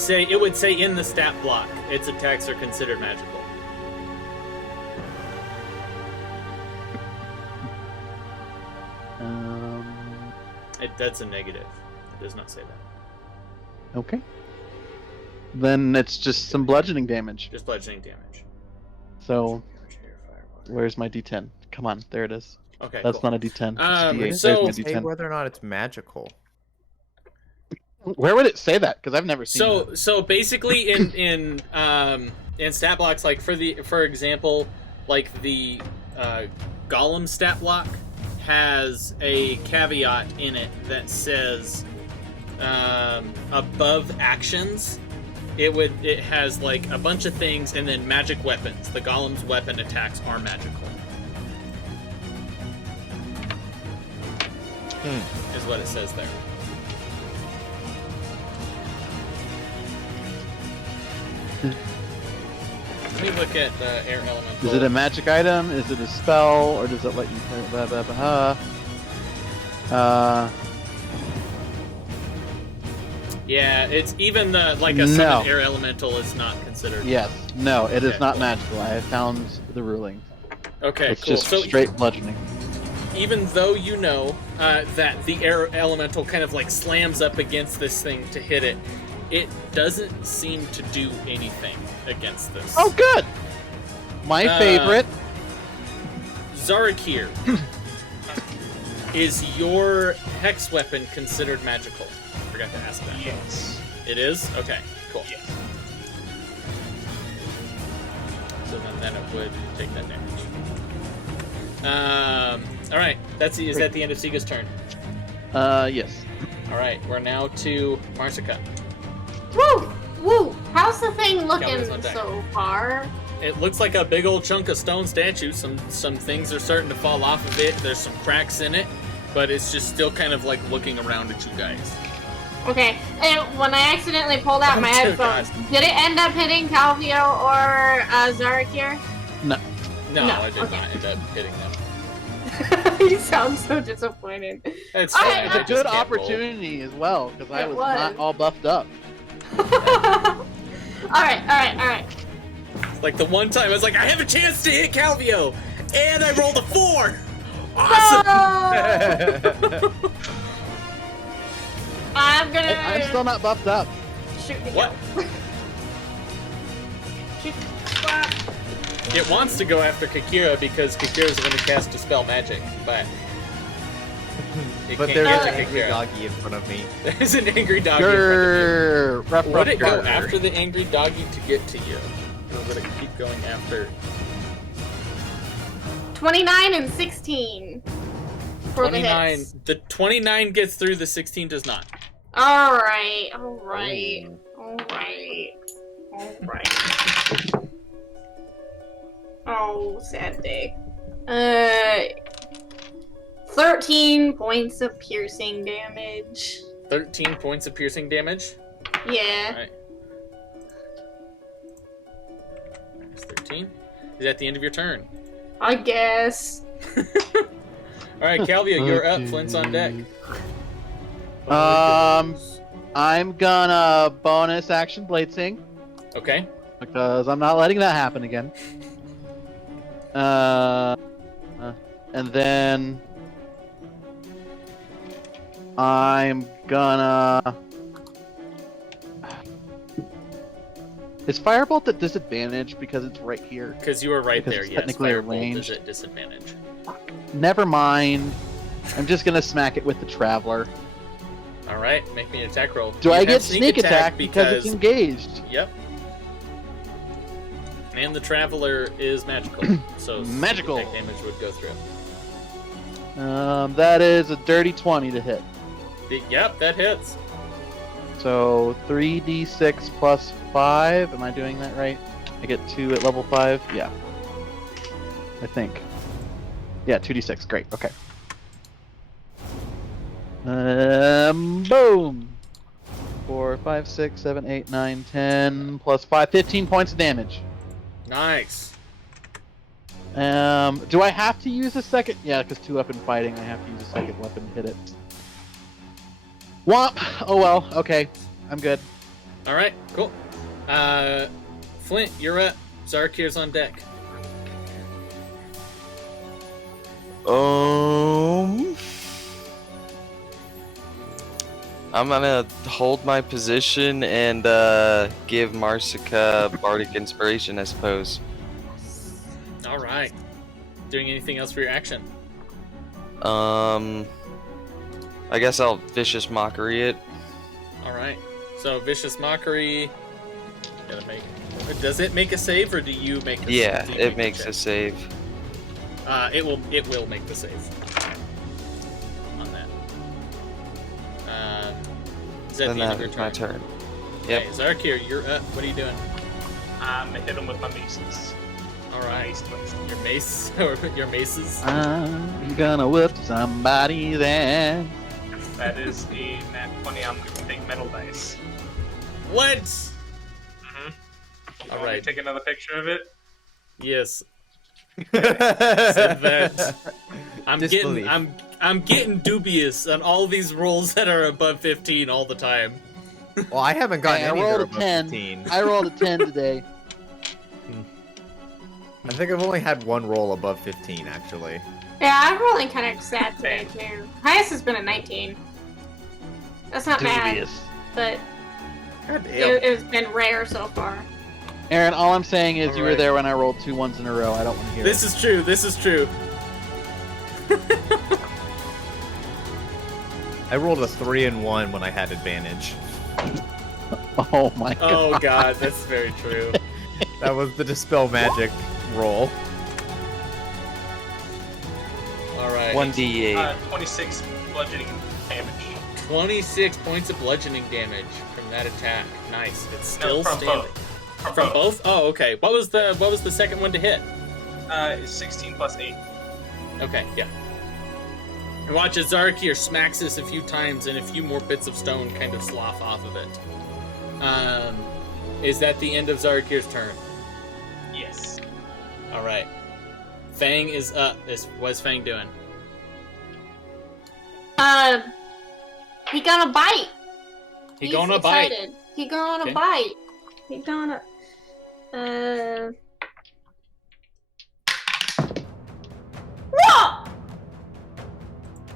say in the stat block, its attacks are considered magical. That's a negative. It does not say that. Okay. Then it's just some bludgeoning damage. Just bludgeoning damage. So, where's my D10? Come on, there it is. Okay. That's cool. not a D10. So- There's my Say D10. whether or not it's magical. Where would it say that? Because I've never seen that. So basically in stat blocks, like for example, like the Golem stat block has a caveat in it that says above actions, it has like a bunch of things and then magic weapons. The Golem's weapon attacks are magical. Is what it says there. Let me look at air elemental. Is it a magic item? Is it a spell? Or does it let you... Yeah, it's even the like a summoned air elemental is not considered. Yes. No, it is Okay, not cool. magical. I have found the ruling. Okay, It's cool. just So straight bludgeoning. even though you know that the air elemental kind of like slams up against this thing to hit it, it doesn't seem to do anything against this. Oh, good! My favorite. Xarrikir, is your hex weapon considered magical? Forgot to ask that. Yes. It is? Okay, cool. Yes. So then it would take that damage. Alright, is that the end of Siga's turn? Yes. Alright, we're now to Marsica. Woo! Woo! How's the thing looking Calvio's on deck. so far? It looks like a big old chunk of stone statue. Some things are starting to fall off of it. There's some cracks in it, but it's just still kind of like looking around at you guys. Okay, and when I accidentally pulled out my Oh, dear headphones, God. did it end up hitting Calvio or Xarrikir? No, No, I did okay. not end up hitting them. You sound so disappointed. It's All fine. right, I It's a just good can't roll. opportunity as well, because I It was was. not all buffed up. Alright. It's like the one time I was like, I have a chance to hit Calvio, and I rolled a 4. Awesome. No! I'm gonna. I'm still not buffed up. Shoot the What? kill. Shoot. Swap. It wants to go after Kakira because Kakira's going to cast Dispel Magic, but it But can't there's get an to angry Kakira. doggy in front of me. There's an angry doggy in front of Grrr, ruff, you. ruff, Would it go grrr. after the angry doggy to get to you? Or would it keep going after? 29 and 16 for 29. the hits. The 29 gets through, the 16 does not. Alright. Oh, sad day. 13 points of piercing damage. 13 points of piercing damage. Yeah. Alright. Minus 13. Is that the end of your turn? I guess. Alright, Calvio, you're up. Flint's on deck. I'm gonna bonus action Blade Sing Okay. because I'm not letting that happen again. And then I'm gonna. Is Firebolt at disadvantage because it's right here? Because you were right Because there, it's yes. technically Firebolt ranged. is at disadvantage. Never mind. I'm just gonna smack it with the Traveler. Alright, make me an attack roll. Do You I have get sneak attack because it's engaged? Yep. And the Traveler is magical, so Magical. sneak attack damage would go through. That is a dirty 20 to hit. Yep, that hits. So 3d6 plus 5. Am I doing that right? I get 2 at level 5? Yeah. I think. Yeah, 2d6. Great. Okay. Boom! 4, 5, 6, 7, 8, 9, 10, plus 5, 15 points of damage. Nice. Do I have to use a second? Yeah, because 2-up in fighting, I have to use a second weapon to hit it. Womp! Oh well, okay. I'm good. Alright, cool. Flint, you're up. Xarrikir's on deck. I'm gonna hold my position and give Marsica Bardic Inspiration, I suppose. Alright. Doing anything else for your action? I guess I'll Vicious Mockery it. Alright. So, Vicious Mockery. Gotta make. Does it make a save, or do you make a Yeah, do you it make makes check? a save. It will make the save. On that. Is that Then the end of that your is my turn? turn. Okay, Xarrikir, you're up. What are you doing? I'm gonna hit him with my maces. Alright. Mace twist. Your mace, or your maces? I'm gonna whip somebody's ass. That is a nat 20. I'm gonna take metal dice. What? Mm-hmm. All right. Take another picture of it. Yes. that I'm Disbelief. I'm getting dubious on all these rolls that are above 15 all the time. Well, I haven't gotten Hey, I any that rolled are a above 10. 15. I rolled a 10 today. I think I've only had one roll above 15, actually. Yeah, I'm rolling kind of sad today too. Highest has been a 19. That's not bad, Dubious. but God damn. it's been rare so far. Aaron, all I'm saying is you were Alright. there when I rolled 2 ones in a row. I don't want to hear This is true. This is true. I rolled a 3 and 1 when I had advantage. it. Oh my god. Oh god, that's very true. That was the Dispel Magic roll. All right. 1d8. 26 bludgeoning damage. 26 points of bludgeoning damage from that attack. Nice. It's still from standing. both. From both? Oh, okay. What was the second one to hit? 16 plus 8. Okay, yeah. And watch as Xarrikir smacks this a few times and a few more bits of stone kind of slough off of it. Is that the end of Xarrikir's turn? Yes. Alright. Fang is up. What's Fang doing? He gonna bite. He gonna bite. Excited. He gonna Okay. bite. He gonna. Whoa!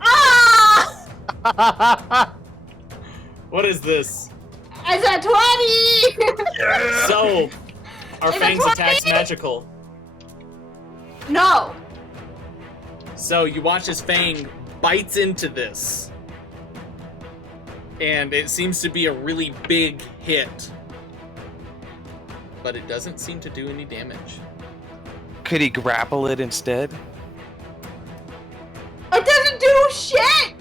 Ah! What is this? It's a 20! So, our It's a Fang's 20! attack's magical. No. So you watch as Fang bites into this. And it seems to be a really big hit. But it doesn't seem to do any damage. Could he grapple it instead? It doesn't do shit!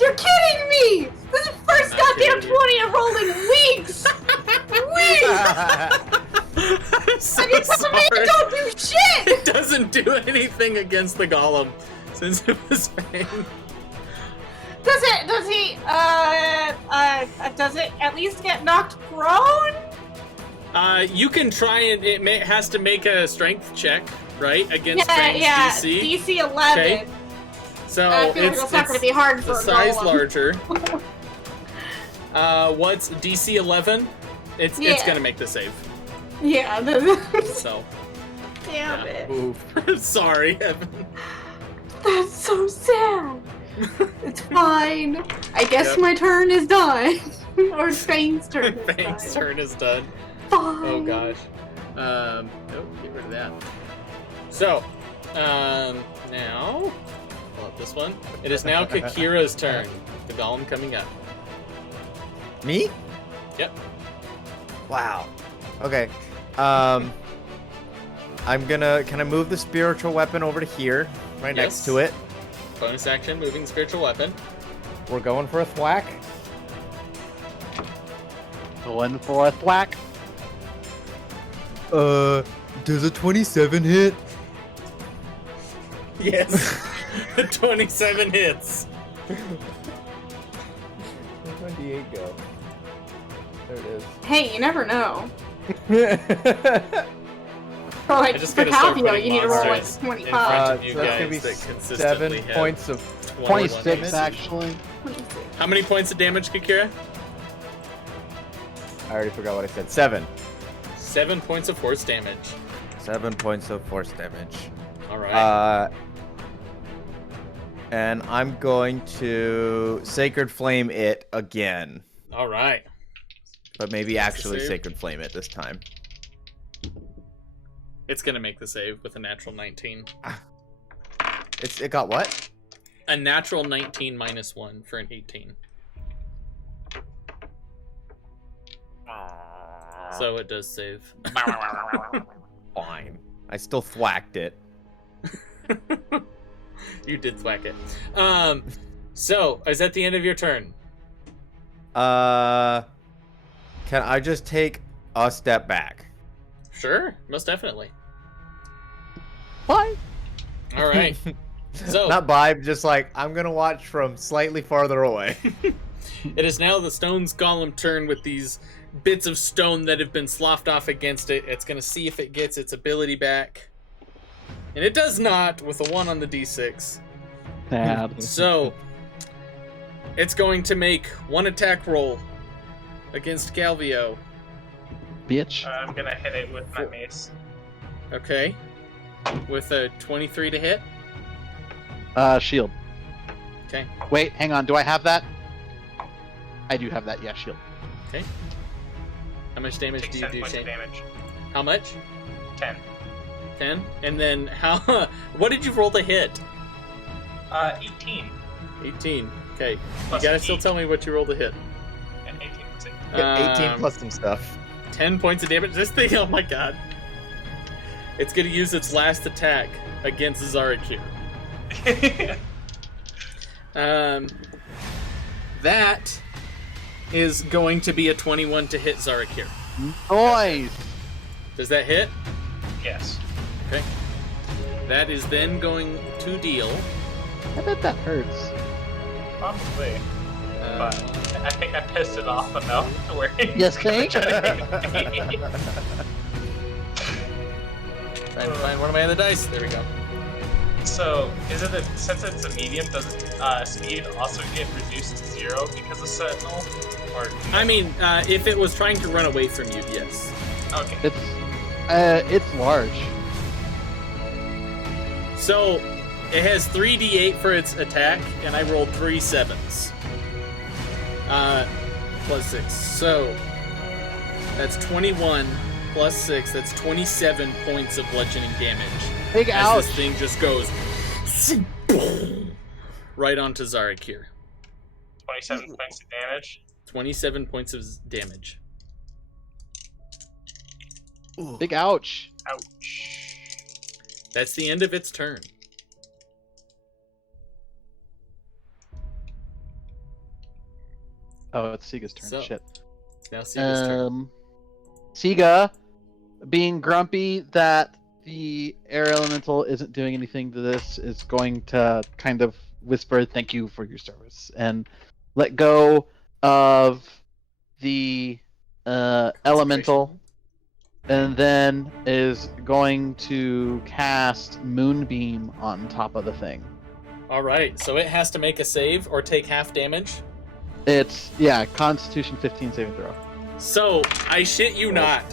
You're kidding me! This is the first I'm not goddamn kidding you. 20 in rolling weeks! Weeks! I'm so And you're telling me sorry. it don't do shit! It doesn't do anything against the golem since it was Fang. Does it at least get knocked prone? You can try and has to make a strength check, right? Against Fang's DC. DC 11. Okay. So I feel like it's that's not going to be hard for the a size golem. larger. What's DC 11? It's Yeah. gonna make the save. Yeah. So Damn Yeah. it. Oof. sorry, Evan. That's so sad. It's fine. I guess Yep. my turn is done. Or Fane's turn is Fang's done. turn is done. Fine. Oh gosh. Get rid of that. So, now pull up this one. It is now Kakira's turn. The golem coming up. Me? Yep. Wow. Okay. Can I move the spiritual weapon over to here, right Yes. next to it? Bonus action, moving spiritual weapon. We're going for a thwack. Going for a thwack. Does a 27 hit? Yes. 27 hits. Where's my D8 go? There Hey, you never know. it For I like just for gotta start Calvio, putting you need to roll like monsters in 25. front of you so that's gonna guys be that consistently 7 have points of 21 26 hits. actually. How many points of damage, Kakira? I already forgot what I said. 7. 7 points of force damage. 7 points of force damage. All right. And I'm going to Sacred Flame it again. All right. But maybe That's the actually save. Sacred Flame it this time. It's gonna make the save with a natural 19. It got what? A natural 19 minus 1 for an 18. So it does save. Fine. I still thwacked it. You did thwack it. So is that the end of your turn? Can I just take a step back? Sure, most definitely. What? All right. So Not vibe, just like I'm gonna watch from slightly farther away. it is now the stone's golem turn with these bits of stone that have been sloughed off against it. It's gonna see if it gets its ability back. And it does not with a 1 on the d6. Bad. So it's going to make one attack roll against Calvio. Bitch. I'm gonna hit it with my mace. Okay. With a 23 to hit. Shield. Okay. Wait, hang on. Do I have that? I do have that. Yeah, shield. Okay. How much damage Take do you 10 do, points of Shane? damage. How much? 10. 10? And then how... what did you roll to hit? 18. 18. Okay. You Plus gotta still 8. tell me what you rolled to hit. And 18 plus 8. Yeah, 18 Um, plus some stuff. 10 points of damage. This thing, oh my god. It's gonna use its last attack against Xarrikir. That is going to be a 21 to hit Xarrikir. Nice. Does that hit? Yes. Okay. That is then going to deal. I bet that hurts. Probably. But I think I pissed it off enough to where Yes, think? Trying to find one of my other dice. There we go. So, since it's a medium, does speed also get reduced to 0 because of Sentinel? Or I mean, if it was trying to run away from you, yes. okay. It's large. So, it has 3d8 for its attack, and I rolled 3 7s. plus 6. So, that's 21 plus 6. That's 27 points of bludgeoning damage. Big as ouch. this thing just goes right onto Xarrikir. 27 points of damage. 27 points of damage. Big ouch. Ouch. That's the end of its turn. Oh, it's Siga's turn. So, Shit. It's now Siga's turn. Siga, being grumpy that the air elemental isn't doing anything to this, is going to kind of whisper thank you for your service and let go of the elemental, and then is going to cast Moonbeam on top of the thing. Alright, so it has to make a save or take half damage. It's, Constitution 15 saving throw. So, I shit you not.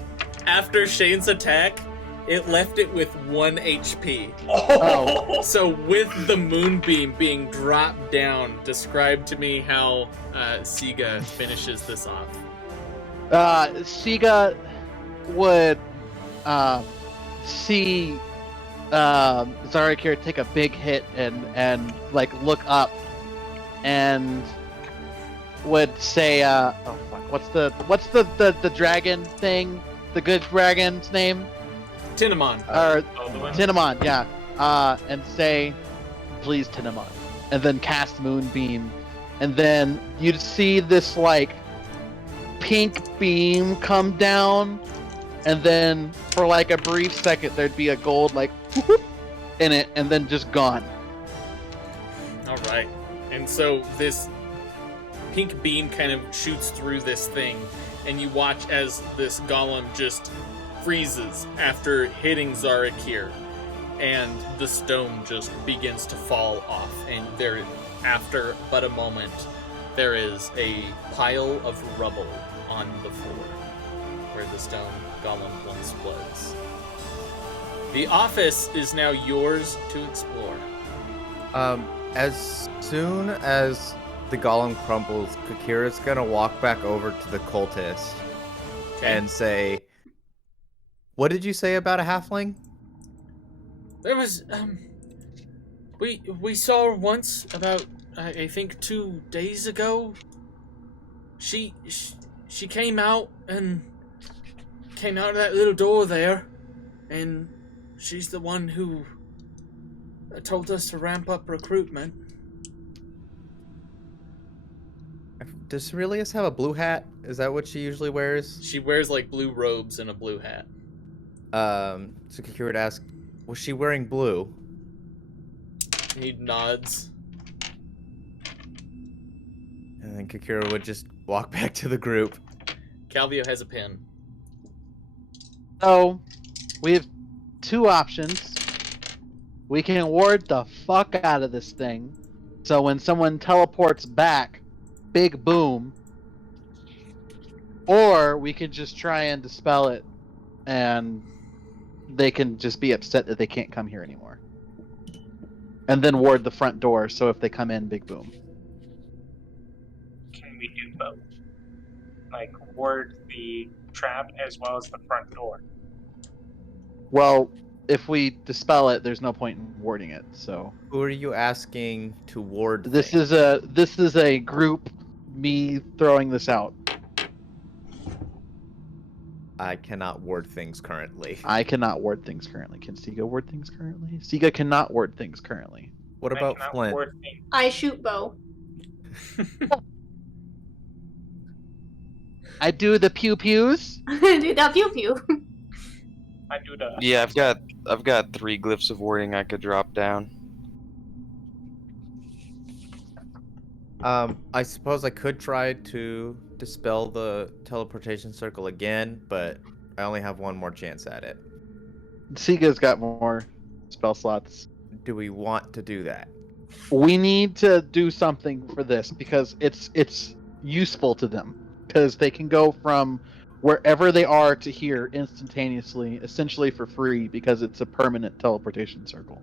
After Shane's attack, it left it with 1 HP. Oh. So with the moonbeam being dropped down, describe to me how Sige finishes this off. Sige would see Xarrikir take a big hit and like look up and would say, oh fuck, what's the dragon thing? The good dragon's name? Tinamon. Or Tinamon, yeah. And say, please Tinamon. And then cast Moonbeam. And then you'd see this like pink beam come down, and then for like a brief second there'd be a gold like whoop in it, and then just gone. Alright. And so this pink beam kind of shoots through this thing, and you watch as this golem just freezes after hitting Xarrikir, and the stone just begins to fall off, and there, after but a moment, there is a pile of rubble on the floor where the stone golem once was. The office is now yours to explore. As soon as the golem crumbles, Kakira's gonna walk back over to the cultist and say, "What did you say about a halfling?" There was, we saw her once about, I think 2 days ago. She came out of that little door there, and she's the one who told us to ramp up recruitment. Does Aurelius have a blue hat? Is that what she usually wears? She wears like blue robes and a blue hat. So Kakira would ask, was she wearing blue? He nods. And then Kakira would just walk back to the group. Calvio has a pen. So we have 2 options. We can ward the fuck out of this thing, so when someone teleports back, big boom. Or we can just try and dispel it, and they can just be upset that they can't come here anymore. And then ward the front door, so if they come in, big boom. Can we do both? Like, ward the trap as well as the front door? Well, if we dispel it, there's no point in warding it, so... Who are you asking to ward This things? is a group, me throwing this out. I cannot ward things currently. I cannot ward things currently. Can Sige ward things currently? Sige cannot ward things currently. What I about cannot Flint? ward things. I shoot bow. I do the pew pews. Do the pew pew. I do the... Yeah, I've got 3 glyphs of warding I could drop down. I suppose I could try to dispel the teleportation circle again, but I only have 1 more chance at it. Siga's got more spell slots. Do we want to do that? We need to do something for this because it's useful to them, because they can go from wherever they are to here instantaneously, essentially for free, because it's a permanent teleportation circle.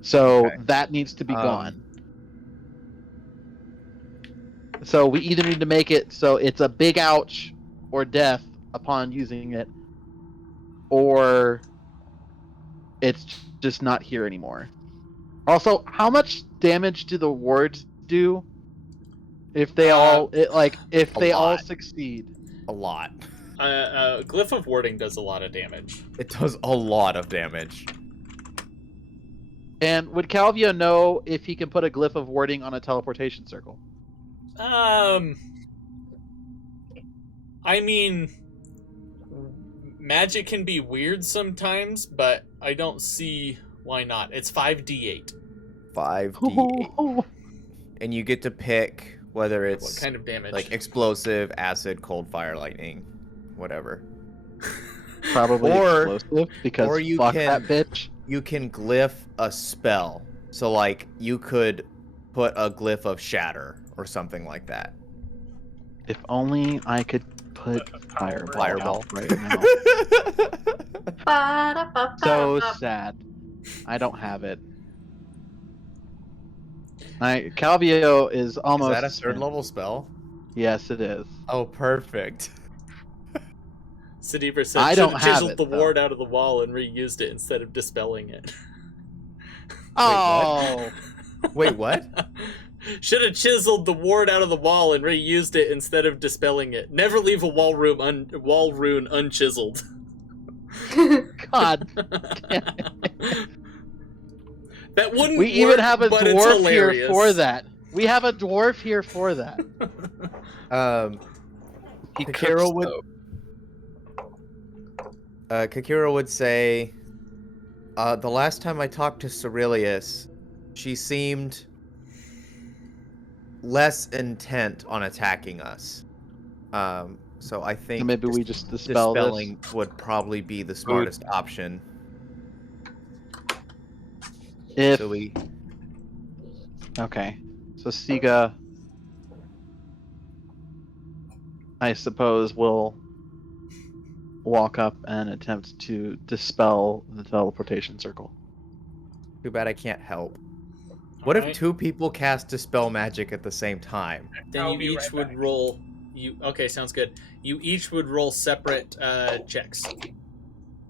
So Okay. that needs to be gone. So we either need to make it so it's a big ouch or death upon using it, or it's just not here anymore. Also, how much damage do the wards do if they all succeed? A lot. Glyph of Warding does a lot of damage. It does a lot of damage. And would Calvio know if he can put a Glyph of Warding on a teleportation circle? I mean, magic can be weird sometimes, but I don't see why not. It's 5d8. 5d8. And you get to pick whether it's what kind of damage? like explosive, acid, cold, fire, lightning, whatever. Probably explosive, because or you fuck can- that bitch. You can glyph a spell. So like you could put a glyph of shatter or something like that. If only I could put fireball out right now. So sad. I don't have it. Calvio is almost. Is that a third level spell? Yes, it is. Oh, perfect. Sidiver said, I should don't have have chiseled it, the though. ward out of the wall and reused it instead of dispelling it. Oh, Wait, what? Should have chiseled the ward out of the wall and reused it instead of dispelling it. Never leave a wall rune unchiseled. God. That wouldn't We even work, have a but it's dwarf here hilarious. for that. We have a dwarf here for that. He Kakira cooks, would- though. Kakira would say, the last time I talked to Cerilius, she seemed less intent on attacking us. So I think Maybe we just dispel this. dispelling would probably be the smartest option. If So we okay, so Sige, I suppose, will walk up and attempt to dispel the teleportation circle. too bad I can't help. What Alright. if two people cast dispel magic at the same time? Then I'll you be each right would back. roll. Okay, sounds good. You each would roll separate checks.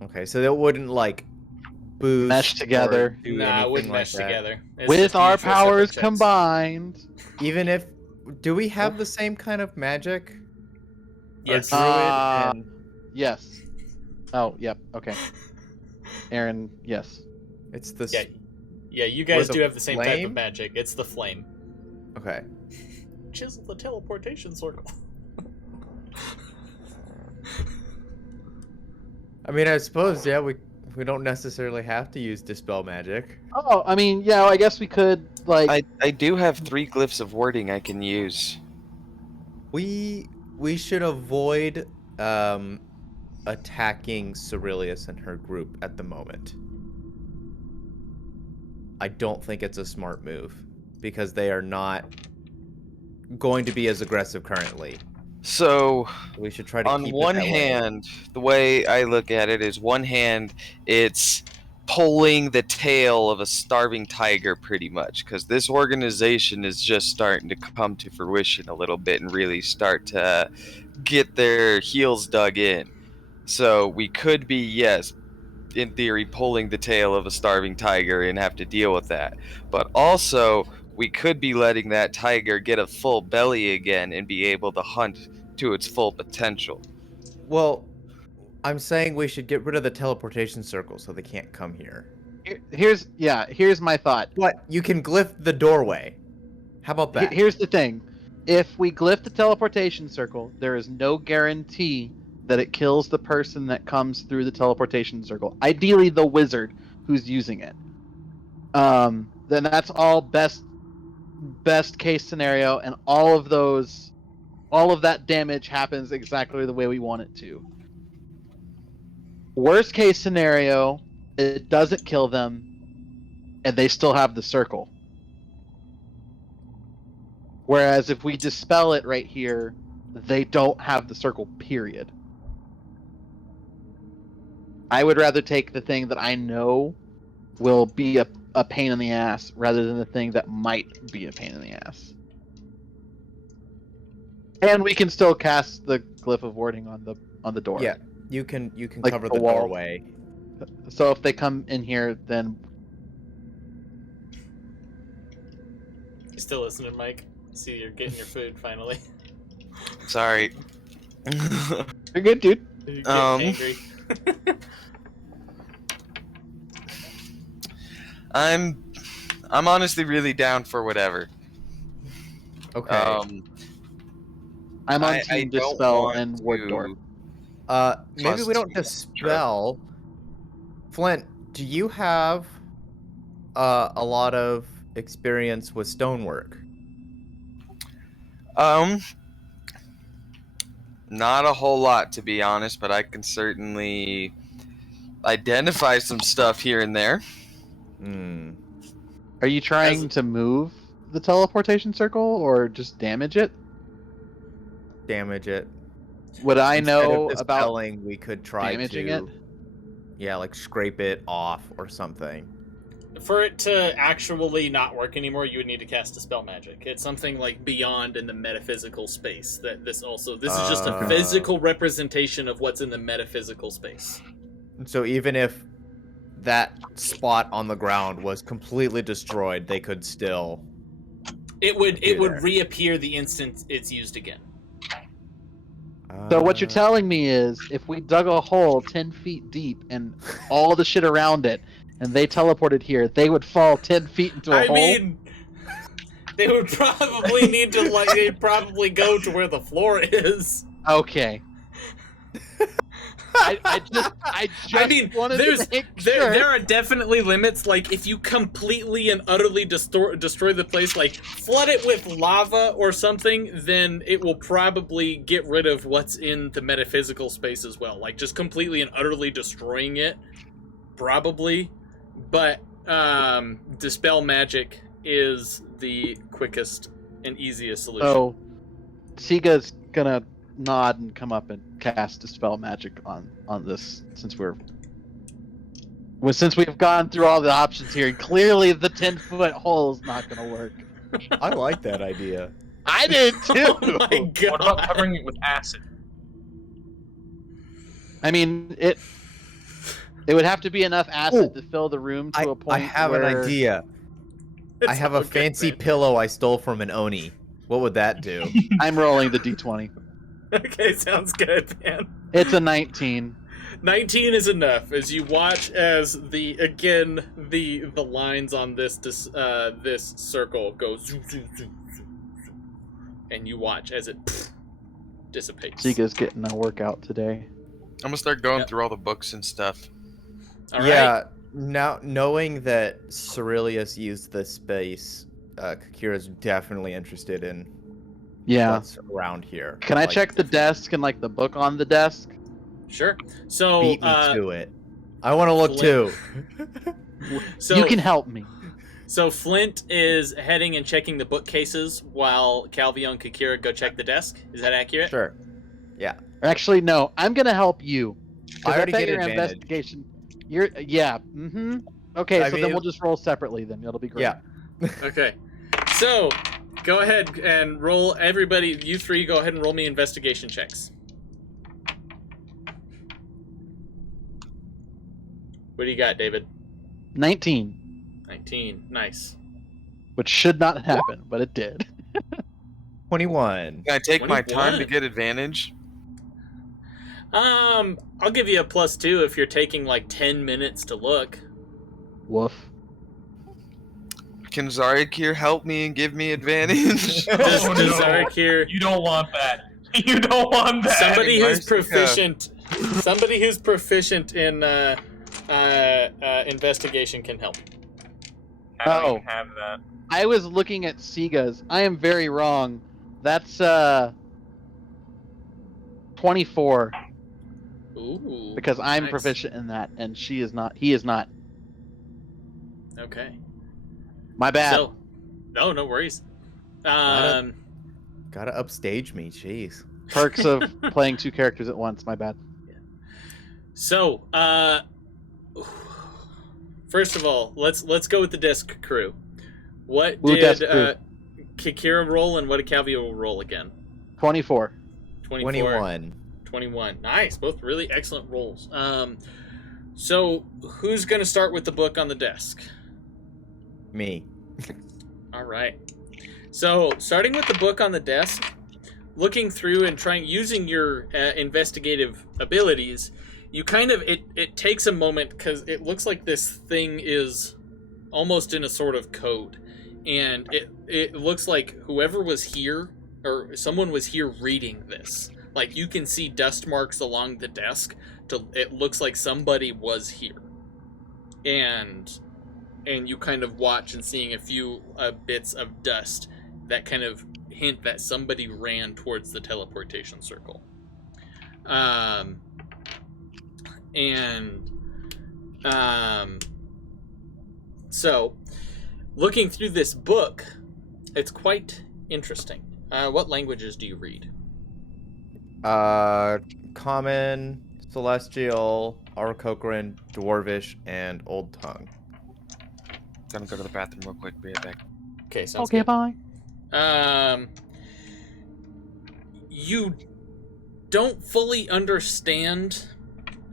Okay, so that wouldn't like boost Mesh together. or do Nah, it anything wouldn't like mesh that. together. It's With just our usual separate powers checks. combined. Even if do we have the same kind of magic? Yes. Or druid Uh, and Yes. Oh, yep. Okay. Aaron, yes. it's the Yeah. Yeah, you guys With do a have the same type of flame? magic. It's the flame. Okay. Chisel the teleportation circle. I mean, I suppose we don't necessarily have to use dispel magic. Oh, I mean, yeah, I guess we could, like... I do have 3 glyphs of warding I can use. We should avoid attacking Cerilius and her group at the moment. I don't think it's a smart move because they are not going to be as aggressive currently. So, We should try to on keep one it that way. hand, the way I look at it is one hand, it's pulling the tail of a starving tiger pretty much, because this organization is just starting to come to fruition a little bit and really start to get their heels dug in. So we could be, yes, in theory, pulling the tail of a starving tiger and have to deal with that. But also, we could be letting that tiger get a full belly again and be able to hunt to its full potential. Well, I'm saying we should get rid of the teleportation circle so they can't come here. Here's my thought. What? You can glyph the doorway. How about that? Here's the thing. If we glyph the teleportation circle, there is no guarantee that it kills the person that comes through the teleportation circle. Ideally, the wizard who's using it. Then that's all best case scenario, and all of that damage happens exactly the way we want it to. Worst case scenario, it doesn't kill them, and they still have the circle. Whereas if we dispel it right here, they don't have the circle, period. I would rather take the thing that I know will be a pain in the ass rather than the thing that might be a pain in the ass. And we can still cast the glyph of warding on the door. Yeah, you can Like cover the the wall. doorway. So if they come in here, then You still listening, Mike? See, you're getting your food finally. Sorry. you're good, dude. You're getting angry. I'm honestly really down for whatever. Okay. I'm on I team don't dispel want and ward to- door. Maybe Plus we don't two. dispel. Flint, do you have a lot of experience with stonework? Not a whole lot, to be honest, but I can certainly identify some stuff here and there. Hmm. Are you trying to move the teleportation circle or just damage it? Damage it. Would I Instead know of about dispelling, we could try damaging to, it? Yeah, like scrape it off or something. For it to actually not work anymore, you would need to cast Dispel Magic. It's something like beyond in the metaphysical space. This is just a physical representation of what's in the metaphysical space. So even if that spot on the ground was completely destroyed, they could still. It would there. reappear the instant it's used again. So what you're telling me is, if we dug a hole 10 feet deep and all the shit around it, and they teleported here, they would fall 10 feet into a hole? I mean, they would probably need to, they'd probably go to where the floor is. Okay. I just wanted to make sure. There are definitely limits. Like, if you completely and utterly destroy the place, like flood it with lava or something, then it will probably get rid of what's in the metaphysical space as well. Like, just completely and utterly destroying it, probably. But Dispel Magic is the quickest and easiest solution. So, Siga's gonna nod and come up and cast Dispel Magic on this, since we've gone through all the options here, and clearly the 10-foot hole is not gonna work. I like that idea. I did too. Oh my What about god! covering it with acid? I mean, it would have to be enough acid to fill the room to a point I have where... an idea. I It's have a all good, fancy man. pillow I stole from an Oni. What would that do? I'm rolling the d20. Okay, sounds good, man. It's a 19. 19 is enough as you watch as the lines on this circle go zoom, zoom, zoom, zoom, zoom, and you watch as it dissipates. Siga's getting a workout today. I'm gonna start going through all the books and stuff. All right. Yeah, now knowing that Cerilius used this space, Kakira's definitely interested in what's around here. Can I check the desk and like the book on the desk? Sure. So Beat me to it. I want to look too. So You can help me. So Flint is heading and checking the bookcases while Calvio and Kakira go check the desk. Is that accurate? Sure. Yeah. Actually, no. I'm gonna help you. 'Cause I already bet get your advantage. investigation. Okay, I so mean, then we'll just roll separately. Then it'll be great. Yeah. Okay. So go ahead and roll. Everybody, you three, go ahead and roll me investigation checks. What do you got, David? 19, 19. Nice. which should not happen, but it did. 21. Can I take my time to 21. get advantage? I'll give you a +2 if you're taking like 10 minutes to look. Woof. Can Xarrikir help me and give me advantage? Does Oh, no. Xarrikir, You don't want that. You don't want that. somebody who's Marsica. proficient in investigation can help. I don't Oh. even have that. I was looking at Siga's. I am very wrong. That's 24 Ooh. because I'm nice. proficient in that, and she is not. He is not. Okay. My bad. So, no worries. Gotta upstage me, jeez. Perks of playing two characters at once. My bad. So, first of all, let's go with the desk crew. What Ooh, did desk crew. Kakira roll, and what did Calvio roll again? 24. 24. 21. Nice. Both really excellent rolls. So who's going to start with the book on the desk? Me. All right. So starting with the book on the desk, looking through and using your investigative abilities, you kind of, it takes a moment because it looks like this thing is almost in a sort of code. And it looks like whoever was here, or someone was here reading this. Like, you can see dust marks along the desk. It looks like somebody was here. And you kind of watch and seeing a few bits of dust that kind of hint that somebody ran towards the teleportation circle. So, looking through this book, it's quite interesting. What languages do you read? Common, Celestial, Aarakocran, Dwarvish, and Old Tongue. Gonna go to the bathroom real quick. Be right back. Okay, sounds Okay, good. bye. You don't fully understand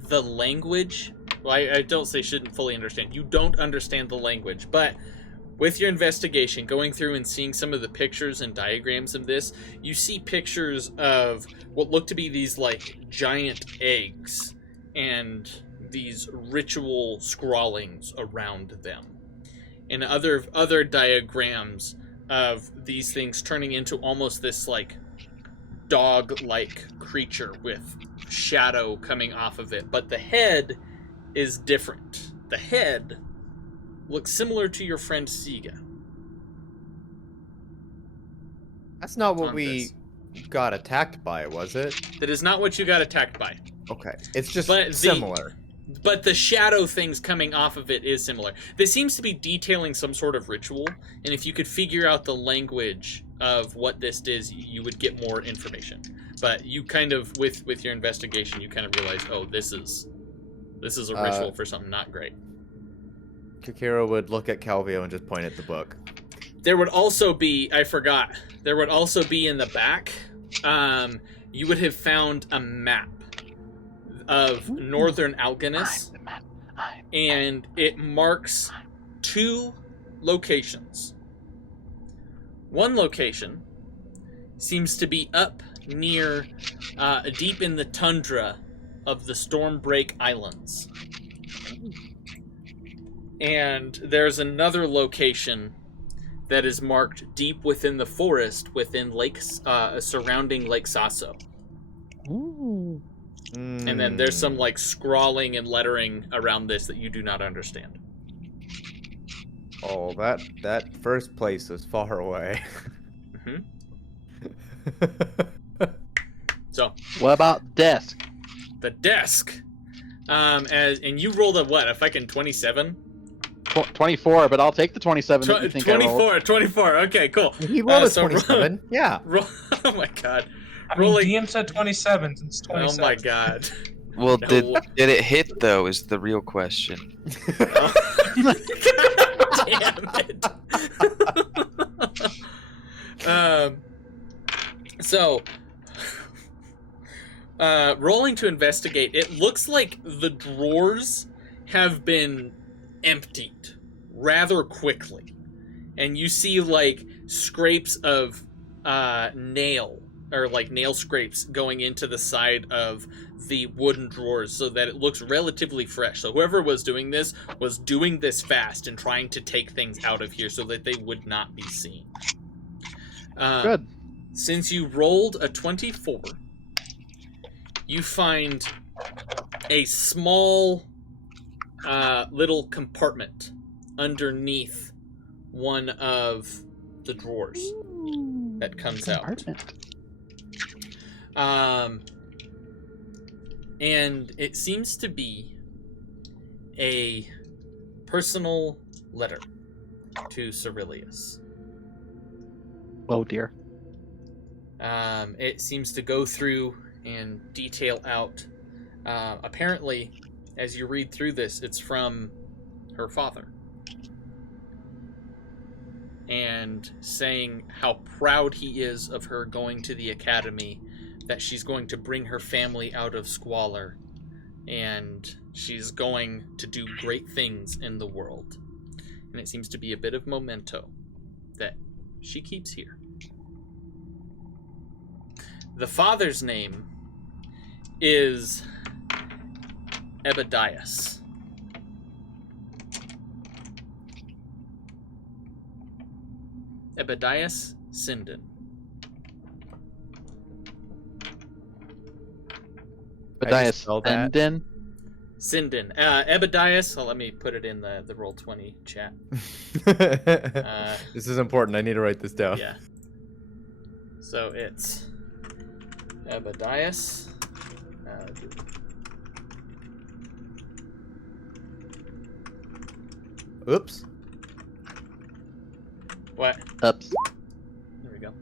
the language. Well, I don't say shouldn't fully understand. You don't understand the language, but with your investigation, going through and seeing some of the pictures and diagrams of this, you see pictures of what look to be these, like, giant eggs and these ritual scrawlings around them. And other diagrams of these things turning into almost this, like, dog-like creature with shadow coming off of it. But the head is different. The head looks similar to your friend Sige. That's not what we got attacked by, was it? That is not what you got attacked by. Okay. It's just But similar. But the shadow things coming off of it is similar. This seems to be detailing some sort of ritual, and if you could figure out the language of what this is, you would get more information. But you kind of, with your investigation, you kind of realize, oh, this is a ritual for something not great. Kakira would look at Calvio and just point at the book. There would also be, I forgot, there would also be in the back, you would have found a map of Northern Algonis, and it marks 2 locations. One location seems to be up near, deep in the tundra of the Stormbreak Islands. And there's another location that is marked deep within the forest within lakes, surrounding Lake Sasso. Ooh. And then there's some, like, scrawling and lettering around this that you do not understand. Oh, that first place is far away. So, What about desk? the desk. And you rolled a what? A fucking 27? 24, but I'll take the 27 that you think I rolled. 24. Okay, cool. He rolled a so 27. Yeah. Oh my god. I mean, Rolling. DM said 27, it's 27. Oh my god. Well, No. did it hit though? Is the real question. Oh. Damn it. Rolling to investigate, it looks like the drawers have been emptied rather quickly. And you see, like, scrapes of nail scrapes going into the side of the wooden drawers so that it looks relatively fresh. So whoever was doing this fast and trying to take things out of here so that they would not be seen. Good. Since you rolled a 24, you find a small little compartment underneath one of the drawers that comes out. And it seems to be a personal letter to Cerilius. Oh dear. It seems to go through and detail out. Apparently, as you read through this, it's from her father. and saying how proud he is of her going to the academy, that she's going to bring her family out of squalor, and she's going to do great things in the world. And it seems to be a bit of memento that she keeps here. The father's name is Ebedias. Ebedias Sinden. Bataille spell that? Sinden. Sinden. Ebedias, let me put it in the Roll20 chat. This is important. I need to write this down. Yeah. So it's Ebedias. Oops. What? Ups. There we go.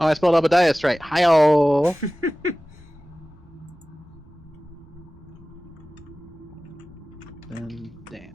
Oh, I spelled Abadias right. Hi-oh. And damn.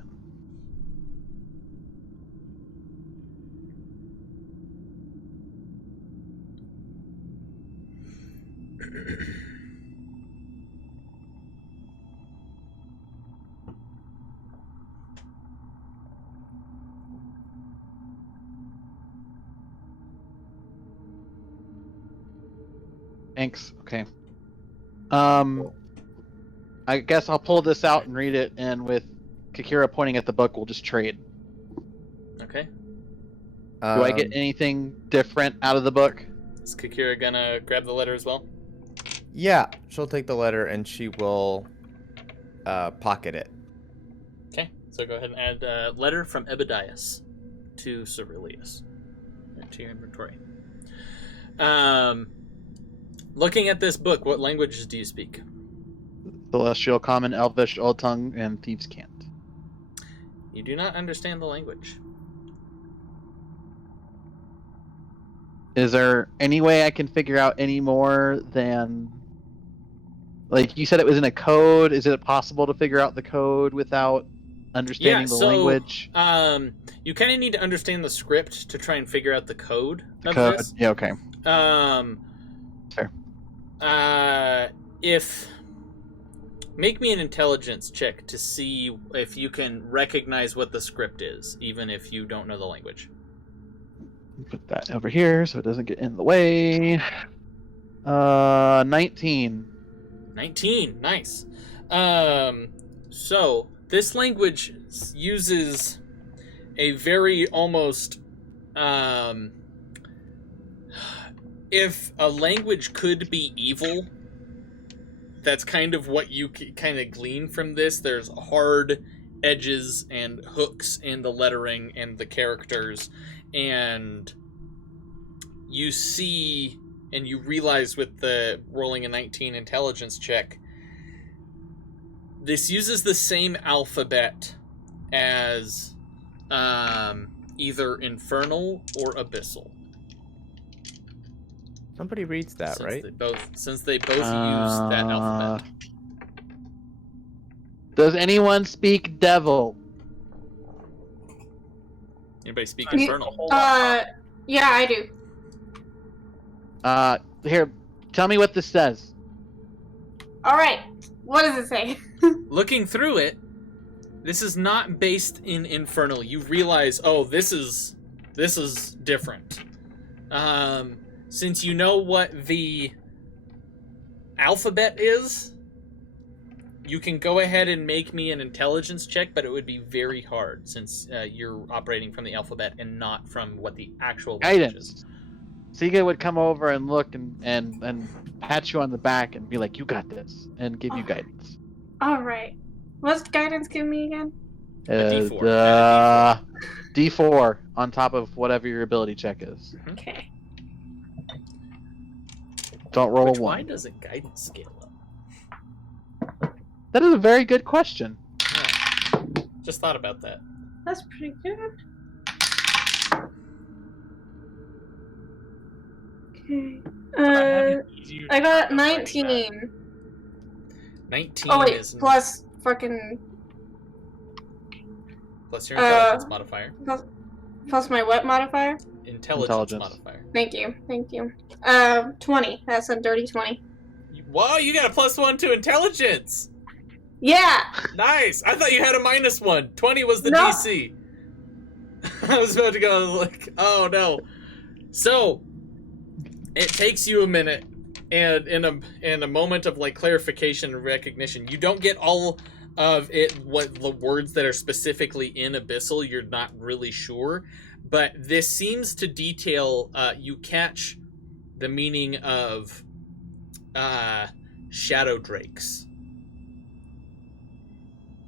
Thanks. Okay. I guess I'll pull this out and read it, and with Kakira pointing at the book, we'll just trade. Okay. Do I get anything different out of the book? Is Kakira gonna grab the letter as well? Yeah, she'll take the letter and she will pocket it. Okay, so go ahead and add letter from Ebedias to Cerilius to your inventory. Looking at this book, what languages do you speak? Celestial, Common, Elvish, Old Tongue, and Thieves' Cant. You do not understand the language. Is there any way I can figure out any more than... Like, you said it was in a code. Is it possible to figure out the code without understanding the language? You kind of need to understand the script to try and figure out the code of Code. this. Yeah, okay. Fair. Make me an intelligence check to see if you can recognize what the script is, even if you don't know the language. Put that over here so it doesn't get in the way. 19. 19, nice. So this language uses a very almost if a language could be evil, that's kind of what you kind of glean from this. There's hard edges and hooks in the lettering and the characters, and you see and you realize with the rolling a 19 intelligence check, this uses the same alphabet as either infernal or abyssal. Somebody reads that, right? Since they both use that alphabet. Does anyone speak devil? Anybody speak Me- infernal? Yeah, I do. Here, tell me what this says. Alright, what does it say? Looking through it, this is not based in infernal. You realize, oh, this is different. Since you know what the alphabet is, you can go ahead and make me an intelligence check, but it would be very hard since you're operating from the alphabet and not from what the actual language is. Sige would come over and look and pat you on the back and be like, you got this, and give you guidance. Alright. What's guidance give me again? D4. D4 on top of whatever your ability check is. Okay. Don't roll Which, a 1. why doesn't guidance scale up? That is a very good question. Yeah. Just thought about that. That's pretty good. Okay. I got 19. 19 Oh wait, is plus fucking Plus your intelligence modifier. plus my what modifier? Intelligence modifier. Thank you. 20. That's a dirty 20. Whoa, you got a +1 to intelligence! Yeah! Nice! I thought you had a -1. 20 was the No. DC. I was about to go like, oh no. So, it takes you a minute, and in a moment of like clarification and recognition, you don't get all of it, what the words that are specifically in Abyssal, you're not really sure, but this seems to detail, you catch the meaning of shadow drakes.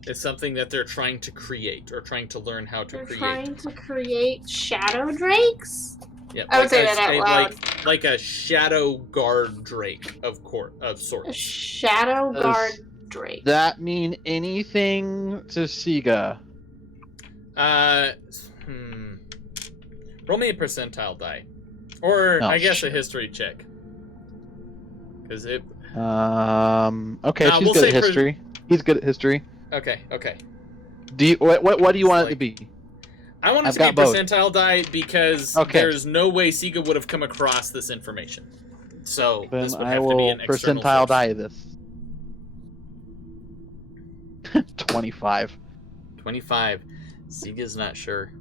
It's something that they're trying to create, or trying to learn how to They're create. trying to create shadow drakes? Yeah, I would say that out loud. Like a shadow guard drake of A sorts. shadow guard drake. That mean anything to Sige? Roll me a percentile die, or Oh, I guess shit. a history check. Because it. Okay, Nah, she's we'll good say at history. He's good at history. Okay. Do you what do you want it to be? I want it I've to be got both. percentile die because Okay. there's no way Sige would have come across this information. So Then this would I have to be will an external percentile source. die this. 25. 25. Siga's not sure.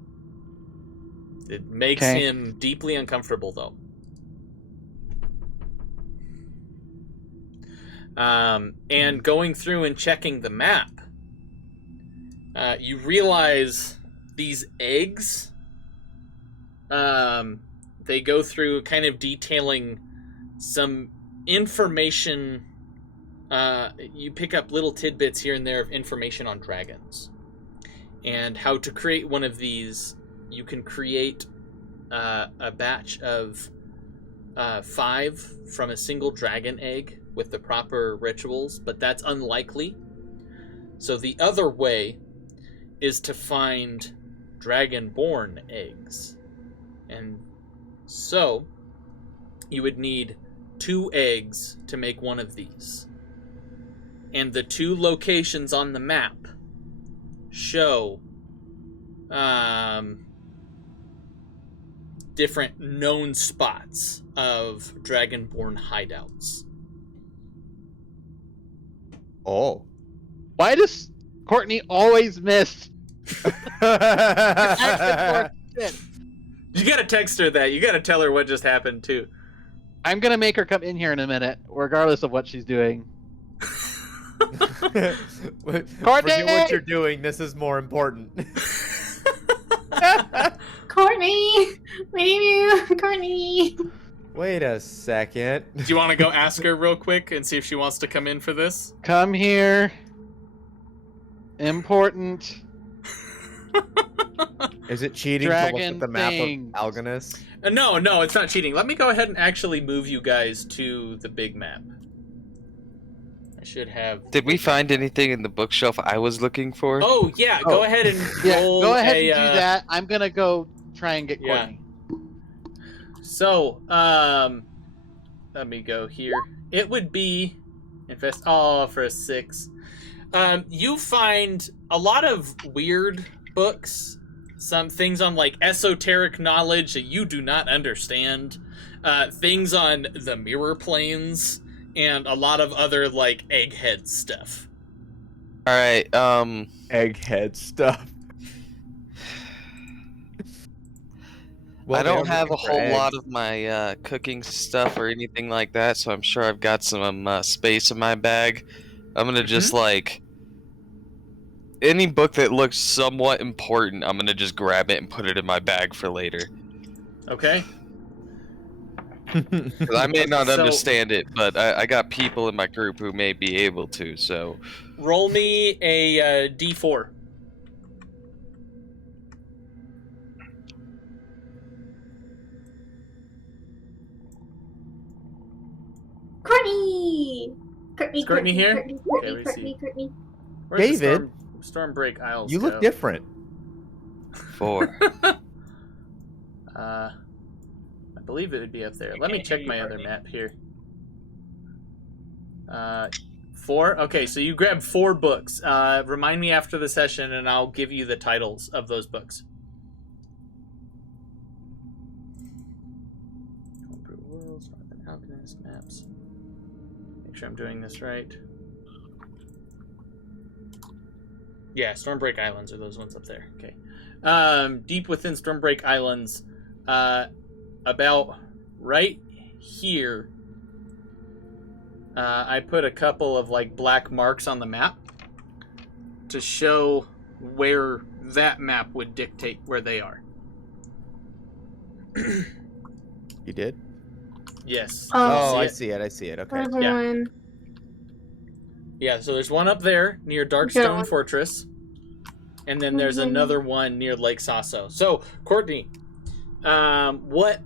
It makes Okay. him deeply uncomfortable, though. And going through and checking the map, you realize these eggs, they go through kind of detailing some information. You pick up little tidbits here and there of information on dragons. And how to create one of these. You can create a batch of 5 from a single dragon egg with the proper rituals, but that's unlikely. So the other way is to find dragon-born eggs. And so you would need 2 eggs to make one of these. And the 2 locations on the map show different known spots of dragonborn hideouts. Oh. Why does Courtney always miss? You gotta text her that. You gotta tell her what just happened, too. I'm gonna make her come in here in a minute, regardless of what she's doing. Forget Courtney! what you're doing. This is more important. Courtney! We need you! Courtney! Wait a second. Do you want to go ask her real quick and see if she wants to come in for this? Come here. Important. Is it cheating to look Dragon at the map things. of Algonis? No, it's not cheating. Let me go ahead and actually move you guys to the big map. I should have... Did we find anything in the bookshelf I was looking for? Oh, yeah, go ahead and Yeah, roll go ahead a, and do that. I'm gonna go try and get Yeah. Courtney. So, let me go here. It would be for a 6. You find a lot of weird books, some things on like esoteric knowledge that you do not understand, things on the mirror planes, and a lot of other like egghead stuff. All right. Egghead stuff. I they don't are have a looking for whole lot eggs. of my cooking stuff or anything like that, so I'm sure I've got some space in my bag. I'm gonna just like any book that looks somewhat important. I'm gonna just grab it and put it in my bag for later. Okay. 'Cause I may not So- understand it, but I got people in my group who may be able to. So Roll me a D4. Courtney! Courtney, Is Courtney here? Courtney, Okay, we see. Courtney. Where's the David? Stormbreak Isles You look go? different. 4. I believe it would be up there. Let me check my other map here. 4? Okay, so you grab 4 books. Remind me after the session, and I'll give you the titles of those books. Homebrew Worlds, Northern Algonis, maps. Make sure I'm doing this right. Yeah, Stormbreak Islands are those ones up there. Okay. Deep within Stormbreak Islands, about right here, I put a couple of like black marks on the map to show where that map would dictate where they are. You did? Yes. Oh, I it? see it. I see it. Okay. Yeah. Yeah, so there's one up there near Darkstone Fortress. And then there's another one near Lake Sasso. So, Courtney, what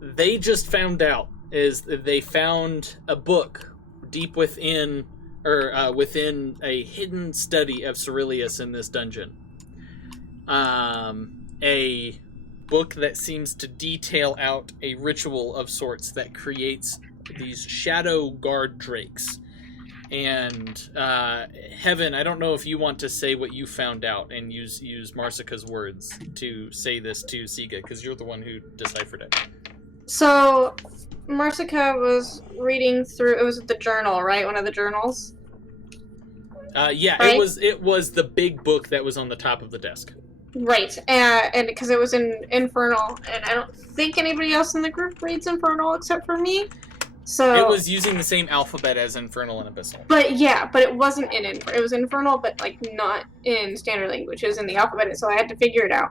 they just found out is that they found a book deep within, or within a hidden study of Cerilius in this dungeon. A book that seems to detail out a ritual of sorts that creates these shadow guard drakes. And Heaven, I don't know if you want to say what you found out and use Marsica's words to say this to Sige, because you're the one who deciphered it. So, Marsica was reading through. It was the journal, right? One of the journals. Yeah, right? It was the big book that was on the top of the desk. Right, and because it was in Infernal, and I don't think anybody else in the group reads Infernal except for me. So it was using the same alphabet as Infernal and Abyssal. But yeah, but it wasn't in Infernal. It was Infernal, but like not in standard language. It was in the alphabet, so I had to figure it out.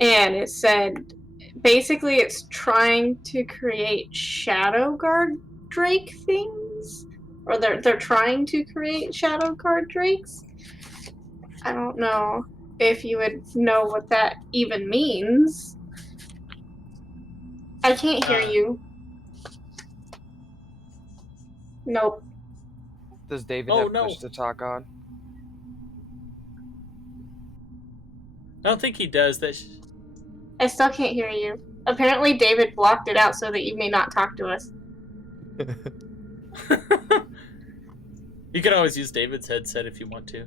And it said, basically, it's trying to create Shadow Guard Drake things, or they're trying to create Shadow Guard Drakes. I don't know if you would know what that even means. I can't hear you. Nope. Does David have push to talk on? I don't think he does. I still can't hear you. Apparently David blocked it out so that you may not talk to us. You can always use David's headset if you want to.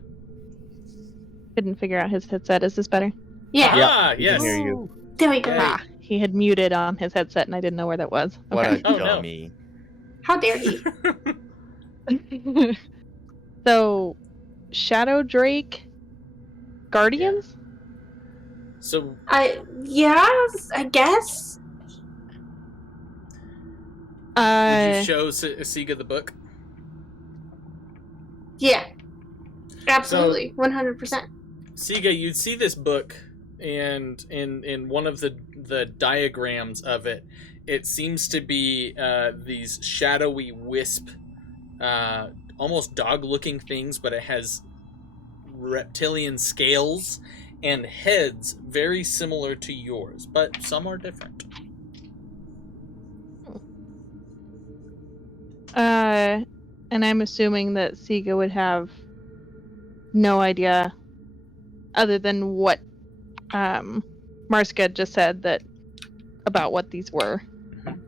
Couldn't figure out his headset. Is this better? Yeah. Ah, yes. Hear you. There we go. Ah, he had muted on his headset and I didn't know where that was. What Okay. a dummy. How dare he? So, Shadow Drake Guardians? So I guess. would you show Sige the book? Yeah. Absolutely. 100%. Sige, you'd see this book, and in one of the diagrams of it, it seems to be these shadowy wisp, almost dog-looking things, but it has reptilian scales and heads very similar to yours, but some are different. And I'm assuming that Sige would have no idea other than what Marsica just said about what these were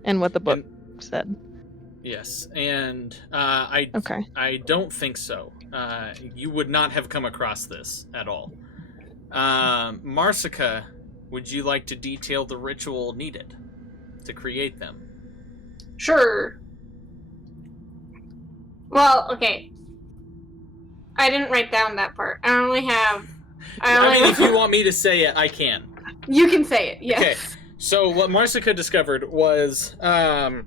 and what the book said. Yes, and I don't think so. You would not have come across this at all. Marsica, would you like to detail the ritual needed to create them? Sure. Well, okay. I didn't write down that part. I mean, if you want me to say it, I can. You can say it, yes. Okay, so what Marsica discovered was that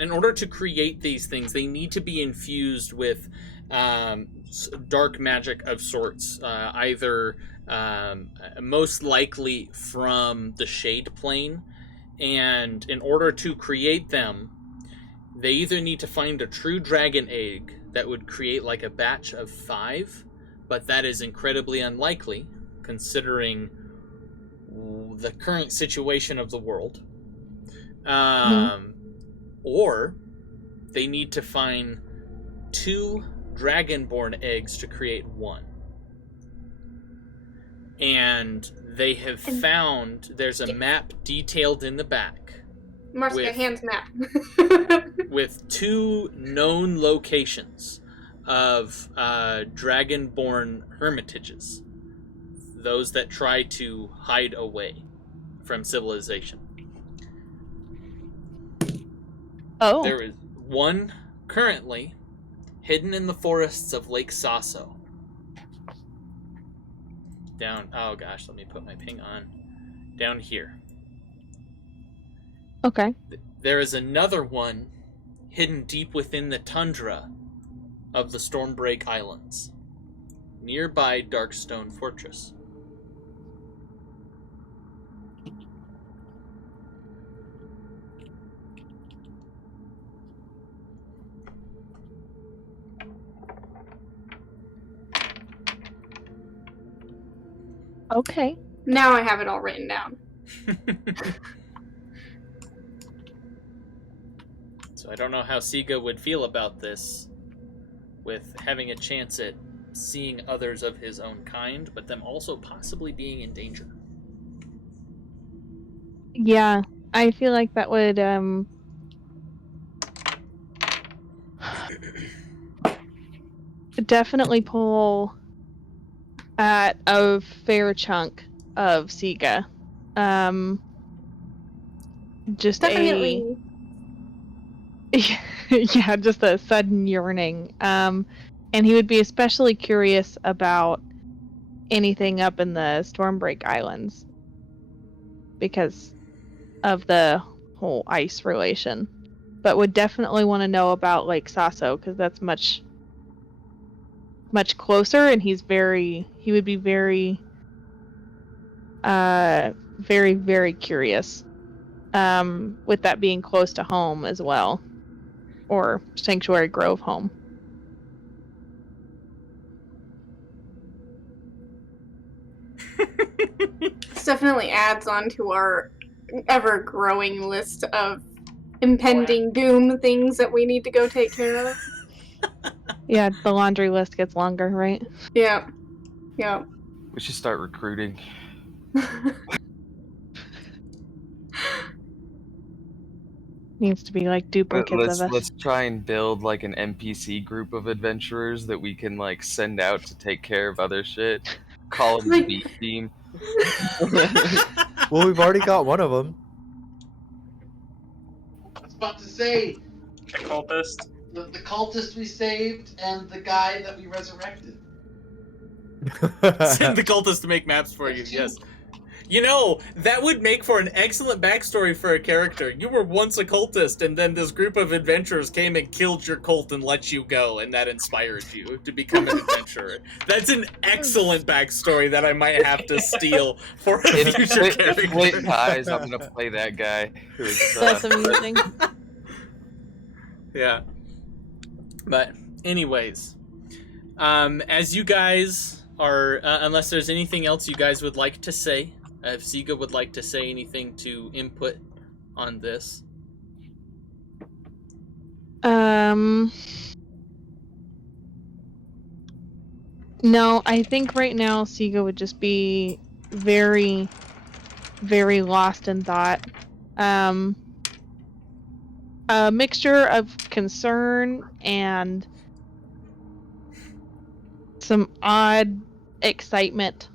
in order to create these things, they need to be infused with dark magic of sorts, either most likely from the Shade Plane, and in order to create them, they either need to find a true dragon egg that would create like a batch of 5, but that is incredibly unlikely considering the current situation of the world. Or they need to find 2 dragonborn eggs to create 1. And they have found there's a map detailed in the back. Marsica hands map. With 2 known locations of dragonborn hermitages, those that try to hide away from civilization. Oh. There is one currently hidden in the forests of Lake Sasso. Down, oh gosh, let me put my ping on. Down here. Okay. There is another one hidden deep within the tundra of the Stormbreak Islands, nearby Darkstone Fortress. Okay. Now I have it all written down. So I don't know how Sige would feel about this, with having a chance at seeing others of his own kind, but them also possibly being in danger. Yeah, I feel like that would definitely pull at a fair chunk of Sige. Just Definitely. yeah, just a sudden yearning. And he would be especially curious about anything up in the Stormbreak Islands because of the whole ice relation. But would definitely want to know about Lake Sasso because that's much closer, and he would be very very curious. With that being close to home as well, or Sanctuary Grove home. This definitely adds on to our ever-growing list of impending doom things that we need to go take care of. Yeah, the laundry list gets longer, right? Yeah. Yeah. We should start recruiting. Needs to be like duplicates of us. Let's try and build like an NPC group of adventurers that we can like send out to take care of other shit. Call them the B team. Well, we've already got one of them. I was about to say The cultist. the cultist we saved and the guy that we resurrected. Send the cultists to make maps for you, yes. You know, that would make for an excellent backstory for a character. You were once a cultist, and then this group of adventurers came and killed your cult and let you go, and that inspired you to become an adventurer. That's an excellent backstory that I might have to steal for a future character. Flint ties, I'm gonna play that guy. That's amusing. Yeah. But, anyways, as you guys are, unless there's anything else you guys would like to say, if Sige would like to say anything to input on this. No, I think right now Sige would just be very, very lost in thought. A mixture of concern and some odd excitement.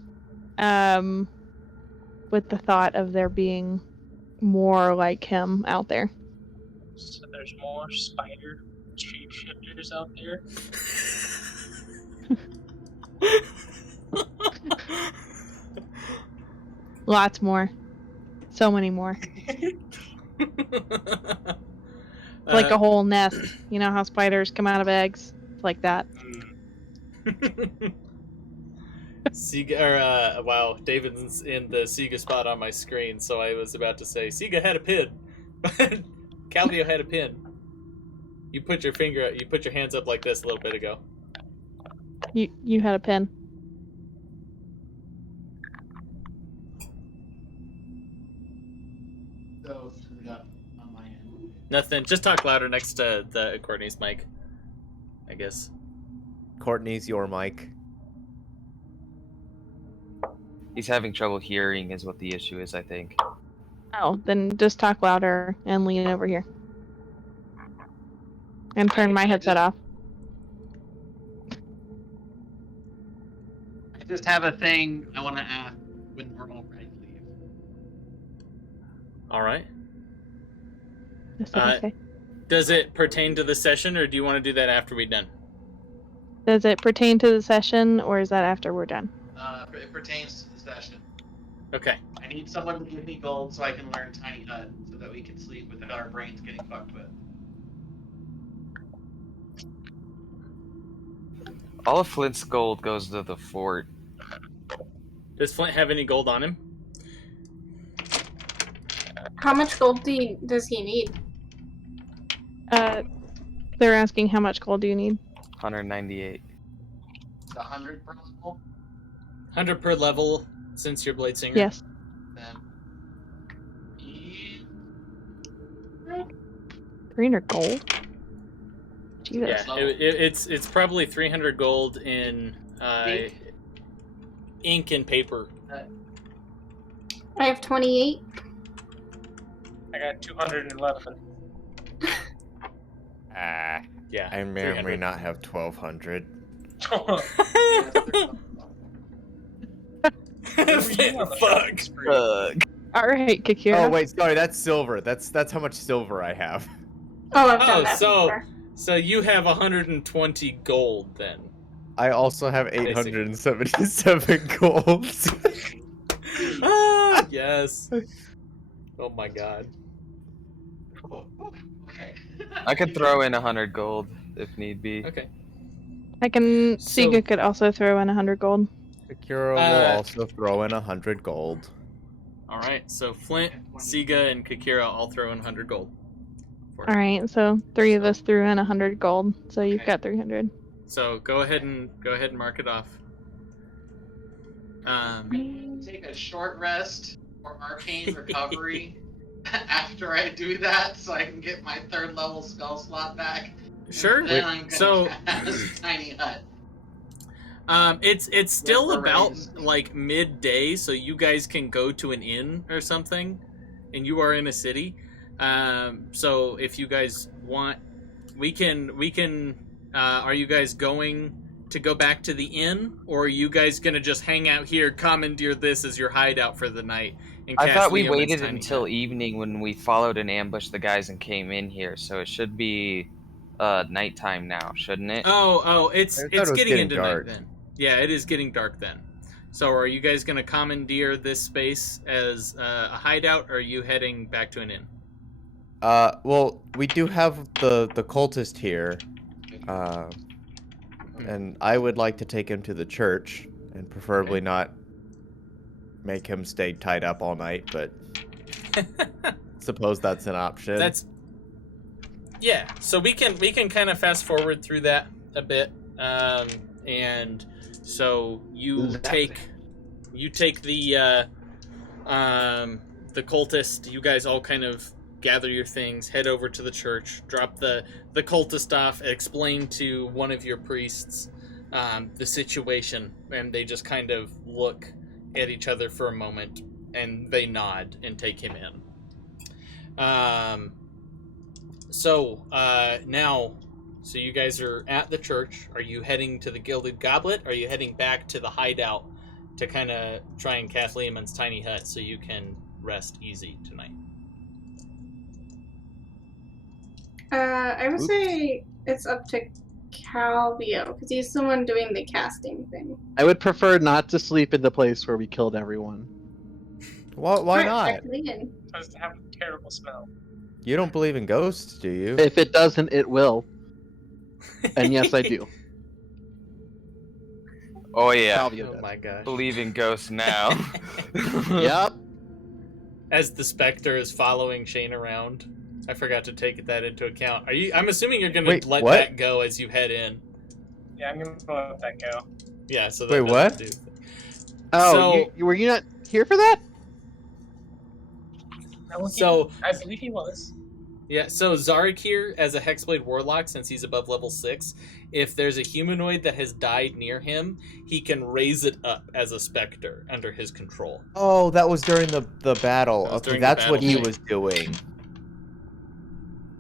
With the thought of there being more like him out there. So there's more spider shapeshifters out there. Lots more. So many more. Like a whole nest. You know how spiders come out of eggs? It's like that. Sige, wow, David's in the Sige spot on my screen, so I was about to say, Sige had a pin. But Calvio had a pin. You put your hands up like this a little bit ago. You had a pin. So screwed up on my end. Nothing, just talk louder next to the Courtney's mic, I guess. Courtney's your mic. He's having trouble hearing is what the issue is, I think. Oh, then just talk louder and lean over here. And turn my headset off. just have a thing I want to ask when we're all ready to leave. All right. That's what I say. Does it pertain to the session, or do you want to do that after we're done? Does it pertain to the session, or is that after we're done? It pertains to the session. Okay. I need someone to give me gold so I can learn Tiny Hut, so that we can sleep without our brains getting fucked with. All of Flint's gold goes to the fort. Does Flint have any gold on him? How much gold does he need? They're asking how much gold do you need? 198. 100 per level? 100 per level since you're Blade Singer. Yes. Then... 300 gold? Jesus. Yeah, it's probably 300 gold in ink and paper. I have 28. I got 211. Yeah. I may or may not have 1,200. Fuck. Alright, Kakira. Oh wait, sorry, that's silver. That's how much silver I have. Oh, I've done that before. So you have 120 gold then. I also have 877 gold. Ah, yes. Oh my god. Okay. I could throw in 100 gold if need be. Okay. Sige could also throw in 100 gold. Kakira will also throw in 100 gold. All right. So Flint, Sige, and Kakira all throw in 100 gold. Alright, so 3 of us threw in 100 gold, so you've got 300. So go ahead and mark it off. Take a short rest for arcane recovery after I do that, so I can get my 3rd level spell slot back. Sure. Then I'm gonna cast Tiny Hut. It's still about like midday, so you guys can go to an inn or something, and you are in a city. So if you guys want, we can. Are you guys going to go back to the inn, or are you guys gonna just hang out here, commandeer this as your hideout for the night? And I thought we Leoman's waited Tiny until Hut? evening when we followed and ambushed the guys and came in here, so it should be nighttime now, shouldn't it? Oh, it's it was getting into dark. night then. Yeah, it is getting dark then. So are you guys gonna commandeer this space as a hideout, or are you heading back to an inn? Well, we do have the cultist here, and I would like to take him to the church, and preferably not make him stay tied up all night, but suppose that's an option. Yeah. So we can kind of fast forward through that a bit, and so you take the cultist. You guys all kind of gather your things, head over to the church, drop the cultist off, explain to one of your priests the situation, and they just kind of look at each other for a moment, and they nod and take him in. So you guys are at the church. Are you heading to the Gilded Goblet? Or are you heading back to the hideout to kind of try and cast Leoman's Tiny Hut so you can rest easy tonight? I would say it's up to Calvio, because he's the one doing the casting thing. I would prefer not to sleep in the place where we killed everyone. Why not? It does have a terrible smell. You don't believe in ghosts, do you? If it doesn't, it will. And yes, I do. Oh yeah. Calvio Oh does. my gosh. Believe in ghosts now. Yep. As the specter is following Shane around. I forgot to take that into account. I'm assuming you're gonna Wait, let what? that go as you head in. Yeah, I'm gonna let that go. Yeah, so Wait, that what? doesn't do- Oh, were you not here for that? So I believe he was. yeah, so Xarrikir as a Hexblade Warlock, since he's above level 6, if there's a humanoid that has died near him, he can raise it up as a specter under his control. Oh, that was during the battle. That was Okay, during the that's what he battle. was doing.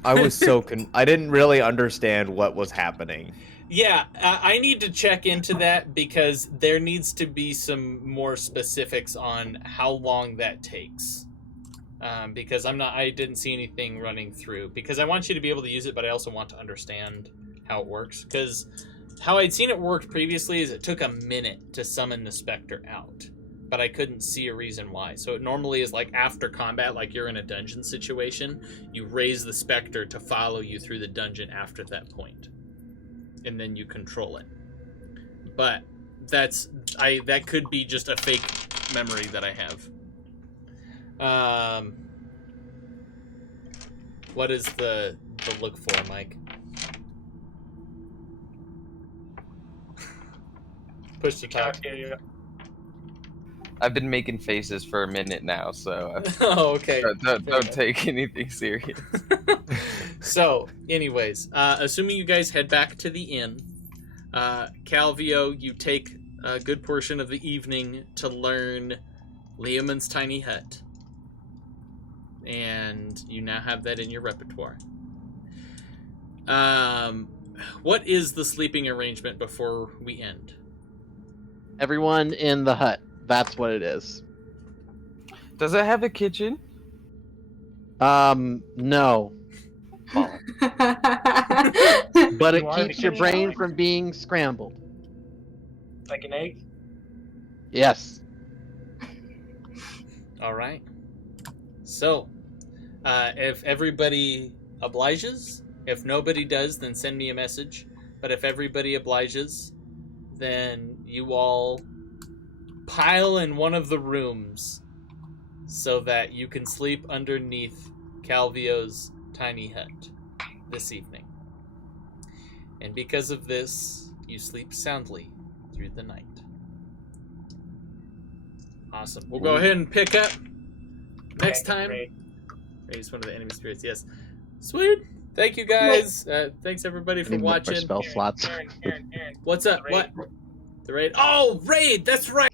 I was so I didn't really understand what was happening. Yeah, I need to check into that because there needs to be some more specifics on how long that takes. Because I didn't see anything running through. Because I want you to be able to use it, but I also want to understand how it works. Because how I'd seen it work previously is it took a minute to summon the Spectre out. But I couldn't see a reason why. So it normally is like after combat, like you're in a dungeon situation, you raise the Spectre to follow you through the dungeon after that point. And then you control it. But that could be just a fake memory that I have. What is the look for, Mike? Push to talk. I've been making faces for a minute now, so oh, okay. Don't take anything serious. So, anyways, assuming you guys head back to the inn, Calvio, you take a good portion of the evening to learn Leomund's tiny hut. And you now have that in your repertoire. What is the sleeping arrangement before we end? Everyone in the hut. That's what it is. Does it have a kitchen? No. Oh. But it You are keeps the your kitchen. brain from being scrambled. Like an egg? Yes. All right. So, if everybody obliges, if nobody does, then send me a message. But if everybody obliges, then you all pile in one of the rooms so that you can sleep underneath Calvio's tiny hut this evening. And because of this, you sleep soundly through the night. Awesome. We'll go ahead and pick up next time. Raise one of the enemy spirits, yes. Sweet. Thank you guys. Thanks everybody for Need more watching. spell slots. Aaron. What's up? What? The raid? Oh, raid! That's right!